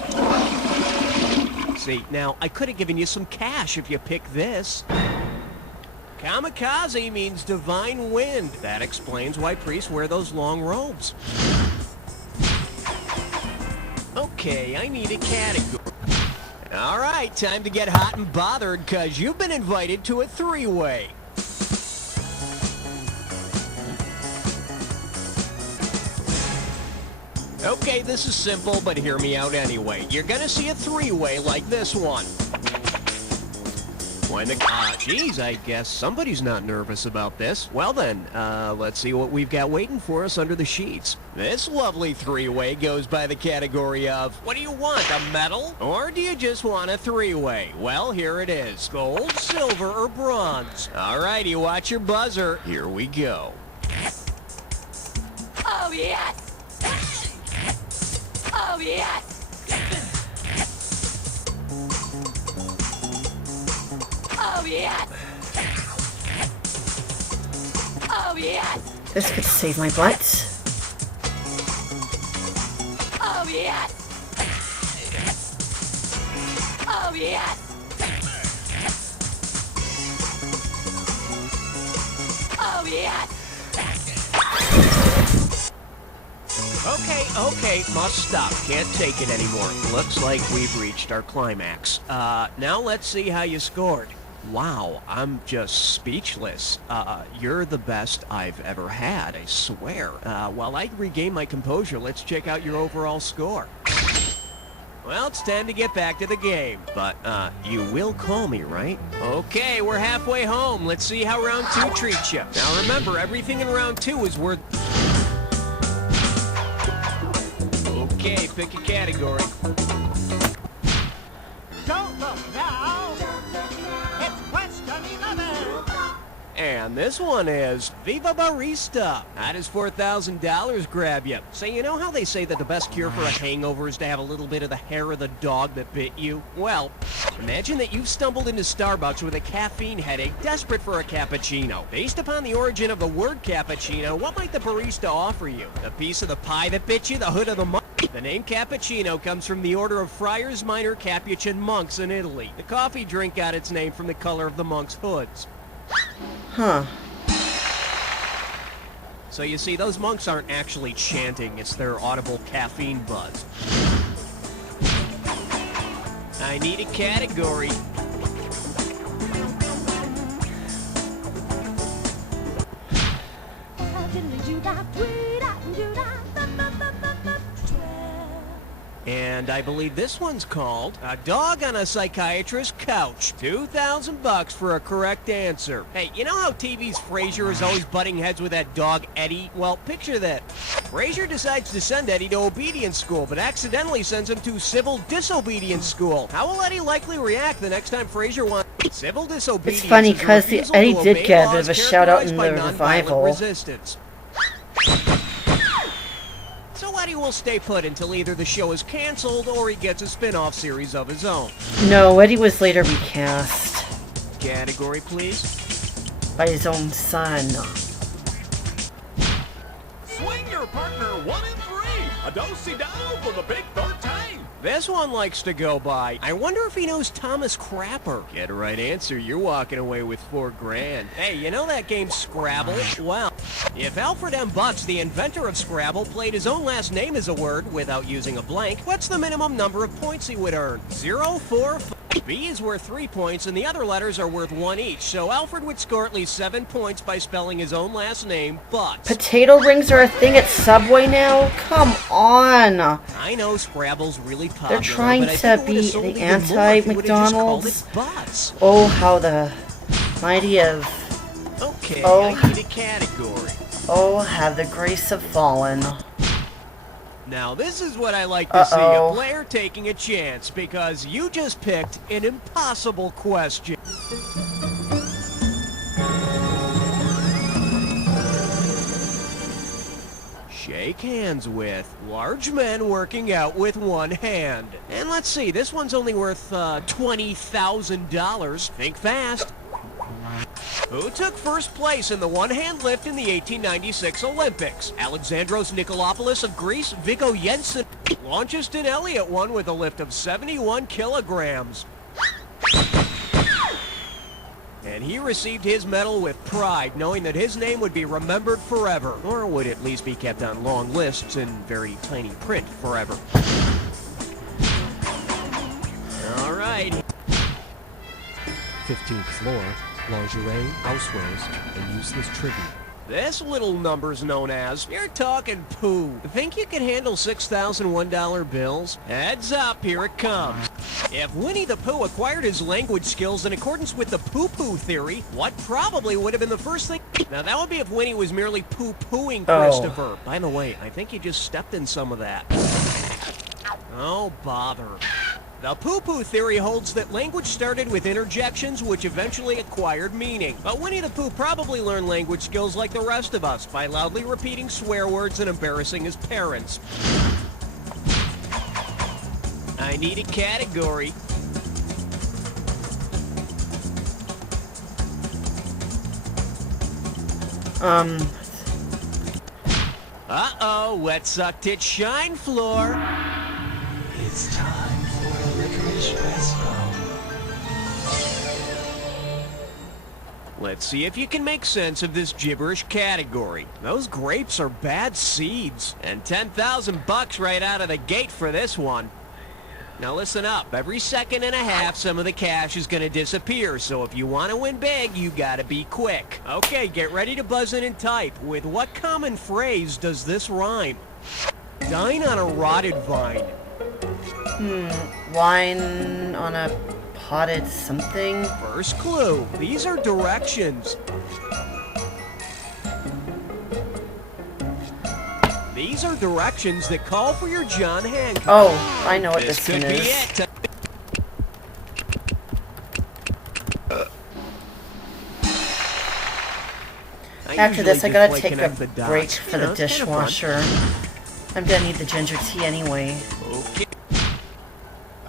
See, now, I could have given you some cash if you picked this. Kamikaze means divine wind. That explains why priests wear those long robes. Okay, I need a category. All right, time to get hot and bothered, because you've been invited to a three-way. Okay, this is simple, but hear me out anyway. You're gonna see a three-way like this one. When the geez, I guess somebody's not nervous about this. Well then, let's see what we've got waiting for us under the sheets. This lovely three-way goes by the category of, what do you want, a medal? Or do you just want a three-way? Well, here it is, gold, silver, or bronze. Alrighty, watch your buzzer. Here we go. Oh, yes! Oh, yes! Oh, yes! Oh, yes! This could save my butt. Oh, yes! Oh, yes! Oh, yes! Okay, must stop. Can't take it anymore. Looks like we've reached our climax. Now let's see how you scored. Wow, I'm just speechless. You're the best I've ever had, I swear. While I regain my composure, let's check out your overall score. Well, it's time to get back to the game. But, you will call me, right? Okay, we're halfway home. Let's see how round 2 treats you. Now remember, everything in round 2 is worth... Okay, pick a category. Don't look now. It's question 11. And this one is Viva Barista. How does $4,000 grab you? So you know how they say that the best cure for a hangover is to have a little bit of the hair of the dog that bit you? Well, imagine that you've stumbled into Starbucks with a caffeine headache, desperate for a cappuccino. Based upon the origin of the word cappuccino, what might the barista offer you? The piece of the pie that bit you? The hood of the monk? The name cappuccino comes from the order of Friars Minor Capuchin monks in Italy. The coffee drink got its name from the color of the monks' hoods. Huh. So you see, those monks aren't actually chanting, it's their audible caffeine buzz. I need a category. And I believe this one's called A Dog on a Psychiatrist's Couch. $2,000 for a correct answer. Hey, you know how TV's Frasier is always butting heads with that dog Eddie? Well, picture that. Frasier decides to send Eddie to obedience school, but accidentally sends him to civil disobedience school. How will Eddie likely react the next time Frasier wants civil disobedience? It's funny because Eddie did get a bit of a shout out in the revival. Resistance. So Eddie will stay put until either the show is canceled or he gets a spin-off series of his own. No, Eddie was later recast. Category, please. By his own son. Swing your partner 1 and 3. A do-si-do for the big third time. This one likes to go by. I wonder if he knows Thomas Crapper. Get a right answer, you're walking away with $4,000. Hey, you know that game Scrabble? Well, if Alfred M. Butts, the inventor of Scrabble, played his own last name as a word without using a blank, what's the minimum number of points he would earn? 0, 4, 5. B is worth 3 points, and the other letters are worth 1 each, so Alfred would score at least 7 points by spelling his own last name, Butts. Potato rings are a thing at Subway now? Come on! I know Scrabble's really popular. They're trying to be the anti-McDonald's. Oh, how the mighty of... Okay, oh, I need a category. Oh, have the grace have fallen. Now this is what I like to see, a player taking a chance, because you just picked an impossible question. Shake hands with large men working out with one hand. And let's see, this one's only worth $20,000. Think fast. Who took first place in the one-hand lift in the 1896 Olympics? Alexandros Nikolopoulos of Greece, Viggo Jensen. Launceston Elliott won with a lift of 71 kilograms. And he received his medal with pride, knowing that his name would be remembered forever, or would at least be kept on long lists in very tiny print forever. All right. 15th floor. Lingerie, housewares, and useless trivia. This little number's known as, you're talking poo. Think you can handle $6,001 bills? Heads up, here it comes. If Winnie the Pooh acquired his language skills in accordance with the poo-poo theory, what probably would have been the first thing? Now that would be if Winnie was merely poo-pooing Christopher. By the way, I think you just stepped in some of that. Oh, bother. The poo-poo theory holds that language started with interjections which eventually acquired meaning. But Winnie the Pooh probably learned language skills like the rest of us by loudly repeating swear words and embarrassing his parents. I need a category. Uh-oh, wet suck tit shine floor. It's time for a licorice espresso. Let's see if you can make sense of this gibberish category. Those grapes are bad seeds. And $10,000 right out of the gate for this one. Now listen up. Every second and a half, some of the cash is going to disappear. So if you want to win big, you got to be quick. Okay, get ready to buzz in and type. With what common phrase does this rhyme? Dine on a rotted vine. Wine on a potted something? First clue. These are directions. These are directions that call for your John Hancock. Oh, I know what this could one be is. it. After this, I gotta take a the break dots. for You know, the it's kinda fun. dishwasher. I'm gonna need the ginger tea anyway. Okay.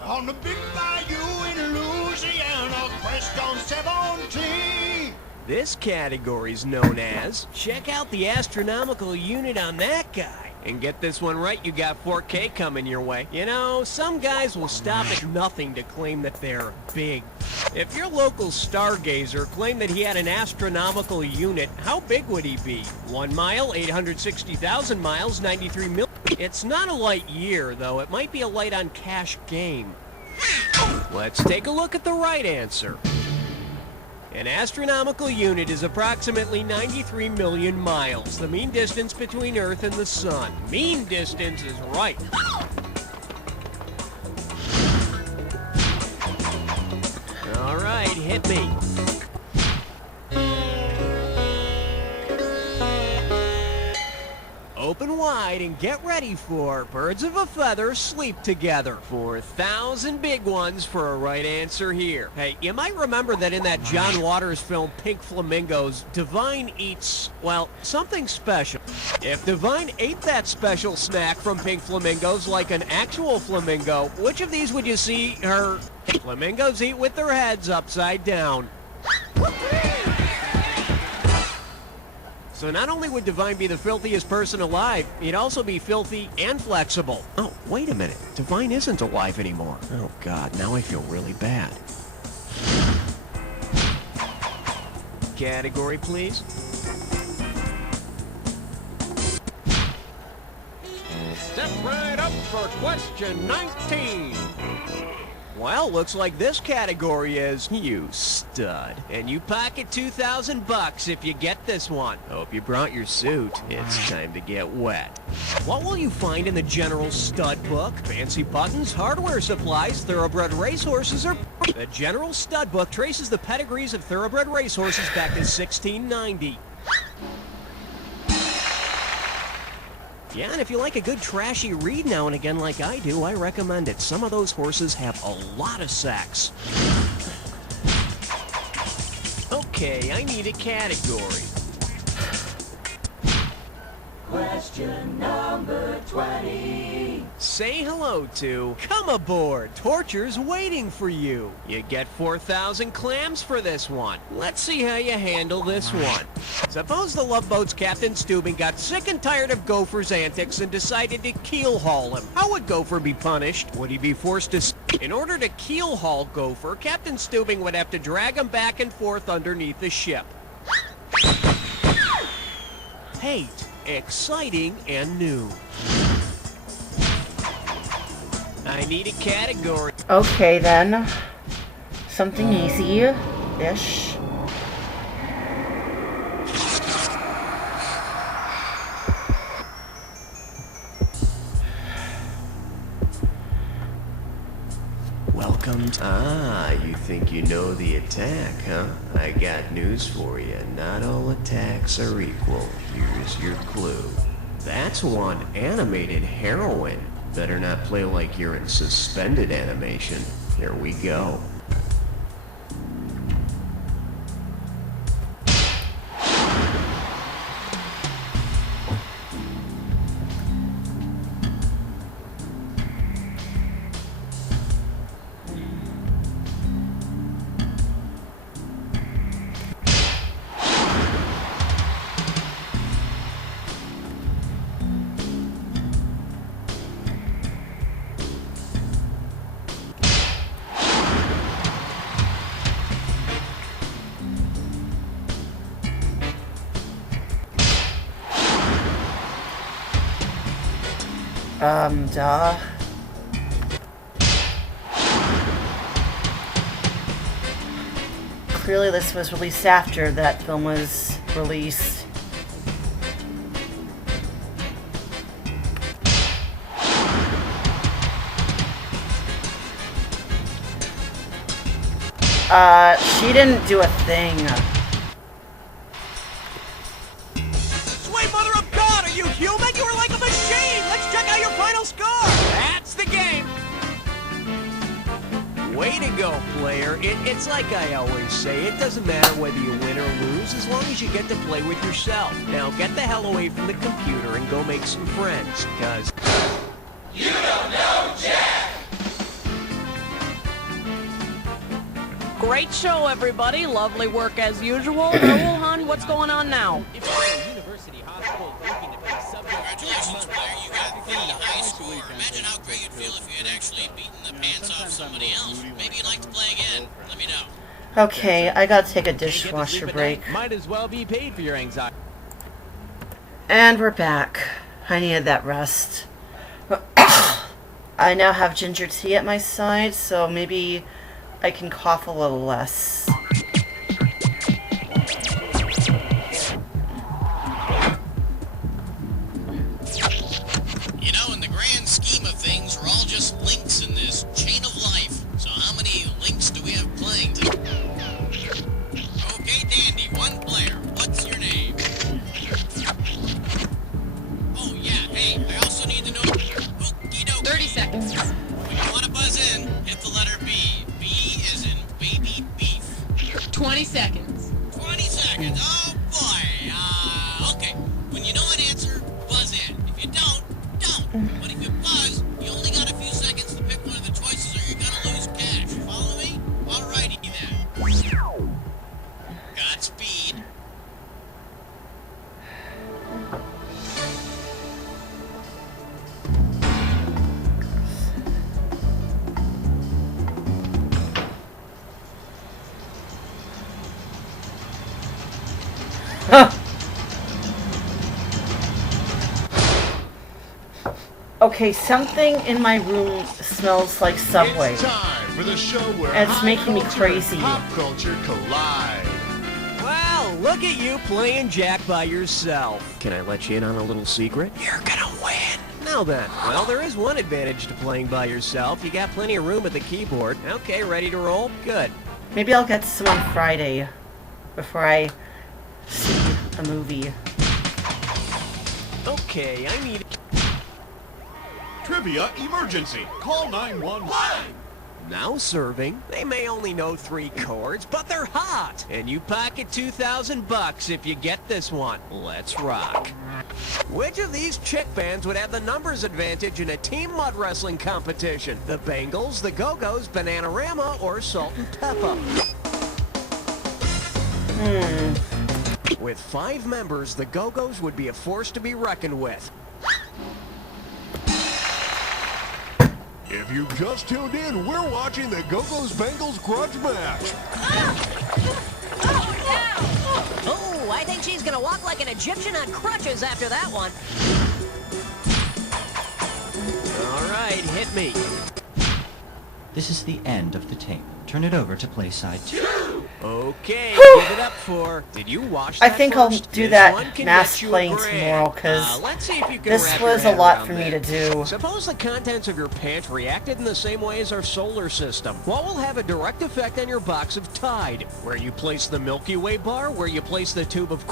On the big bayou in Louisiana, crest on 17. This category is known as, check out the astronomical unit on that guy. And get this one right, you got 4K coming your way. You know, some guys will stop at nothing to claim that they're big. If your local stargazer claimed that he had an astronomical unit, how big would he be? 1 mile, 860,000 miles, 93 million. It's not a light year, though. It might be a light on cash game. Let's take a look at the right answer. An astronomical unit is approximately 93 million miles, the mean distance between Earth and the Sun. Mean distance is right. All right, hit me. Open wide and get ready for Birds of a Feather Sleep Together. 4,000 big ones for a right answer here. Hey, you might remember that in that John Waters film, Pink Flamingos, Divine eats, well, something special. If Divine ate that special snack from Pink Flamingos like an actual flamingo, which of these would you see her flamingos eat with their heads upside down? So not only would Divine be the filthiest person alive, he'd also be filthy and flexible. Oh, wait a minute. Divine isn't alive anymore. Oh, God, now I feel really bad. Category, please. Step right up for question 19. Well, looks like this category is you stud. And you pocket 2,000 bucks if you get this one. Hope you brought your suit. It's time to get wet. What will you find in the general stud book? Fancy buttons, hardware supplies, thoroughbred racehorses, or... The general stud book traces the pedigrees of thoroughbred racehorses back to 1690. Yeah, and if you like a good trashy read now and again like I do, I recommend it. Some of those horses have a lot of sex. Okay, I need a category. Question number 20. Say hello to Come Aboard. Torture's waiting for you. You get 4,000 clams for this one. Let's see how you handle this one. Suppose the Love Boat's Captain Steubing got sick and tired of Gopher's antics and decided to keel haul him. How would Gopher be punished? Would he be forced to... In order to keel haul Gopher, Captain Steubing would have to drag him back and forth underneath the ship. Hate. Exciting and new. I need a category. Okay then. Something easy-ish. Welcome to... you think you know the attack, huh? I got news for you. Not all attacks are equal. Here's your clue. That's one animated heroine. Better not play like you're in suspended animation. Here we go. Duh. Clearly this was released after that film was released. She didn't do a thing. Sweet mother of God, are you human? You are like a machine! Let's check out your final score! That's the game! Way to go, player. It's like I always say, it doesn't matter whether you win or lose, as long as you get to play with yourself. Now get the hell away from the computer and go make some friends, cause... You don't know Jack! Great show, everybody. Lovely work as usual. Raoul, hon, what's going on now? Congratulations, player. You got completed a high score. Imagine how great you'd feel if you had actually beaten the pants off somebody else. Maybe you'd like to play again. Let me know. Okay, I gotta take a dishwasher break. Might as well be paid for your anxiety. And we're back. I needed that rest. I now have ginger tea at my side, so maybe I can cough a little less. You know, in the grand scheme of things, we're all just links in this chain of life. So how many links do we have playing today? Okay, Dandy, one player. What's your name? Oh, yeah, hey, I also need to know... 30 seconds. When you want to buzz in, hit the letter B. B is in baby beef. 20 seconds. 20 seconds? Oh, boy. Okay. When you know an answer, buzz in. If you don't, don't. But if you buzz, you only got a few seconds to pick one of the choices or you're gonna lose cash. Follow me? Alrighty then. Godspeed. Okay, something in my room smells like Subway. It's time for the show where And it's high making me culture crazy. and pop culture collide. Wow, look at you playing Jack by yourself. Can I let you in on a little secret? You're gonna win. Now then, well, there is one advantage to playing by yourself. You got plenty of room at the keyboard. Okay, ready to roll? Good. Maybe I'll get some on Friday before I see a movie. Okay, I need... Trivia emergency. Call 911. Now serving. They may only know 3 chords, but they're hot. And you pocket $2,000 if you get this one. Let's rock. Which of these chick bands would have the numbers advantage in a team mud wrestling competition? The Bengals, the Go-Go's, Bananarama, or Salt and Peppa? With 5 members, the Go-Go's would be a force to be reckoned with. If you just tuned in, we're watching the Go-Go's Bengals grudge match. Oh, I think she's gonna walk like an Egyptian on crutches after that one. All right, hit me. This is the end of the tape. Turn it over to play side 2. Okay, give it up for... Did you watch that I think I'll first? do This that one can mass get you a playing grand. tomorrow, because Let's see if you can this wrap was your a head lot around for me this. to do. Suppose the contents of your pantry acted in the same way as our solar system. What will have a direct effect on your box of Tide? Where you place the Milky Way bar, where you place the tube of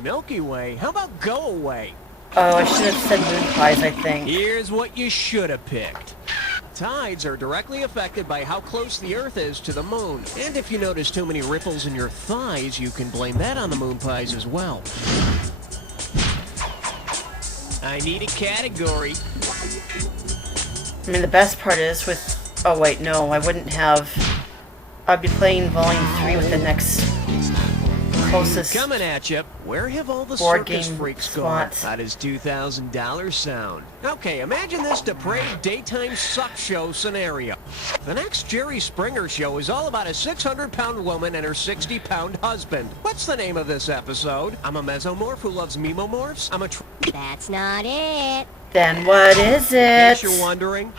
Milky Way? How about Go Away? Oh, I should have said moon pies, I think. Here's what you should have picked. Tides are directly affected by how close the Earth is to the moon. And if you notice too many ripples in your thighs, you can blame that on the moon pies as well. I need a category. I mean, the best part is with... Oh, wait, no, I wouldn't have... I'd be playing Volume 3 with the next closest... Coming at you. Where have all the board circus game freaks gone? spot. How does $2,000 sound? Okay, imagine this depraved daytime suck show scenario. The next Jerry Springer show is all about a 600-pound woman and her 60-pound husband. What's the name of this episode? I'm a mesomorph who loves memomorphs. I'm a... That's not it. Then what is In it? case you're wondering.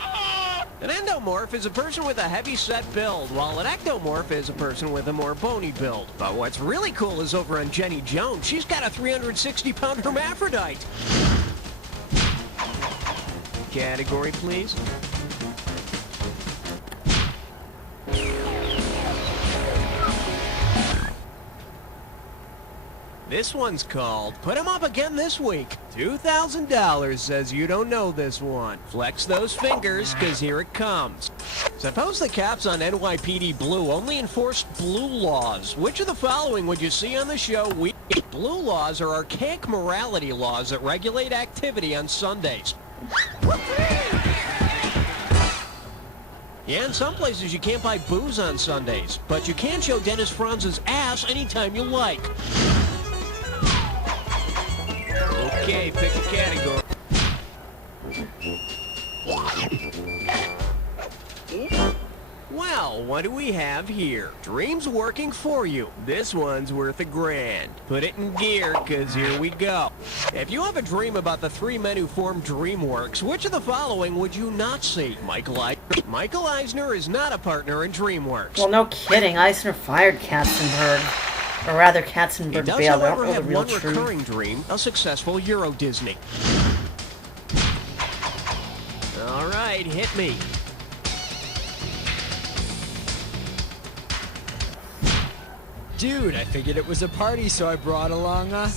An endomorph is a person with a heavy-set build, while an ectomorph is a person with a more bony build. But what's really cool is over on Jenny Jones, she's got a 360-pound hermaphrodite. Category, please. This one's called Put 'em Up Again This Week. $2,000 says you don't know this one. Flex those fingers, cause here it comes. Suppose the cops on NYPD Blue only enforced blue laws. Which of the following would you see on the show? Blue laws are archaic morality laws that regulate activity on Sundays. Yeah, in some places you can't buy booze on Sundays, but you can show Dennis Franz's ass anytime you like. Okay, pick a category. Well, what do we have here? Dream's working for you. This one's worth $1,000. Put it in gear, cause here we go. If you have a dream about the three men who formed DreamWorks, which of the following would you not see? Michael Eisner is not a partner in DreamWorks. Well, no kidding. Eisner fired Katzenberg. Or rather, Katzenberg does, bailed. I don't however, know the have real one truth. recurring dream, a successful Euro Disney. All right, hit me. Dude, I figured it was a party, so I brought along a...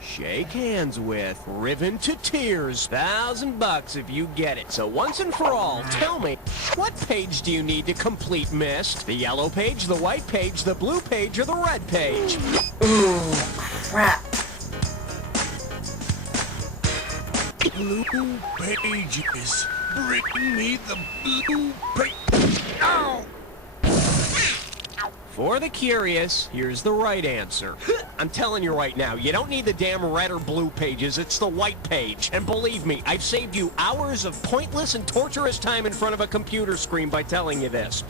Shake hands with, riven to tears, $1,000 if you get it. So once and for all, tell me, what page do you need to complete, Mist? The yellow page, the white page, the blue page, or the red page? Ooh, crap. Blue pages. Bring me the blue page. Ow! For the curious, here's the right answer. I'm telling you right now, you don't need the damn red or blue pages, it's the white page. And believe me, I've saved you hours of pointless and torturous time in front of a computer screen by telling you this.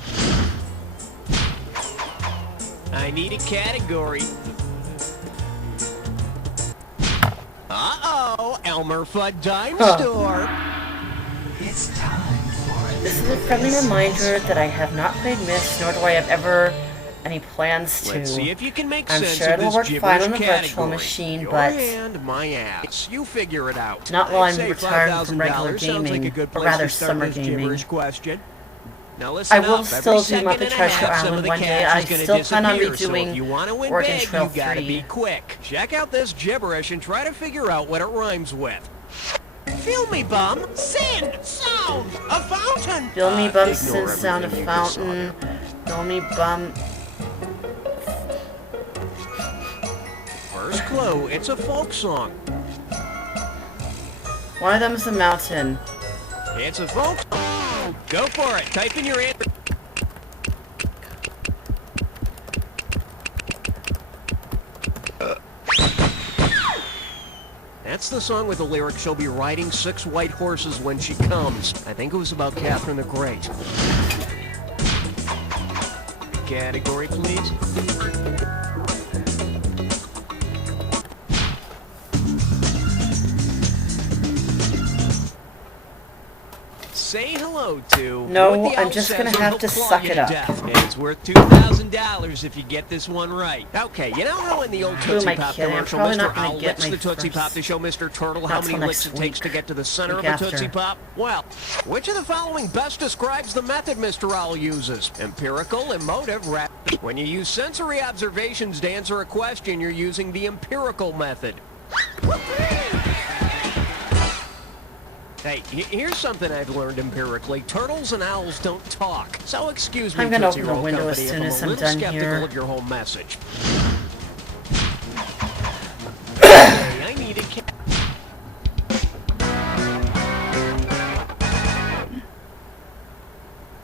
I need a category. Uh-oh, Elmer Fudd Dime Store. It's time for This is a friendly reminder that I have not played Myst, nor do I have ever any plans to. Let's see if you can make I'm sense sure of it'll this work fine on the gibberish virtual category. machine, Your but hand, my ass. You figure it out. not while I'd I'm say retired from regular $5,000 sounds like gaming, a good or place rather to start summer this gaming. gibberish question. Now listen I will up. still Every do Muppet second and a Treasure half, some Island of the one day. cash I is gonna still plan on disappear, so redoing if you want to win Oregon big, Trail you gotta 3. be quick. Check out this gibberish and try to figure out what it rhymes with. Feel me, bum. Sin. Sound. A fountain. Feel me bum, Ignore sin, sound, a everything you just saw fountain. Feel me bum. First clue, it's a folk song. One of them is a mountain. It's a folk song. Go for it. Type in your answer. That's the song with the lyric, she'll be riding 6 white horses when she comes. I think it was about Catherine the Great. Category, please. Say hello to... No, what the I'm owl just says gonna or have he'll to claw suck you it to up. death. And it's worth $2,000 if you get this one right. Okay, you know how in the old Who am Tootsie I Pop kidding? I'm commercial, probably Mr. not gonna Owl get licks my the Tootsie Pop first- to show Mr. Turtle how Not many till licks it next takes week. to get to the center of Week a Tootsie after. Pop? Well, which of the following best describes the method Mr. Owl uses? Empirical, emotive, rapid. When you use sensory observations to answer a question, you're using the empirical method. Hey, here's something I've learned empirically. Turtles and owls don't talk. So excuse me, I'm gonna Tootsie open the Roll window as Company, soon if as I'm a I'm little done skeptical here. of your whole message. Hey, I need a cat.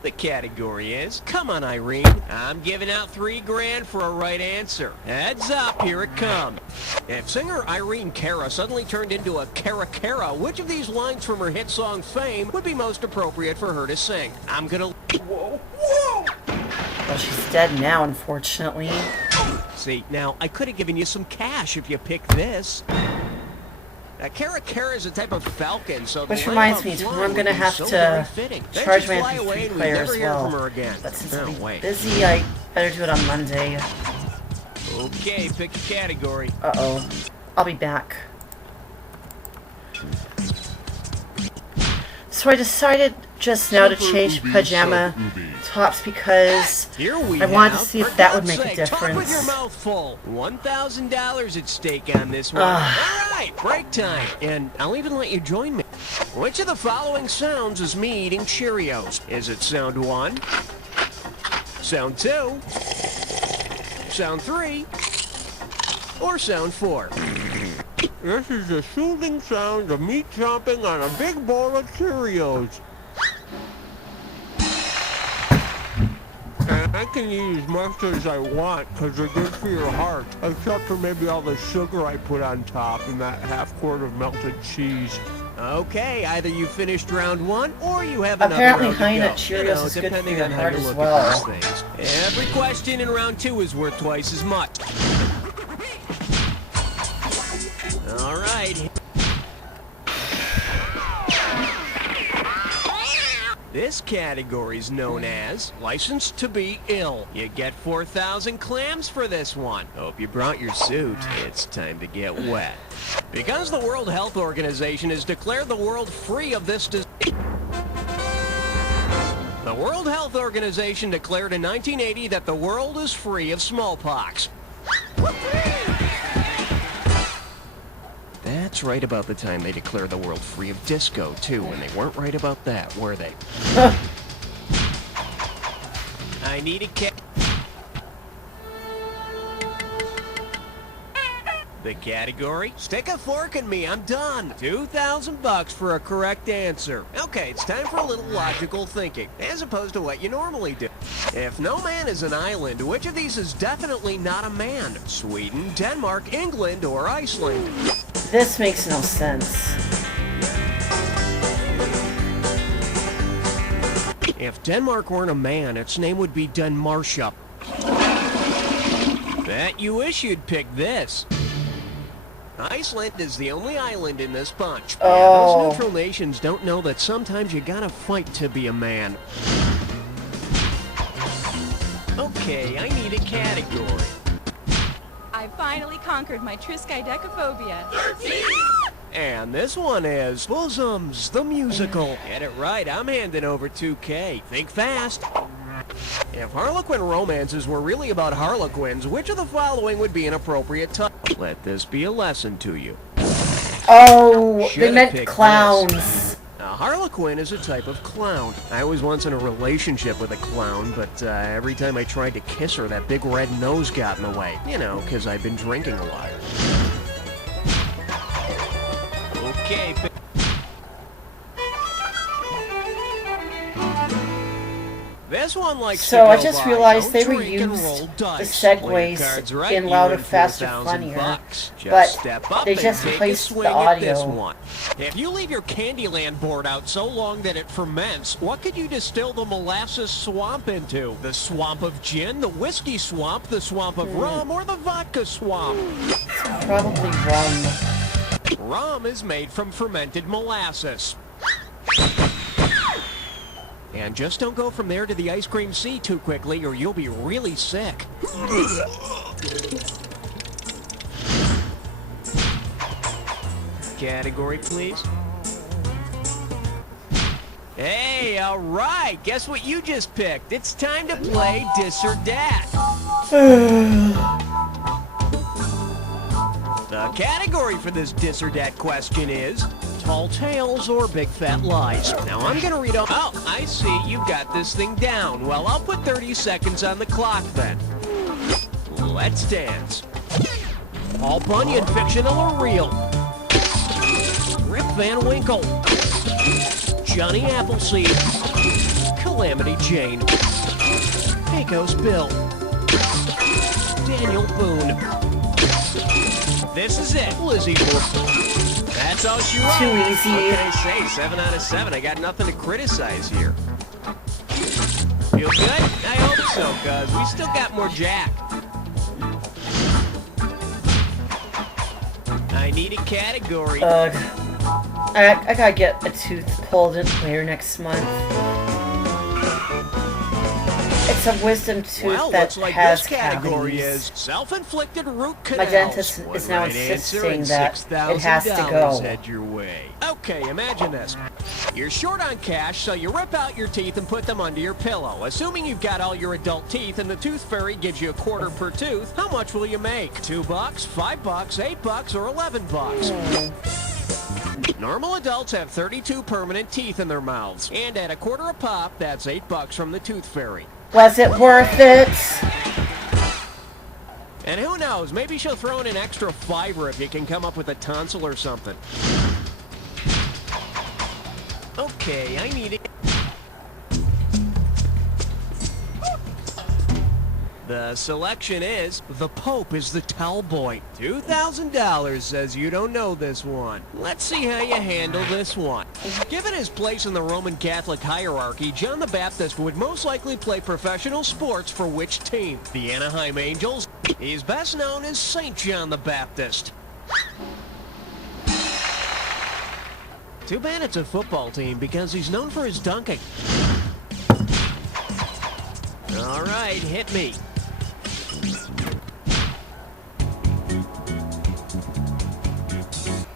The category is, come on, Irene. I'm giving out $3,000 for a right answer. Heads up, here it comes. If singer Irene Cara suddenly turned into a Cara, which of these lines from her hit song Fame would be most appropriate for her to sing? I'm gonna... Whoa, whoa! Well, she's dead now, unfortunately. See, now, I could have given you some cash if you picked this. Cara is a type of falcon, so the Which line reminds about me, tomorrow flying I'm gonna would be have so to very fitting. Then charge she'd my fly away MP3 and we'd player never as hear well. from her again. But since No, I'll be wait. busy, I better do it on Monday. Okay, pick a category. Uh-oh. I'll be back. So I decided just now to change pajama tops because I wanted to see if that would make a Talk with your difference. mouth full. $1,000 at stake on this one. All right, break time. And I'll even let you join me. Which of the following sounds is me eating Cheerios? Is it sound 1? Sound 2? Sound 3? Or sound 4? This is the soothing sound of me chomping on a big bowl of Cheerios. And I can eat as much as I want because they're good for your heart. Except for maybe all the sugar I put on top and that half quart of melted cheese. Okay, either you finished round 1 or you have another Apparently, round to High go. Nut Cheerios is good for depending your on how heart you as look well. at these things. Every question in round 2 is worth twice as much. All right. This category is known as Licensed to be Ill. You get 4,000 clams for this one. Hope you brought your suit. It's time to get wet. Because the World Health Organization has declared the world free of this disease. The World Health Organization declared in 1980 that the world is free of smallpox. That's right about the time they declared the world free of disco, too, and they weren't right about that, were they? I need a cat. The category? Stick a fork in me, I'm done. 2,000 bucks for a correct answer. Okay, it's time for a little logical thinking, as opposed to what you normally do. If no man is an island, which of these is definitely not a man? Sweden, Denmark, England, or Iceland? This makes no sense. If Denmark weren't a man, its name would be Denmarsha. Bet you wish you'd pick this. Iceland is the only island in this bunch. Oh. Yeah, those neutral nations don't know that sometimes you gotta fight to be a man. Okay, I need a category. I finally conquered my triskaidekaphobia. 13! And this one is Bosoms, the musical. Get it right, I'm handing over 2K. Think fast. If Harlequin romances were really about Harlequins, which of the following would be an appropriate title? Let this be a lesson to you. Oh, they Should've meant picked clowns. this. A harlequin is a type of clown. I was once in a relationship with a clown, but every time I tried to kiss her, that big red nose got in the way. You know, because I've been drinking a lot. Okay, this one likes So to I go just by. realized they Don't were drink and used roll the dice. Play your segues cards right, in you Louder, win Faster, 4,000 Funnier, bucks. Just but step up they and just take a placed swing the at this audio. one. If you leave your Candyland board out so long that it ferments, what could you distill the molasses swamp into? The swamp of gin, the whiskey swamp, the swamp of rum, or the vodka swamp? Probably rum. Rum is made from fermented molasses. And just don't go from there to the ice cream sea too quickly or you'll be really sick. Category, please. Hey, all right. Guess what you just picked? It's time to play Dis or Dat. The category for this Dis or Dat question is Tall Tales or Big Fat Lies. Now I'm gonna read off. Oh, I see. You've got this thing down. Well, I'll put 30 seconds on the clock then. Let's dance. Paul Bunyan, fictional or real? Rip Van Winkle. Johnny Appleseed. Calamity Jane. Pecos Bill. Daniel Boone. This is it, Lizzie Boone. That's all she wrote. Too easy. What can I say? 7 out of 7. I got nothing to criticize here. Feel good? I hope so, cuz we still got more Jack. I need a category. I gotta get a tooth pulled later next month. It's a wisdom tooth Well, that looks like has this category cavities. is self-inflicted root canals. My dentist is now One right answer insisting and that it has to $6,000 go. head your way. Okay, imagine this. You're short on cash, so you rip out your teeth and put them under your pillow. Assuming you've got all your adult teeth and the tooth fairy gives you a quarter per tooth, how much will you make? $2, $5, $8, or $11? Normal adults have 32 permanent teeth in their mouths, and at a quarter a pop, that's $8 from the tooth fairy. Was it worth it? And who knows, maybe she'll throw in an extra fiber if you can come up with a tonsil or something. Okay, I need it. The selection is The Pope is the Towel Boy. $2,000 says you don't know this one. Let's see how you handle this one. Given his place in the Roman Catholic hierarchy, John the Baptist would most likely play professional sports for which team? The Anaheim Angels? He's best known as St. John the Baptist. Too bad it's a football team because he's known for his dunking. All right, hit me.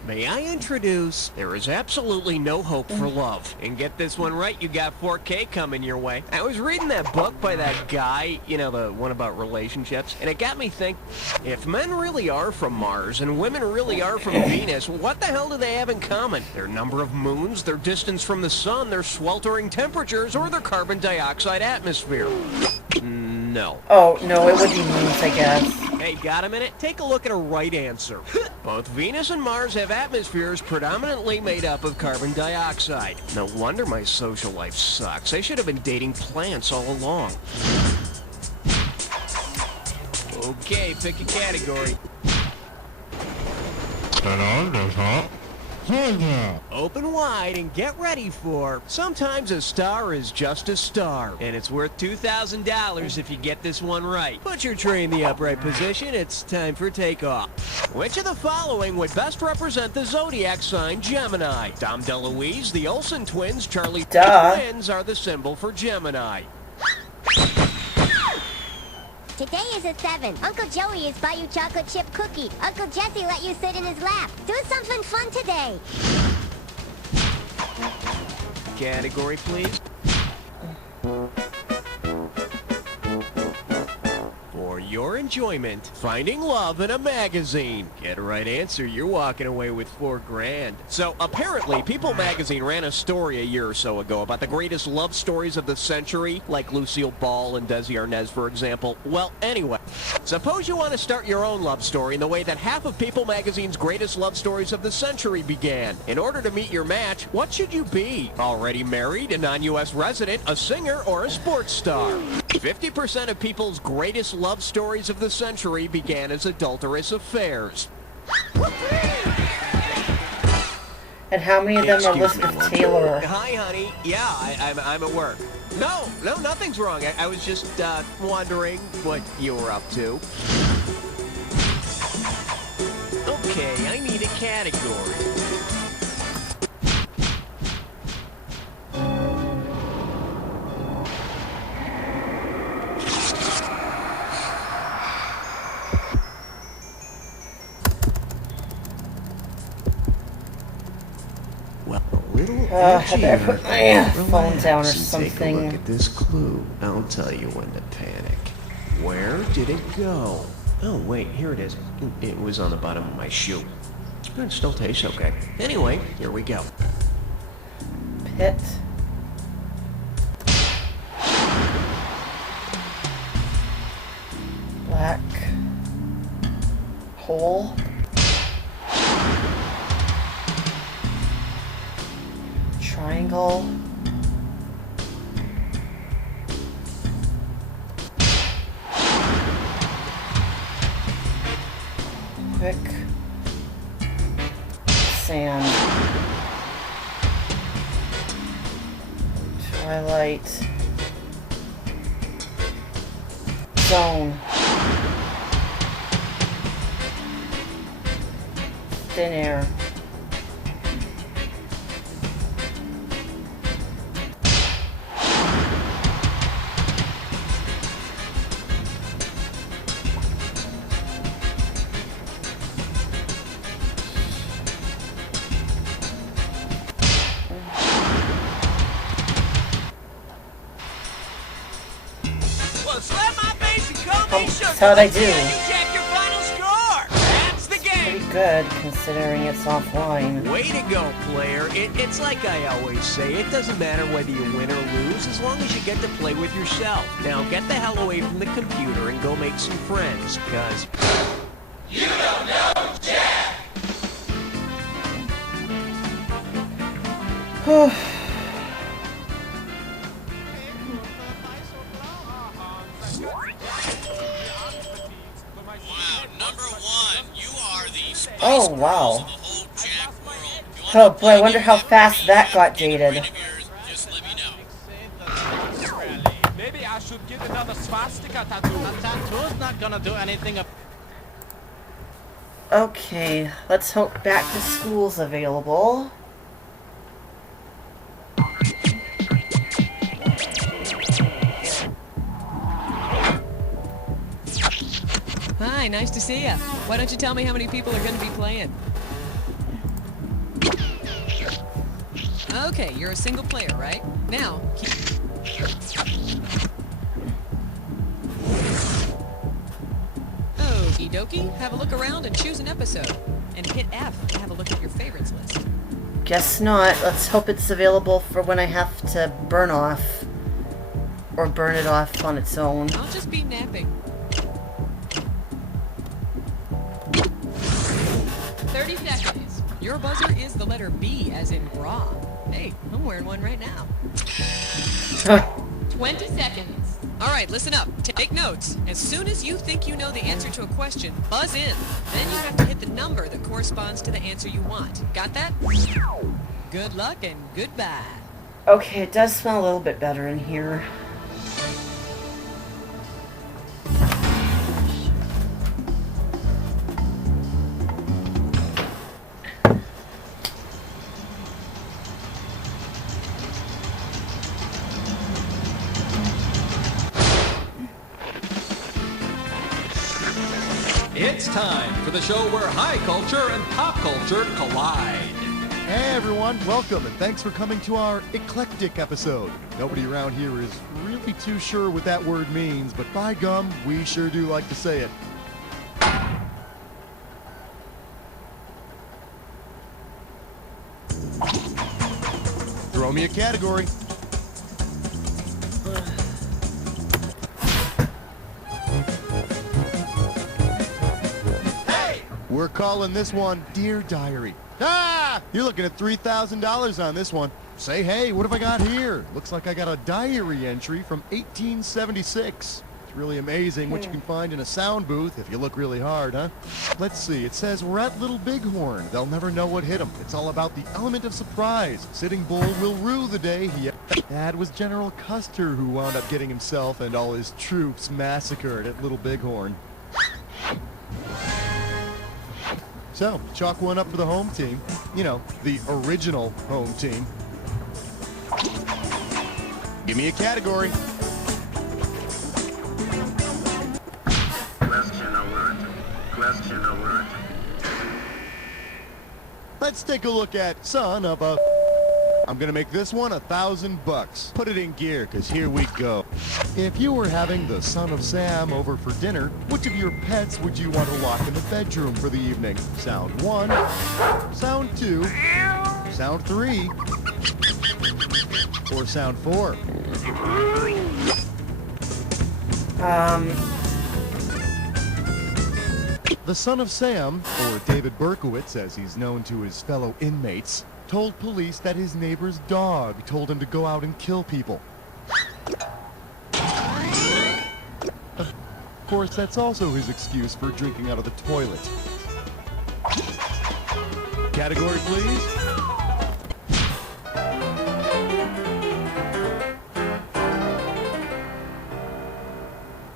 May I introduce There Is Absolutely No Hope for Love. And get this one right, you got 4K coming your way. I was reading that book by that guy, you know, the one about relationships, and it got me thinking, if men really are from Mars and women really are from Venus, what the hell do they have in common? Their number of moons, their distance from the sun, their sweltering temperatures, or their carbon dioxide atmosphere? No. Oh, no, it would be moons, I guess. Hey, got a minute? Take a look at a right answer. Both Venus and Mars have atmospheres predominantly made up of carbon dioxide. No wonder my social life sucks. I should have been dating plants all along. Okay, pick a category. Open wide and get ready for Sometimes a Star is Just a Star. And it's worth $2,000 if you get this one right. Put your tray in the upright position. It's time for takeoff. Which of the following would best represent the zodiac sign Gemini? Dom DeLuise, the Olsen twins, Charlie twins are the symbol for Gemini. Today is a 7. Uncle Joey is buy you chocolate chip cookie. Uncle Jesse let you sit in his lap. Do something fun today. Category, please. For your enjoyment, finding love in a magazine. Get a right answer, you're walking away with $4,000. So apparently, People magazine ran a story a year or so ago about the greatest love stories of the century, like Lucille Ball and Desi Arnaz, for example. Well, anyway, suppose you want to start your own love story in the way that half of People magazine's greatest love stories of the century began. In order to meet your match, what should you be? Already married, a non-U.S. resident, a singer, or a sports star? 50% of People's greatest love stories of the century began as adulterous affairs. And how many of them are Elizabeth Taylor? Hi, honey. Yeah, I'm at work. No, nothing's wrong. I was just wondering what you were up to. Okay, I need a category. I better put my phone down or something. Take a look at this clue. I'll tell you when to panic. Where did it go? Oh, wait, here it is. It was on the bottom of my shoe. It still tastes okay. Anyway, here we go. Pit. Black hole. Triangle. Quick sand. Twilight zone. Thin air. How'd I do? Check your final score. That's the game. Pretty good, considering it's offline. Way to go, player. It's like I always say, it doesn't matter whether you win or lose, as long as you get to play with yourself. Now get the hell away from the computer and go make some friends, because you don't know Jack. Oh, wow. Oh boy, I wonder how fast that got dated. Maybe I should get another swastika tattoo. A tattoo's not gonna do anything. Okay, let's hope back to school's available. Hi, nice to see ya. Why don't you tell me how many people are going to be playing? Okay, you're a single player, right? Now, keep... Okie dokie, have a look around and choose an episode. And hit F to have a look at your favorites list. Guess not. Let's hope it's available for when I have to burn off. Or burn it off on its own. I'll just be napping. 30 seconds. Your buzzer is the letter B, as in bra. Hey, I'm wearing one right now. 20 seconds. All right, listen up. Take notes. As soon as you think you know the answer to a question, buzz in. Then you have to hit the number that corresponds to the answer you want. Got that? Good luck and goodbye. Okay, it does smell a little bit better in here. It's time for the show where high culture and pop culture collide. Hey everyone, welcome and thanks for coming to our eclectic episode. Nobody around here is really too sure what that word means, but by gum, we sure do like to say it. Throw me a category. We're calling this one Dear Diary. Ah! You're looking at $3,000 on this one. Say, hey, what have I got here? Looks like I got a diary entry from 1876. It's really amazing what you can find in a sound booth if you look really hard, huh? Let's see, it says, we're at Little Bighorn. They'll never know what hit them. It's all about the element of surprise. Sitting Bull will rue the day he... That was General Custer who wound up getting himself and all his troops massacred at Little Bighorn. So, chalk one up for the home team. You know, the original home team. Give me a category. Question alert. Question alert. Let's take a look at Son of a... I'm gonna make this one $1,000. Put it in gear, cause here we go. If you were having the son of Sam over for dinner, which of your pets would you want to lock in the bedroom for the evening? Sound 1, sound 2, sound 3, or sound 4? The son of Sam, or David Berkowitz as he's known to his fellow inmates, told police that his neighbor's dog told him to go out and kill people. Of course, that's also his excuse for drinking out of the toilet. Category, please.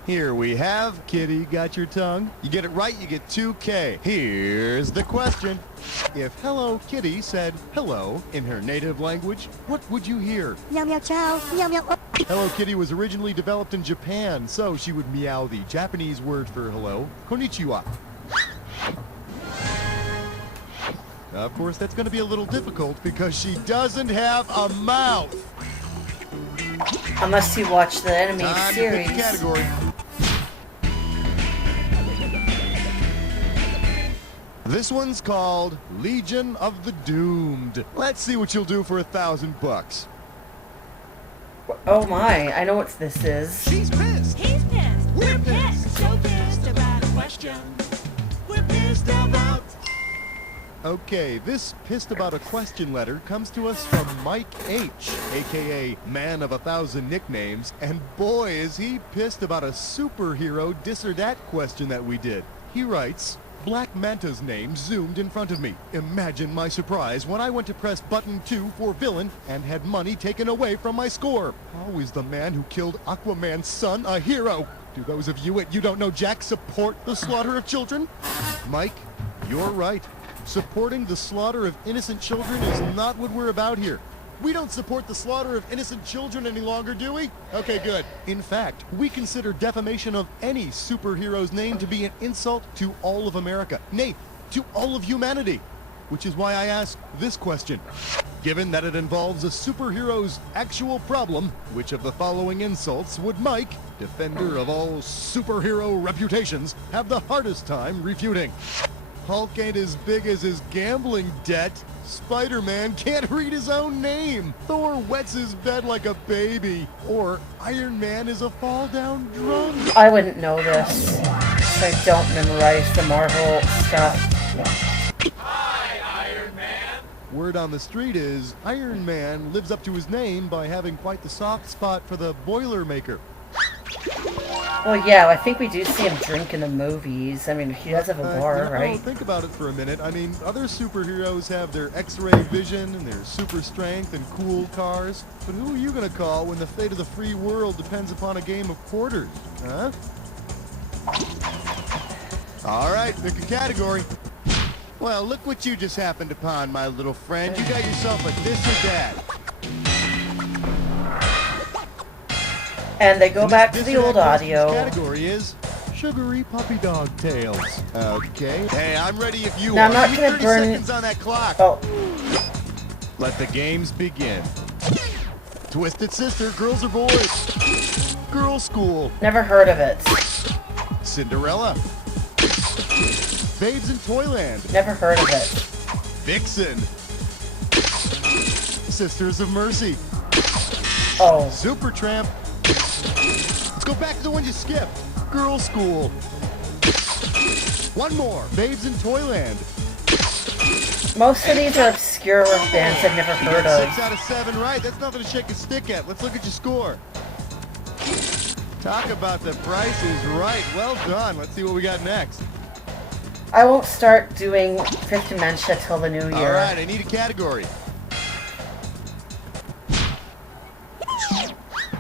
Here we have, Kitty, got your tongue? You get it right, you get 2K. Here's the question. If Hello Kitty said hello in her native language, what would you hear? Meow meow chow, meow meow. Hello Kitty was originally developed in Japan, so she would meow the Japanese word for hello, konnichiwa. Of course, that's going to be a little difficult because she doesn't have a mouth. Unless you watch the animated Time series. to pick a category. This one's called Legion of the Doomed. Let's see what you'll do for $1,000. Oh my, I know what this is. She's pissed. He's pissed. We're pissed. So pissed about a question. We're pissed about. Okay, this pissed about a question letter comes to us from Mike H, aka Man of 1,000 Nicknames, and boy is he pissed about a superhero this or that question that we did. He writes, Black Manta's name zoomed in front of me. Imagine my surprise when I went to press button 2 for villain and had money taken away from my score. How is the man who killed Aquaman's son a hero? Do those of you at You Don't Know Jack support the slaughter of children? Mike, you're right. Supporting the slaughter of innocent children is not what we're about here. We don't support the slaughter of innocent children any longer, do we? Okay, good. In fact, we consider defamation of any superhero's name to be an insult to all of America. Nay, to all of humanity. Which is why I ask this question. Given that it involves a superhero's actual problem, which of the following insults would Mike, defender of all superhero reputations, have the hardest time refuting? Hulk ain't as big as his gambling debt. Spider-Man can't read his own name. Thor wets his bed like a baby. Or Iron Man is a fall-down drunk. I wouldn't know this. I don't memorize the Marvel stuff. Hi, Iron Man! Word on the street is Iron Man lives up to his name by having quite the soft spot for the Boilermaker. Well, yeah, I think we do see him drink in the movies. I mean, he does have a bar, right? Think about it for a minute. I mean, other superheroes have their X-ray vision and their super strength and cool cars. But who are you gonna call when the fate of the free world depends upon a game of quarters? Huh? All right, pick a category. Well, look what you just happened upon, my little friend. You got yourself a this or that. And they go back to the old audio. Category is sugary puppy dog tails. Okay. Hey, I'm ready if you now, are. I'm not gonna 30 burn seconds on that clock. Oh. Let the games begin. Twisted Sister, girls or boys? Girl School. Never heard of it. Cinderella. Babes in Toyland. Never heard of it. Vixen. Sisters of Mercy. Oh. Supertramp. Let's go back to the one you skipped. Girl School. One more. Babes in Toyland. Most of these are obscure bands I've never heard of. 6 out of 7 right. That's nothing to shake a stick at. Let's look at your score. Talk about the Price is Right. Well done. Let's see what we got next. I won't start doing Fifth Dementia till the new year. All right, I need a category.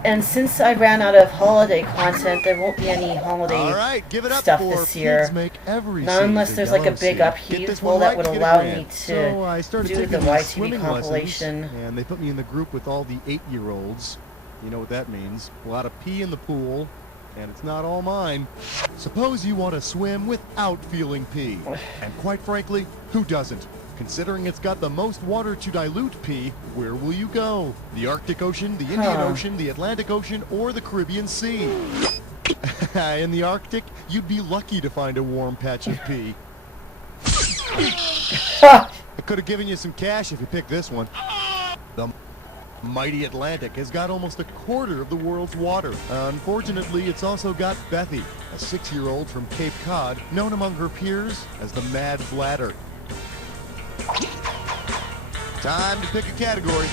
And since I ran out of holiday content, there won't be any holiday stuff this year. Not unless there's like a big upheaval that would allow me to do the YTV compilation. And they put me in the group with all the 8-year-olds. You know what that means. A lot of pee in the pool, and it's not all mine. Suppose you want to swim without feeling pee. And quite frankly, who doesn't? Considering it's got the most water to dilute pee, where will you go? The Arctic Ocean, the Indian Ocean, the Atlantic Ocean, or the Caribbean Sea? In the Arctic, you'd be lucky to find a warm patch of pee. I could have given you some cash if you picked this one. The mighty Atlantic has got almost a quarter of the world's water. Unfortunately, it's also got Bethy, a 6-year-old from Cape Cod, known among her peers as the Mad Bladder. Time to pick a category.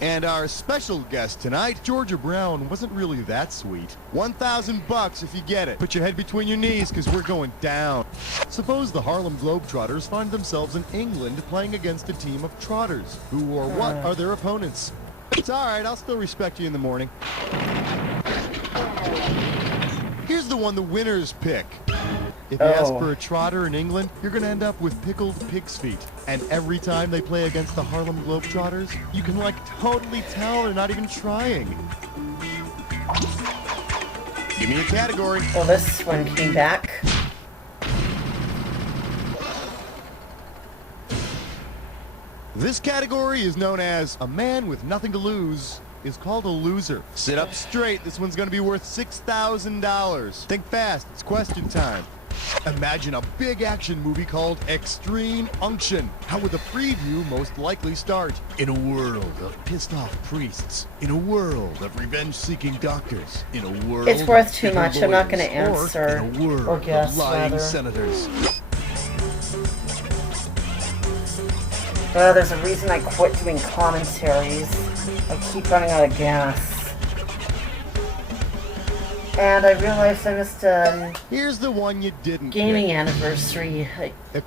And our special guest tonight, Georgia Brown, wasn't really that sweet. $1,000 if you get it. Put your head between your knees, because we're going down. Suppose the Harlem Globetrotters find themselves in England playing against a team of trotters. Who or what are their opponents? It's all right, I'll still respect you in the morning. Here's the one the winners pick. If you ask for a trotter in England, you're going to end up with pickled pig's feet. And every time they play against the Harlem Globetrotters, you can like totally tell they're not even trying. Give me a category. Well, this one came back. This category is known as a man with nothing to lose is called a loser. Sit up straight. This one's going to be worth $6,000. Think fast. It's question time. Imagine a big action movie called Extreme Unction. How would the preview most likely start? In a world of pissed off priests. In a world of revenge-seeking doctors. In a world it's worth too of much. I'm not going to lawyers, answer. in a world or guess, of lying rather. senators. There's a reason I quit doing commentaries. I keep running out of gas. And I realized I missed Here's the one you didn't gaming pick. anniversary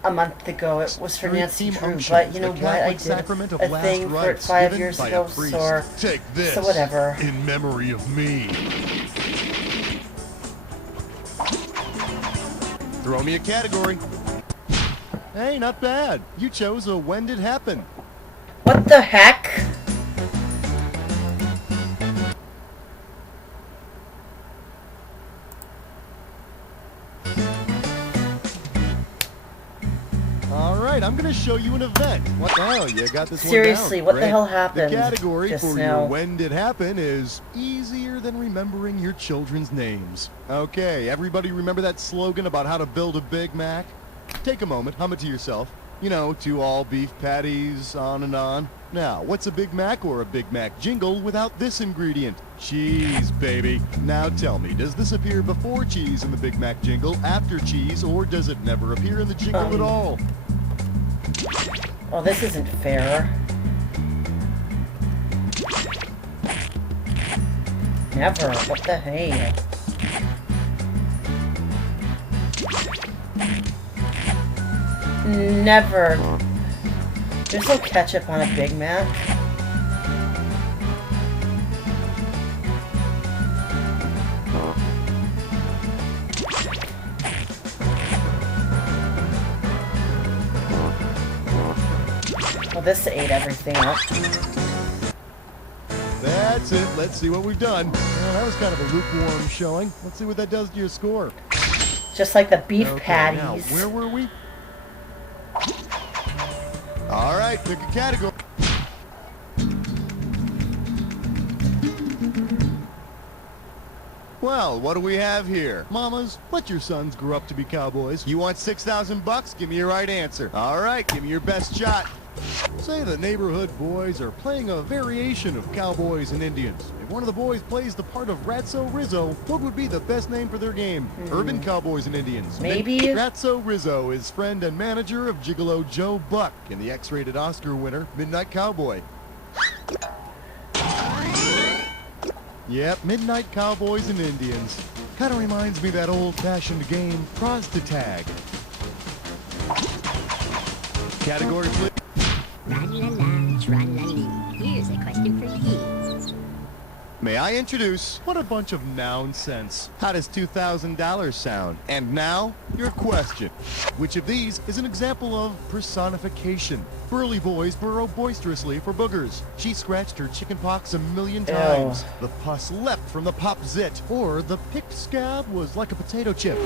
a month ago. It was for Nancy Team Drew, Unction, but you know the what? I Catholic did sacrament of a last thing for it rites 5 given years by ago, a priest. so Take this so whatever. in memory of me. Throw me a category. Hey, not bad. You chose a when did happen. What the heck? All right, I'm going to show you an event. What the hell? You got this Seriously, one down. what the Great. hell happened The category just for now? your when did happen is easier than remembering your children's names. Okay, everybody remember that slogan about how to build a Big Mac? Take a moment, hum it to yourself. You know, 2 all beef patties, on and on. Now, what's a Big Mac or a Big Mac jingle without this ingredient? Cheese, baby. Now tell me, does this appear before cheese in the Big Mac jingle, after cheese, or does it never appear in the jingle at all? Oh, this isn't fair. Never. What the hey? Never. There's no ketchup on a Big Mac. Well, this ate everything up. That's it. Let's see what we've done. Well, that was kind of a lukewarm showing. Let's see what that does to your score. Just like the beef Okay, patties. now, where were we? All right, pick a category. Well, what do we have here? Mamas, let your sons grow up to be cowboys. You want $6,000? Give me your right answer. All right, give me your best shot. Say the neighborhood boys are playing a variation of cowboys and Indians. If one of the boys plays the part of Ratso Rizzo, what would be the best name for their game? Urban Cowboys and Indians. Maybe? Ratso Rizzo is friend and manager of Gigolo Joe Buck in the X-rated Oscar winner, Midnight Cowboy. Yep, Midnight Cowboys and Indians. Kind of reminds me of that old-fashioned game, Tag. Category flip. Tra-la-la, tra-la-lee. Here's a question for you. May I introduce what a bunch of nonsense. How does $2,000 sound? And now, your question. Which of these is an example of personification? Burly boys burrow boisterously for boogers. She scratched her chicken pox 1,000,000 times. The pus leapt from the pop zit. Or the picked scab was like a potato chip.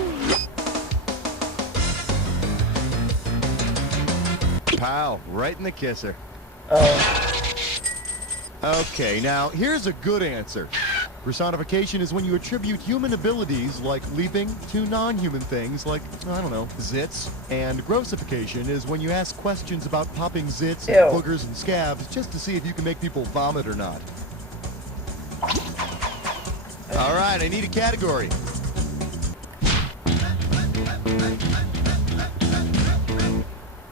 Pow, right in the kisser. Okay, now here's a good answer. Personification is when you attribute human abilities like leaping to non-human things like, I don't know, zits. And grossification is when you ask questions about popping zits, and boogers, and scabs just to see if you can make people vomit or not. All right, I need a category.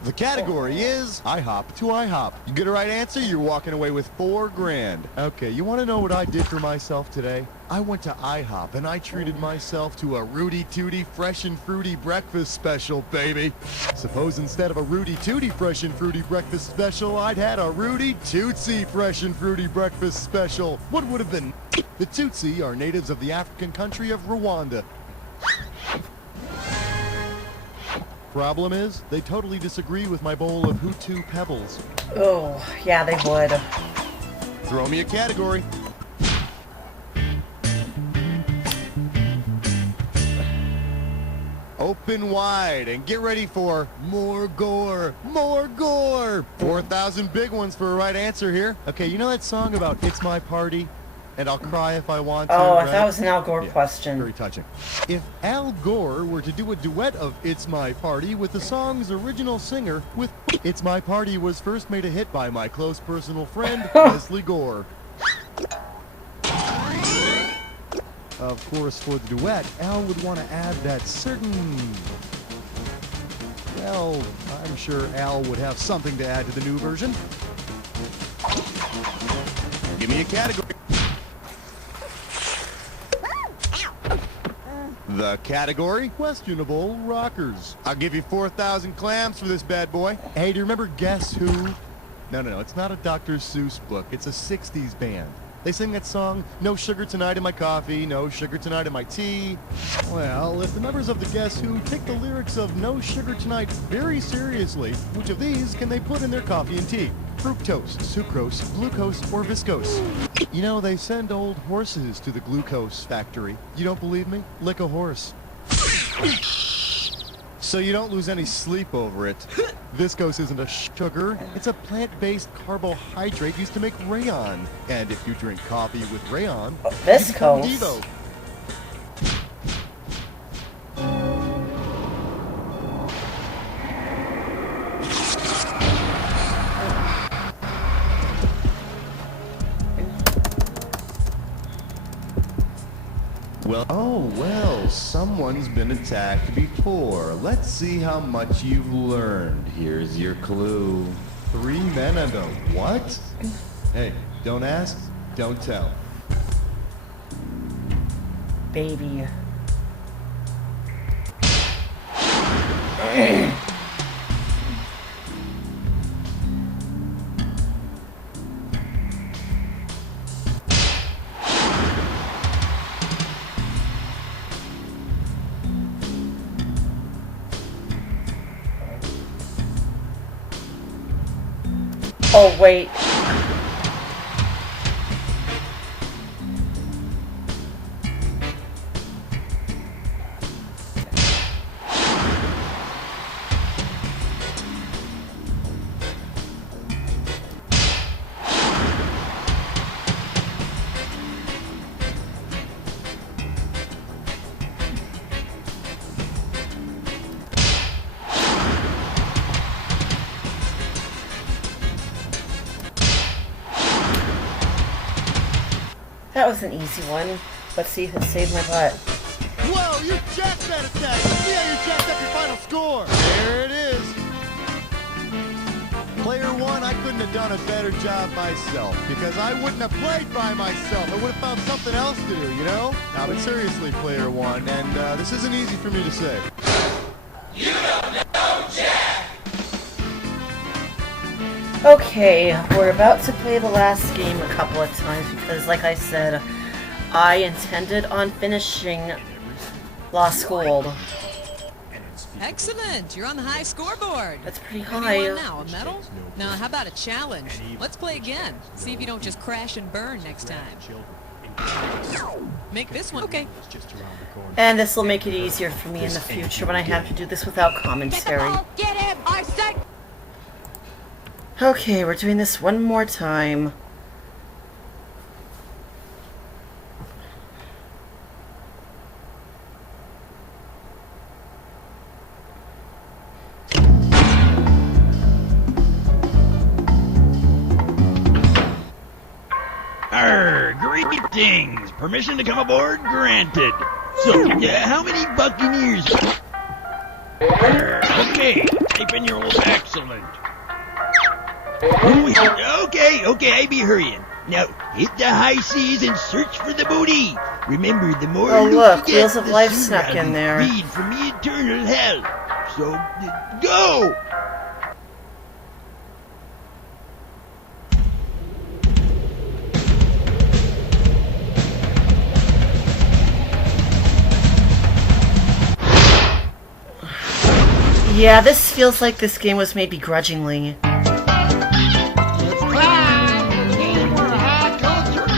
The category is IHOP to IHOP. You get a right answer, you're walking away with $4 grand. Okay, you want to know what I did for myself today? I went to IHOP and I treated myself to a Rudy Tooty Fresh and Fruity Breakfast Special, baby. Suppose instead of a Rudy Tooty Fresh and Fruity Breakfast Special, I'd had a Rudy Tootsie Fresh and Fruity Breakfast Special. What would have been? The Tutsi are natives of the African country of Rwanda. Problem is, they totally disagree with my bowl of Hutu pebbles. Oh, yeah, they would. Throw me a category. Open wide and get ready for more gore. More gore. 4,000 big ones for a right answer here. Okay, you know that song about It's My Party? And I'll cry if I want to. Oh, right? that was an Al Gore question. Very touching. If Al Gore were to do a duet of It's My Party with the song's original singer, with It's My Party was first made a hit by my close personal friend, Leslie Gore. Of course, for the duet, Al would want to add that certain... Well, I'm sure Al would have something to add to the new version. Give me a category. The category? Questionable rockers. I'll give you 4,000 clams for this bad boy. Hey, do you remember Guess Who? No, it's not a Dr. Seuss book. It's a 60s band. They sing that song, No Sugar Tonight in My Coffee, No Sugar Tonight in My Tea. Well, if the members of the Guess Who take the lyrics of No Sugar Tonight very seriously, which of these can they put in their coffee and tea? Fructose, sucrose, glucose, or viscose? You know, they send old horses to the glucose factory. You don't believe me? Lick a horse. So you don't lose any sleep over it. Viscose isn't a sugar. It's a plant-based carbohydrate used to make rayon. And if you drink coffee with rayon, Viscose? you become Devo. Well, someone's been attacked before. Let's see how much you've learned. Here's your clue. 3 men and a what? Hey, don't ask, don't tell. Baby. Oh, wait. That was an easy one. Let's see if it saved my butt. Whoa, you jacked that attack! Let's see how you jacked up your final score! There it is! Player 1, I couldn't have done a better job myself, because I wouldn't have played by myself. I would have found something else to do, you know? Now, but seriously, Player 1, and this isn't easy for me to say. You don't know Jack! Okay, we're about to play the last game a couple of times because, like I said, I intended on finishing Lost Gold. Excellent! You're on the high scoreboard. That's pretty What do high. you want now, a medal? Now, how about a challenge? Let's play again. See if you don't just crash and burn next time. Make this one okay. And this will make it easier for me in the future when I have to do this without commentary. Get him! I said... Okay, we're doing this one more time. Greetings! Permission to come aboard granted. So, how many Buccaneers? Okay, type in your excellent. Okay, I be hurrying. Now, hit the high seas and search for the booty. Remember, the more Oh loot look, you Wheels get, of the Life sooner snuck I'll in be there. freed from the eternal hell. So, go! Yeah, this feels like this game was made begrudgingly. It's time for the game where high culture and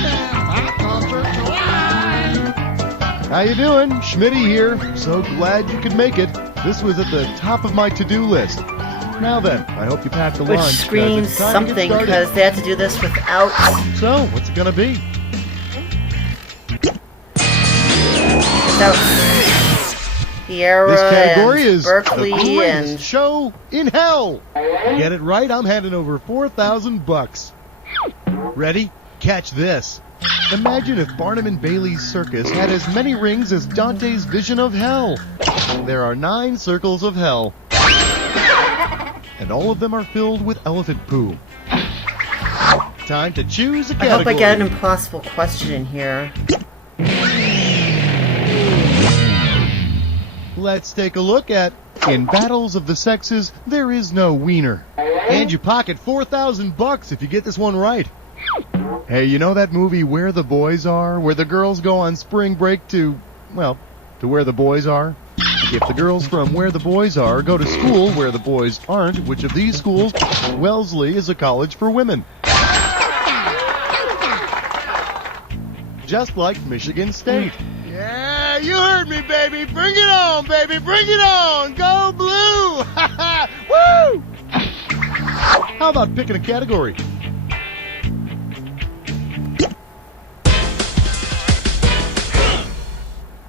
high culture collide. How you doing? Schmitty here. So glad you could make it. This was at the top of my to-do list. Now then, I hope you packed the Which lunch. 'cause screams it's time to get something started. because they had to do this without So, what's it gonna be? Sierra This category and is Berkeley the greatest and show in hell. Get it right, I'm handing over $4,000. Ready? Catch this. Imagine if Barnum and Bailey's circus had as many rings as Dante's vision of hell. There are 9 circles of hell, and all of them are filled with elephant poo. Time to choose a I category. hope I get an impossible question in here. Let's take a look at In Battles of the Sexes, There Is No Wiener. And you pocket $4,000 if you get this one right. Hey, you know that movie Where the Boys Are, where the girls go on spring break to where the boys are? If the girls from Where the Boys Are go to school where the boys aren't, which of these schools? Wellesley is a college for women. Just like Michigan State. Yeah, you heard me, baby. Bring it on, baby. Bring it on. Go blue. Woo! How about picking a category?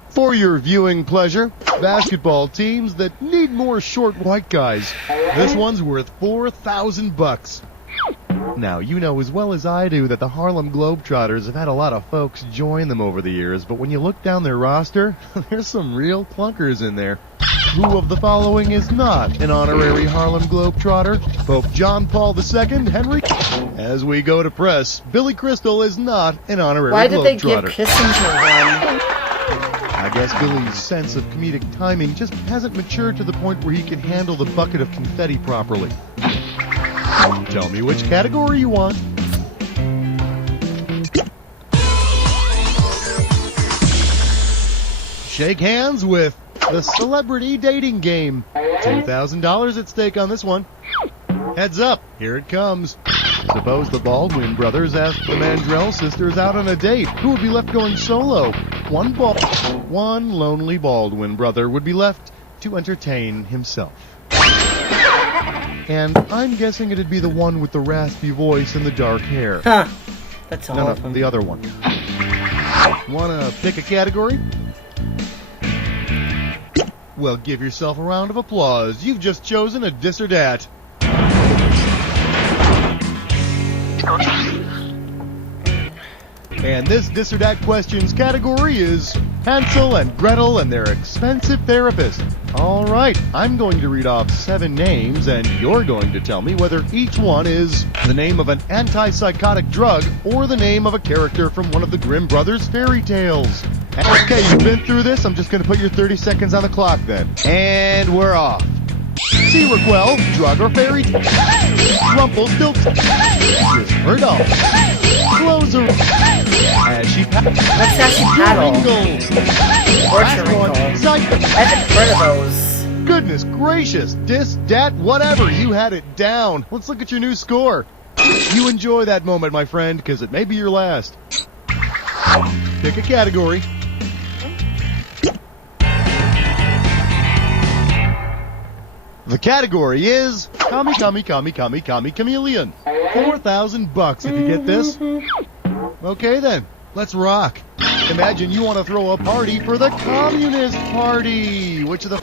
For your viewing pleasure, basketball teams that need more short white guys. This one's worth $4,000. Now, you know as well as I do that the Harlem Globetrotters have had a lot of folks join them over the years, but when you look down their roster, there's some real clunkers in there. Who of the following is not an honorary Harlem Globetrotter? Pope John Paul II, Henry? As we go to press, Billy Crystal is not an honorary Globetrotter. Why did they give Kissinger one? I guess Billy's sense of comedic timing just hasn't matured to the point where he can handle the bucket of confetti properly. Tell me which category you want. Shake hands with the Celebrity Dating Game. $2,000 at stake on this one. Heads up, here it comes. Suppose the Baldwin brothers asked the Mandrell sisters out on a date. Who would be left going solo? One lonely Baldwin brother would be left to entertain himself. And I'm guessing it'd be the one with the raspy voice and the dark hair. Huh. That's all of them. The other one. Wanna pick a category? Well, give yourself a round of applause. You've just chosen a dis or dat. And this dis or dat questions category is Hansel and Gretel and their expensive therapist. All right, I'm going to read off 7 names, and you're going to tell me whether each one is the name of an antipsychotic drug or the name of a character from one of the Grimm Brothers fairy tales. Okay, you've been through this. I'm just going to put your 30 seconds on the clock then. And we're off. Seaworkwell, drug or fairy tale? Rumpelstiltskin, Rudolph, Closer, as she paddles. What's that she paddle? I haven't heard of those. Goodness gracious, dis, dat, whatever, you had it down. Let's look at your new score. You enjoy that moment, my friend, because it may be your last. Pick a category. The category is Chameleon. $4,000 if you get this. Okay then, let's rock. Imagine you want to throw a party for the Communist Party. Which of the...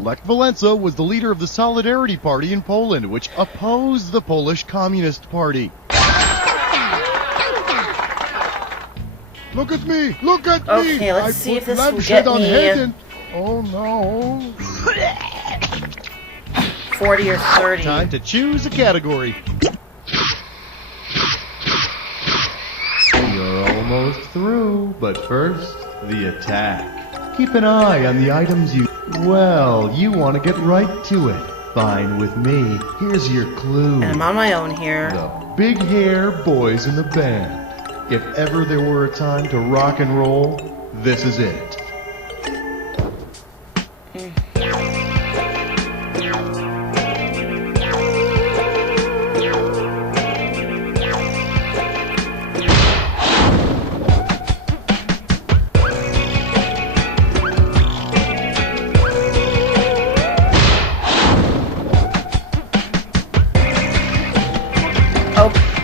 Lech Walesa was the leader of the Solidarity Party in Poland, which opposed the Polish Communist Party. Look at me! Look at me! Okay, let's see if this will get me... Oh no. 40 or 30. Time to choose a category. You're almost through, but first, the attack. Keep an eye on the items you... Well, you want to get right to it. Fine with me. Here's your clue. And I'm on my own here. The big hair boys in the band. If ever there were a time to rock and roll, this is it.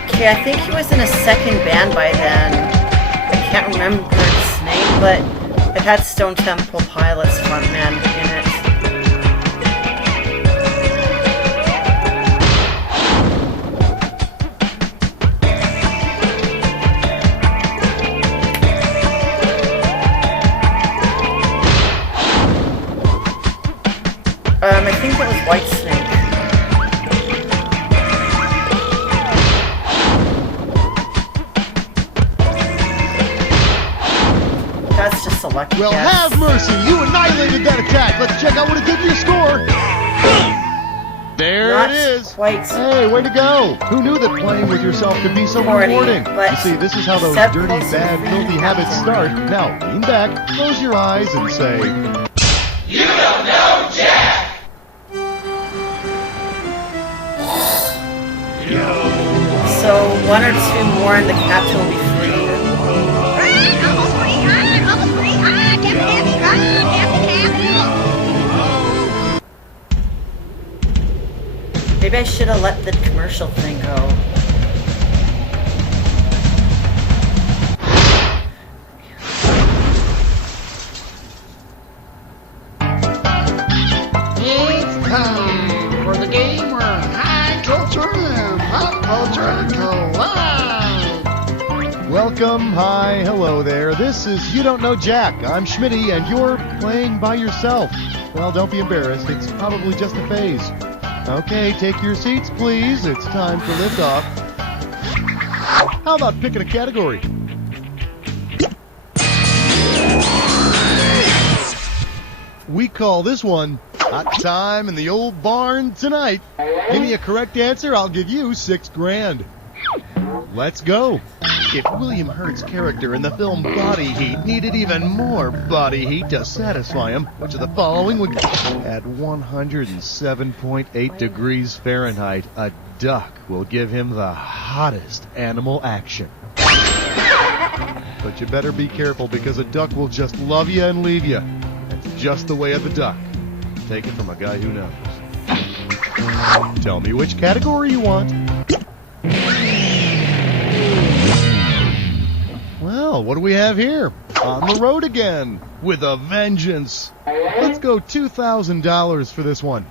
Okay, I think he was in a second band by then. I can't remember his name, but it had Stone Temple Pilots frontman in it. I think it was Whitesnake. That's just select Well, guess. have mercy. You annihilated that attack. Let's check out what it did to your score. There Not it is. quite. Hey, way to go. Who knew that playing with yourself could be so 40, rewarding? but You see, this is how those step dirty, closer bad, to filthy habits 3,000. start. Now, lean back, close your eyes, and say... You don't know Jack! So 1 or 2 more and the captain will be free. Maybe I should have let the commercial thing go. It's time for the game where high culture and pop culture collide. Welcome, hi, hello there. This is You Don't Know Jack. I'm Schmitty, and you're playing by yourself. Well, don't be embarrassed. It's probably just a phase. Okay, take your seats, please. It's time for liftoff. How about picking a category? We call this one Hot Time in the Old Barn Tonight. Give me a correct answer, I'll give you $6,000. Let's go. If William Hurt's character in the film Body Heat needed even more body heat to satisfy him, which of the following would... At 107.8 degrees Fahrenheit, a duck will give him the hottest animal action. But you better be careful because a duck will just love you and leave you. That's just the way of the duck. Take it from a guy who knows. Tell me which category you want. Well, what do we have here? On the road again, with a vengeance. Let's go $2,000 for this one.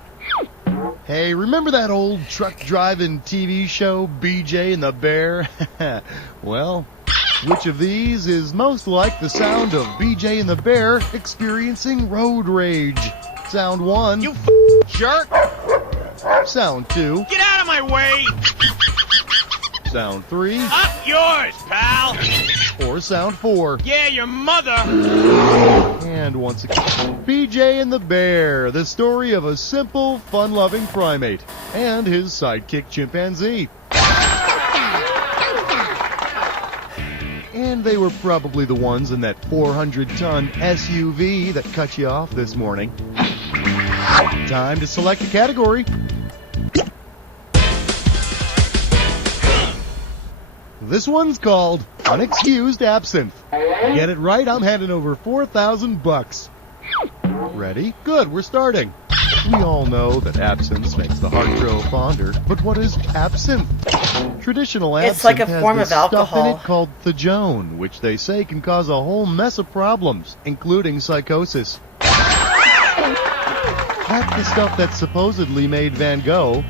Hey, remember that old truck-driving TV show, BJ and the Bear? Well, which of these is most like the sound of BJ and the Bear experiencing road rage? Sound 1. You jerk! Sound 2. Get out of my way! Sound 3. Up yours, pal! Or sound 4. Yeah, your mother! And once again, BJ and the Bear, the story of a simple, fun-loving primate and his sidekick chimpanzee. And they were probably the ones in that 400-ton SUV that cut you off this morning. Time to select a category. This one's called Unexcused Absinthe. Get it right, I'm handing over $4,000. Ready? Good, we're starting. We all know that absinthe makes the heart grow fonder, but what is absinthe? Traditional absinthe It's like a form has of this stuff in alcohol. it called thajone, which they say can cause a whole mess of problems, including psychosis. That's the stuff that supposedly made Van Gogh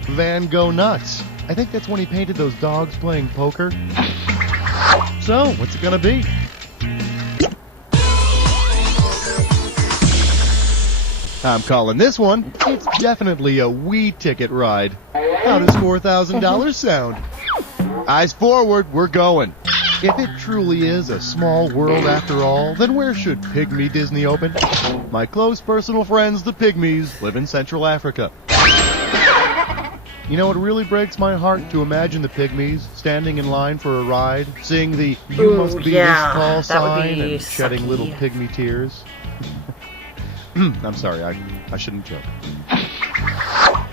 nuts. I think that's when he painted those dogs playing poker. So, what's it gonna be? I'm calling this one. It's definitely a wee ticket ride. How does $4,000 sound? Eyes forward, we're going. If it truly is a small world after all, then where should Pygmy Disney open? My close personal friends, the Pygmies, live in Central Africa. You know, it really breaks my heart to imagine the Pygmies standing in line for a ride, seeing the "you must be this tall" sign and shedding little pygmy tears. I'm sorry, I shouldn't joke.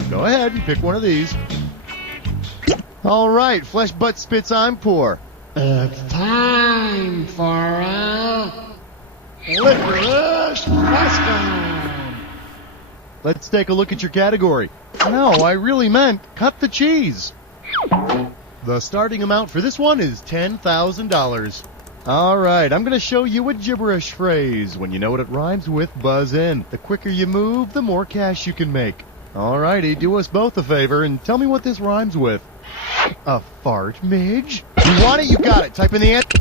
Go ahead and pick one of these. All right, flesh butt spits I'm poor. It's time for a licorice Fresco. Let's take a look at your category. No, I really meant cut the cheese. The starting amount for this one is $10,000. All right, I'm going to show you a gibberish phrase. When you know what it rhymes with, buzz in. The quicker you move, the more cash you can make. All righty, do us both a favor and tell me what this rhymes with. A fart, Midge? You want it? You got it. Type in the answer.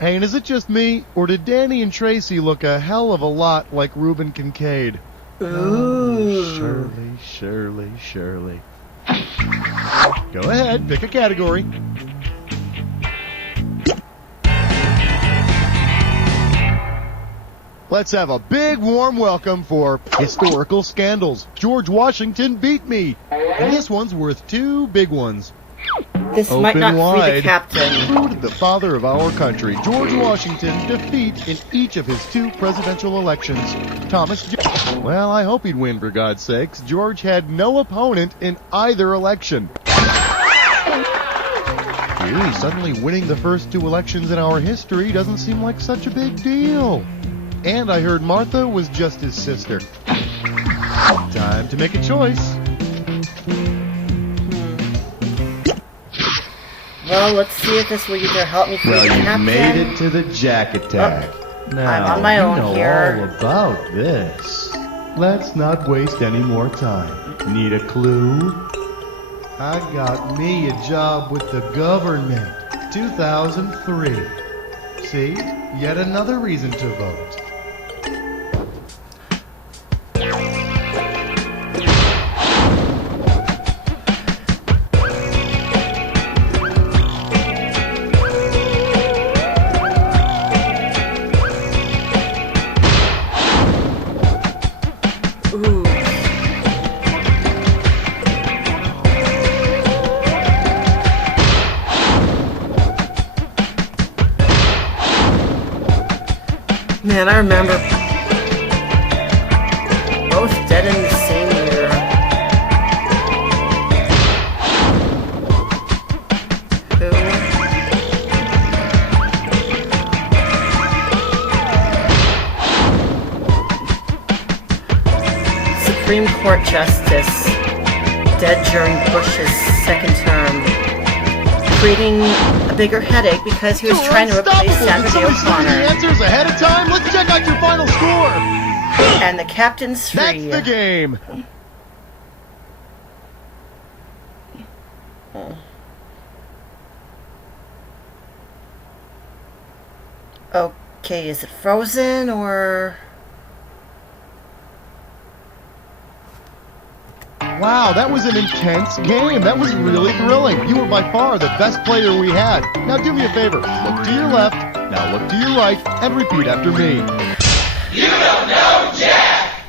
Hey, and is it just me, or did Danny and Tracy look a hell of a lot like Reuben Kincaid? Ooh. Shirley. Go ahead, pick a category. Let's have a big warm welcome for Historical Scandals. George Washington beat me. And this one's worth 2 big ones. This Open might not wide. free the captain. Who did the father of our country, George Washington, defeat in each of his 2 presidential elections? Thomas Jefferson. Well, I hope he'd win, for God's sakes. George had no opponent in either election. Gee, suddenly winning the first 2 elections in our history doesn't seem like such a big deal. And I heard Martha was just his sister. Time to make a choice. Well, let's see if this will either help me free Well, the you captain. made it to the Jack attack. Now, I'm on my own you know here. all about this. Let's not waste any more time. Need a clue? I got me a job with the government. 2003. See? Yet another reason to vote. Man, I remember both dead in the same year. Who? Supreme Court Justice, dead during Bush's second term, creating a bigger headache because he was trying to replace Saturday O'Connor. The answers ahead of time. Let's check out your final score. And the captain's free. That's the game. Okay, is it frozen or... Wow, that was an intense game. That was really thrilling. You were by far the best player we had. Now do me a favor. Look to your left, now look to your right, and repeat after me. You don't know Jack!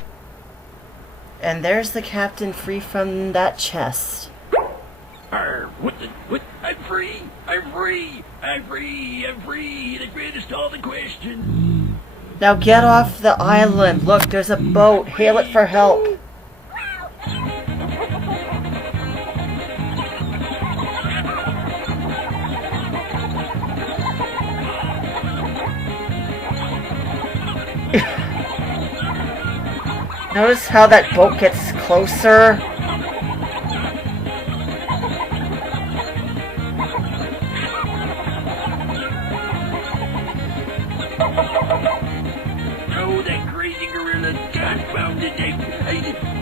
And there's the captain free from that chest. What? I'm free! I'm free! I'm free! I'm free! The greatest all the questions! Now get off the island. Look, there's a boat. Hail it for help. Notice how that boat gets closer? Oh, that crazy gorilla confounded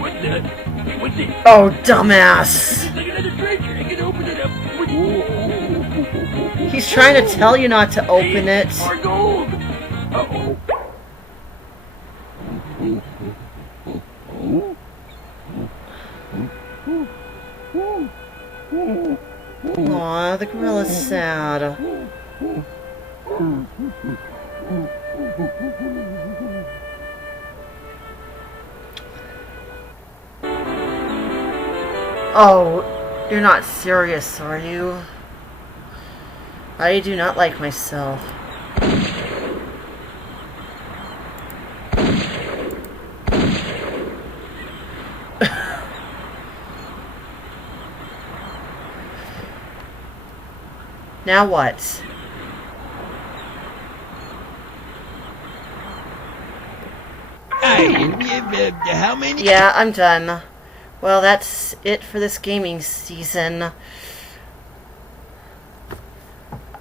what's it? Oh, dumbass! It's like another treasure. I can open it up. He's trying to tell you not to open it. More gold. Uh-oh. Aw, the gorilla's sad. Oh, you're not serious, are you? I do not like myself. Now what? How many? Yeah, I'm done. Well, that's it for this gaming season.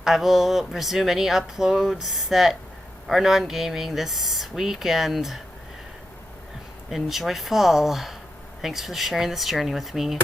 I will resume any uploads that are non-gaming this week, and enjoy fall. Thanks for sharing this journey with me.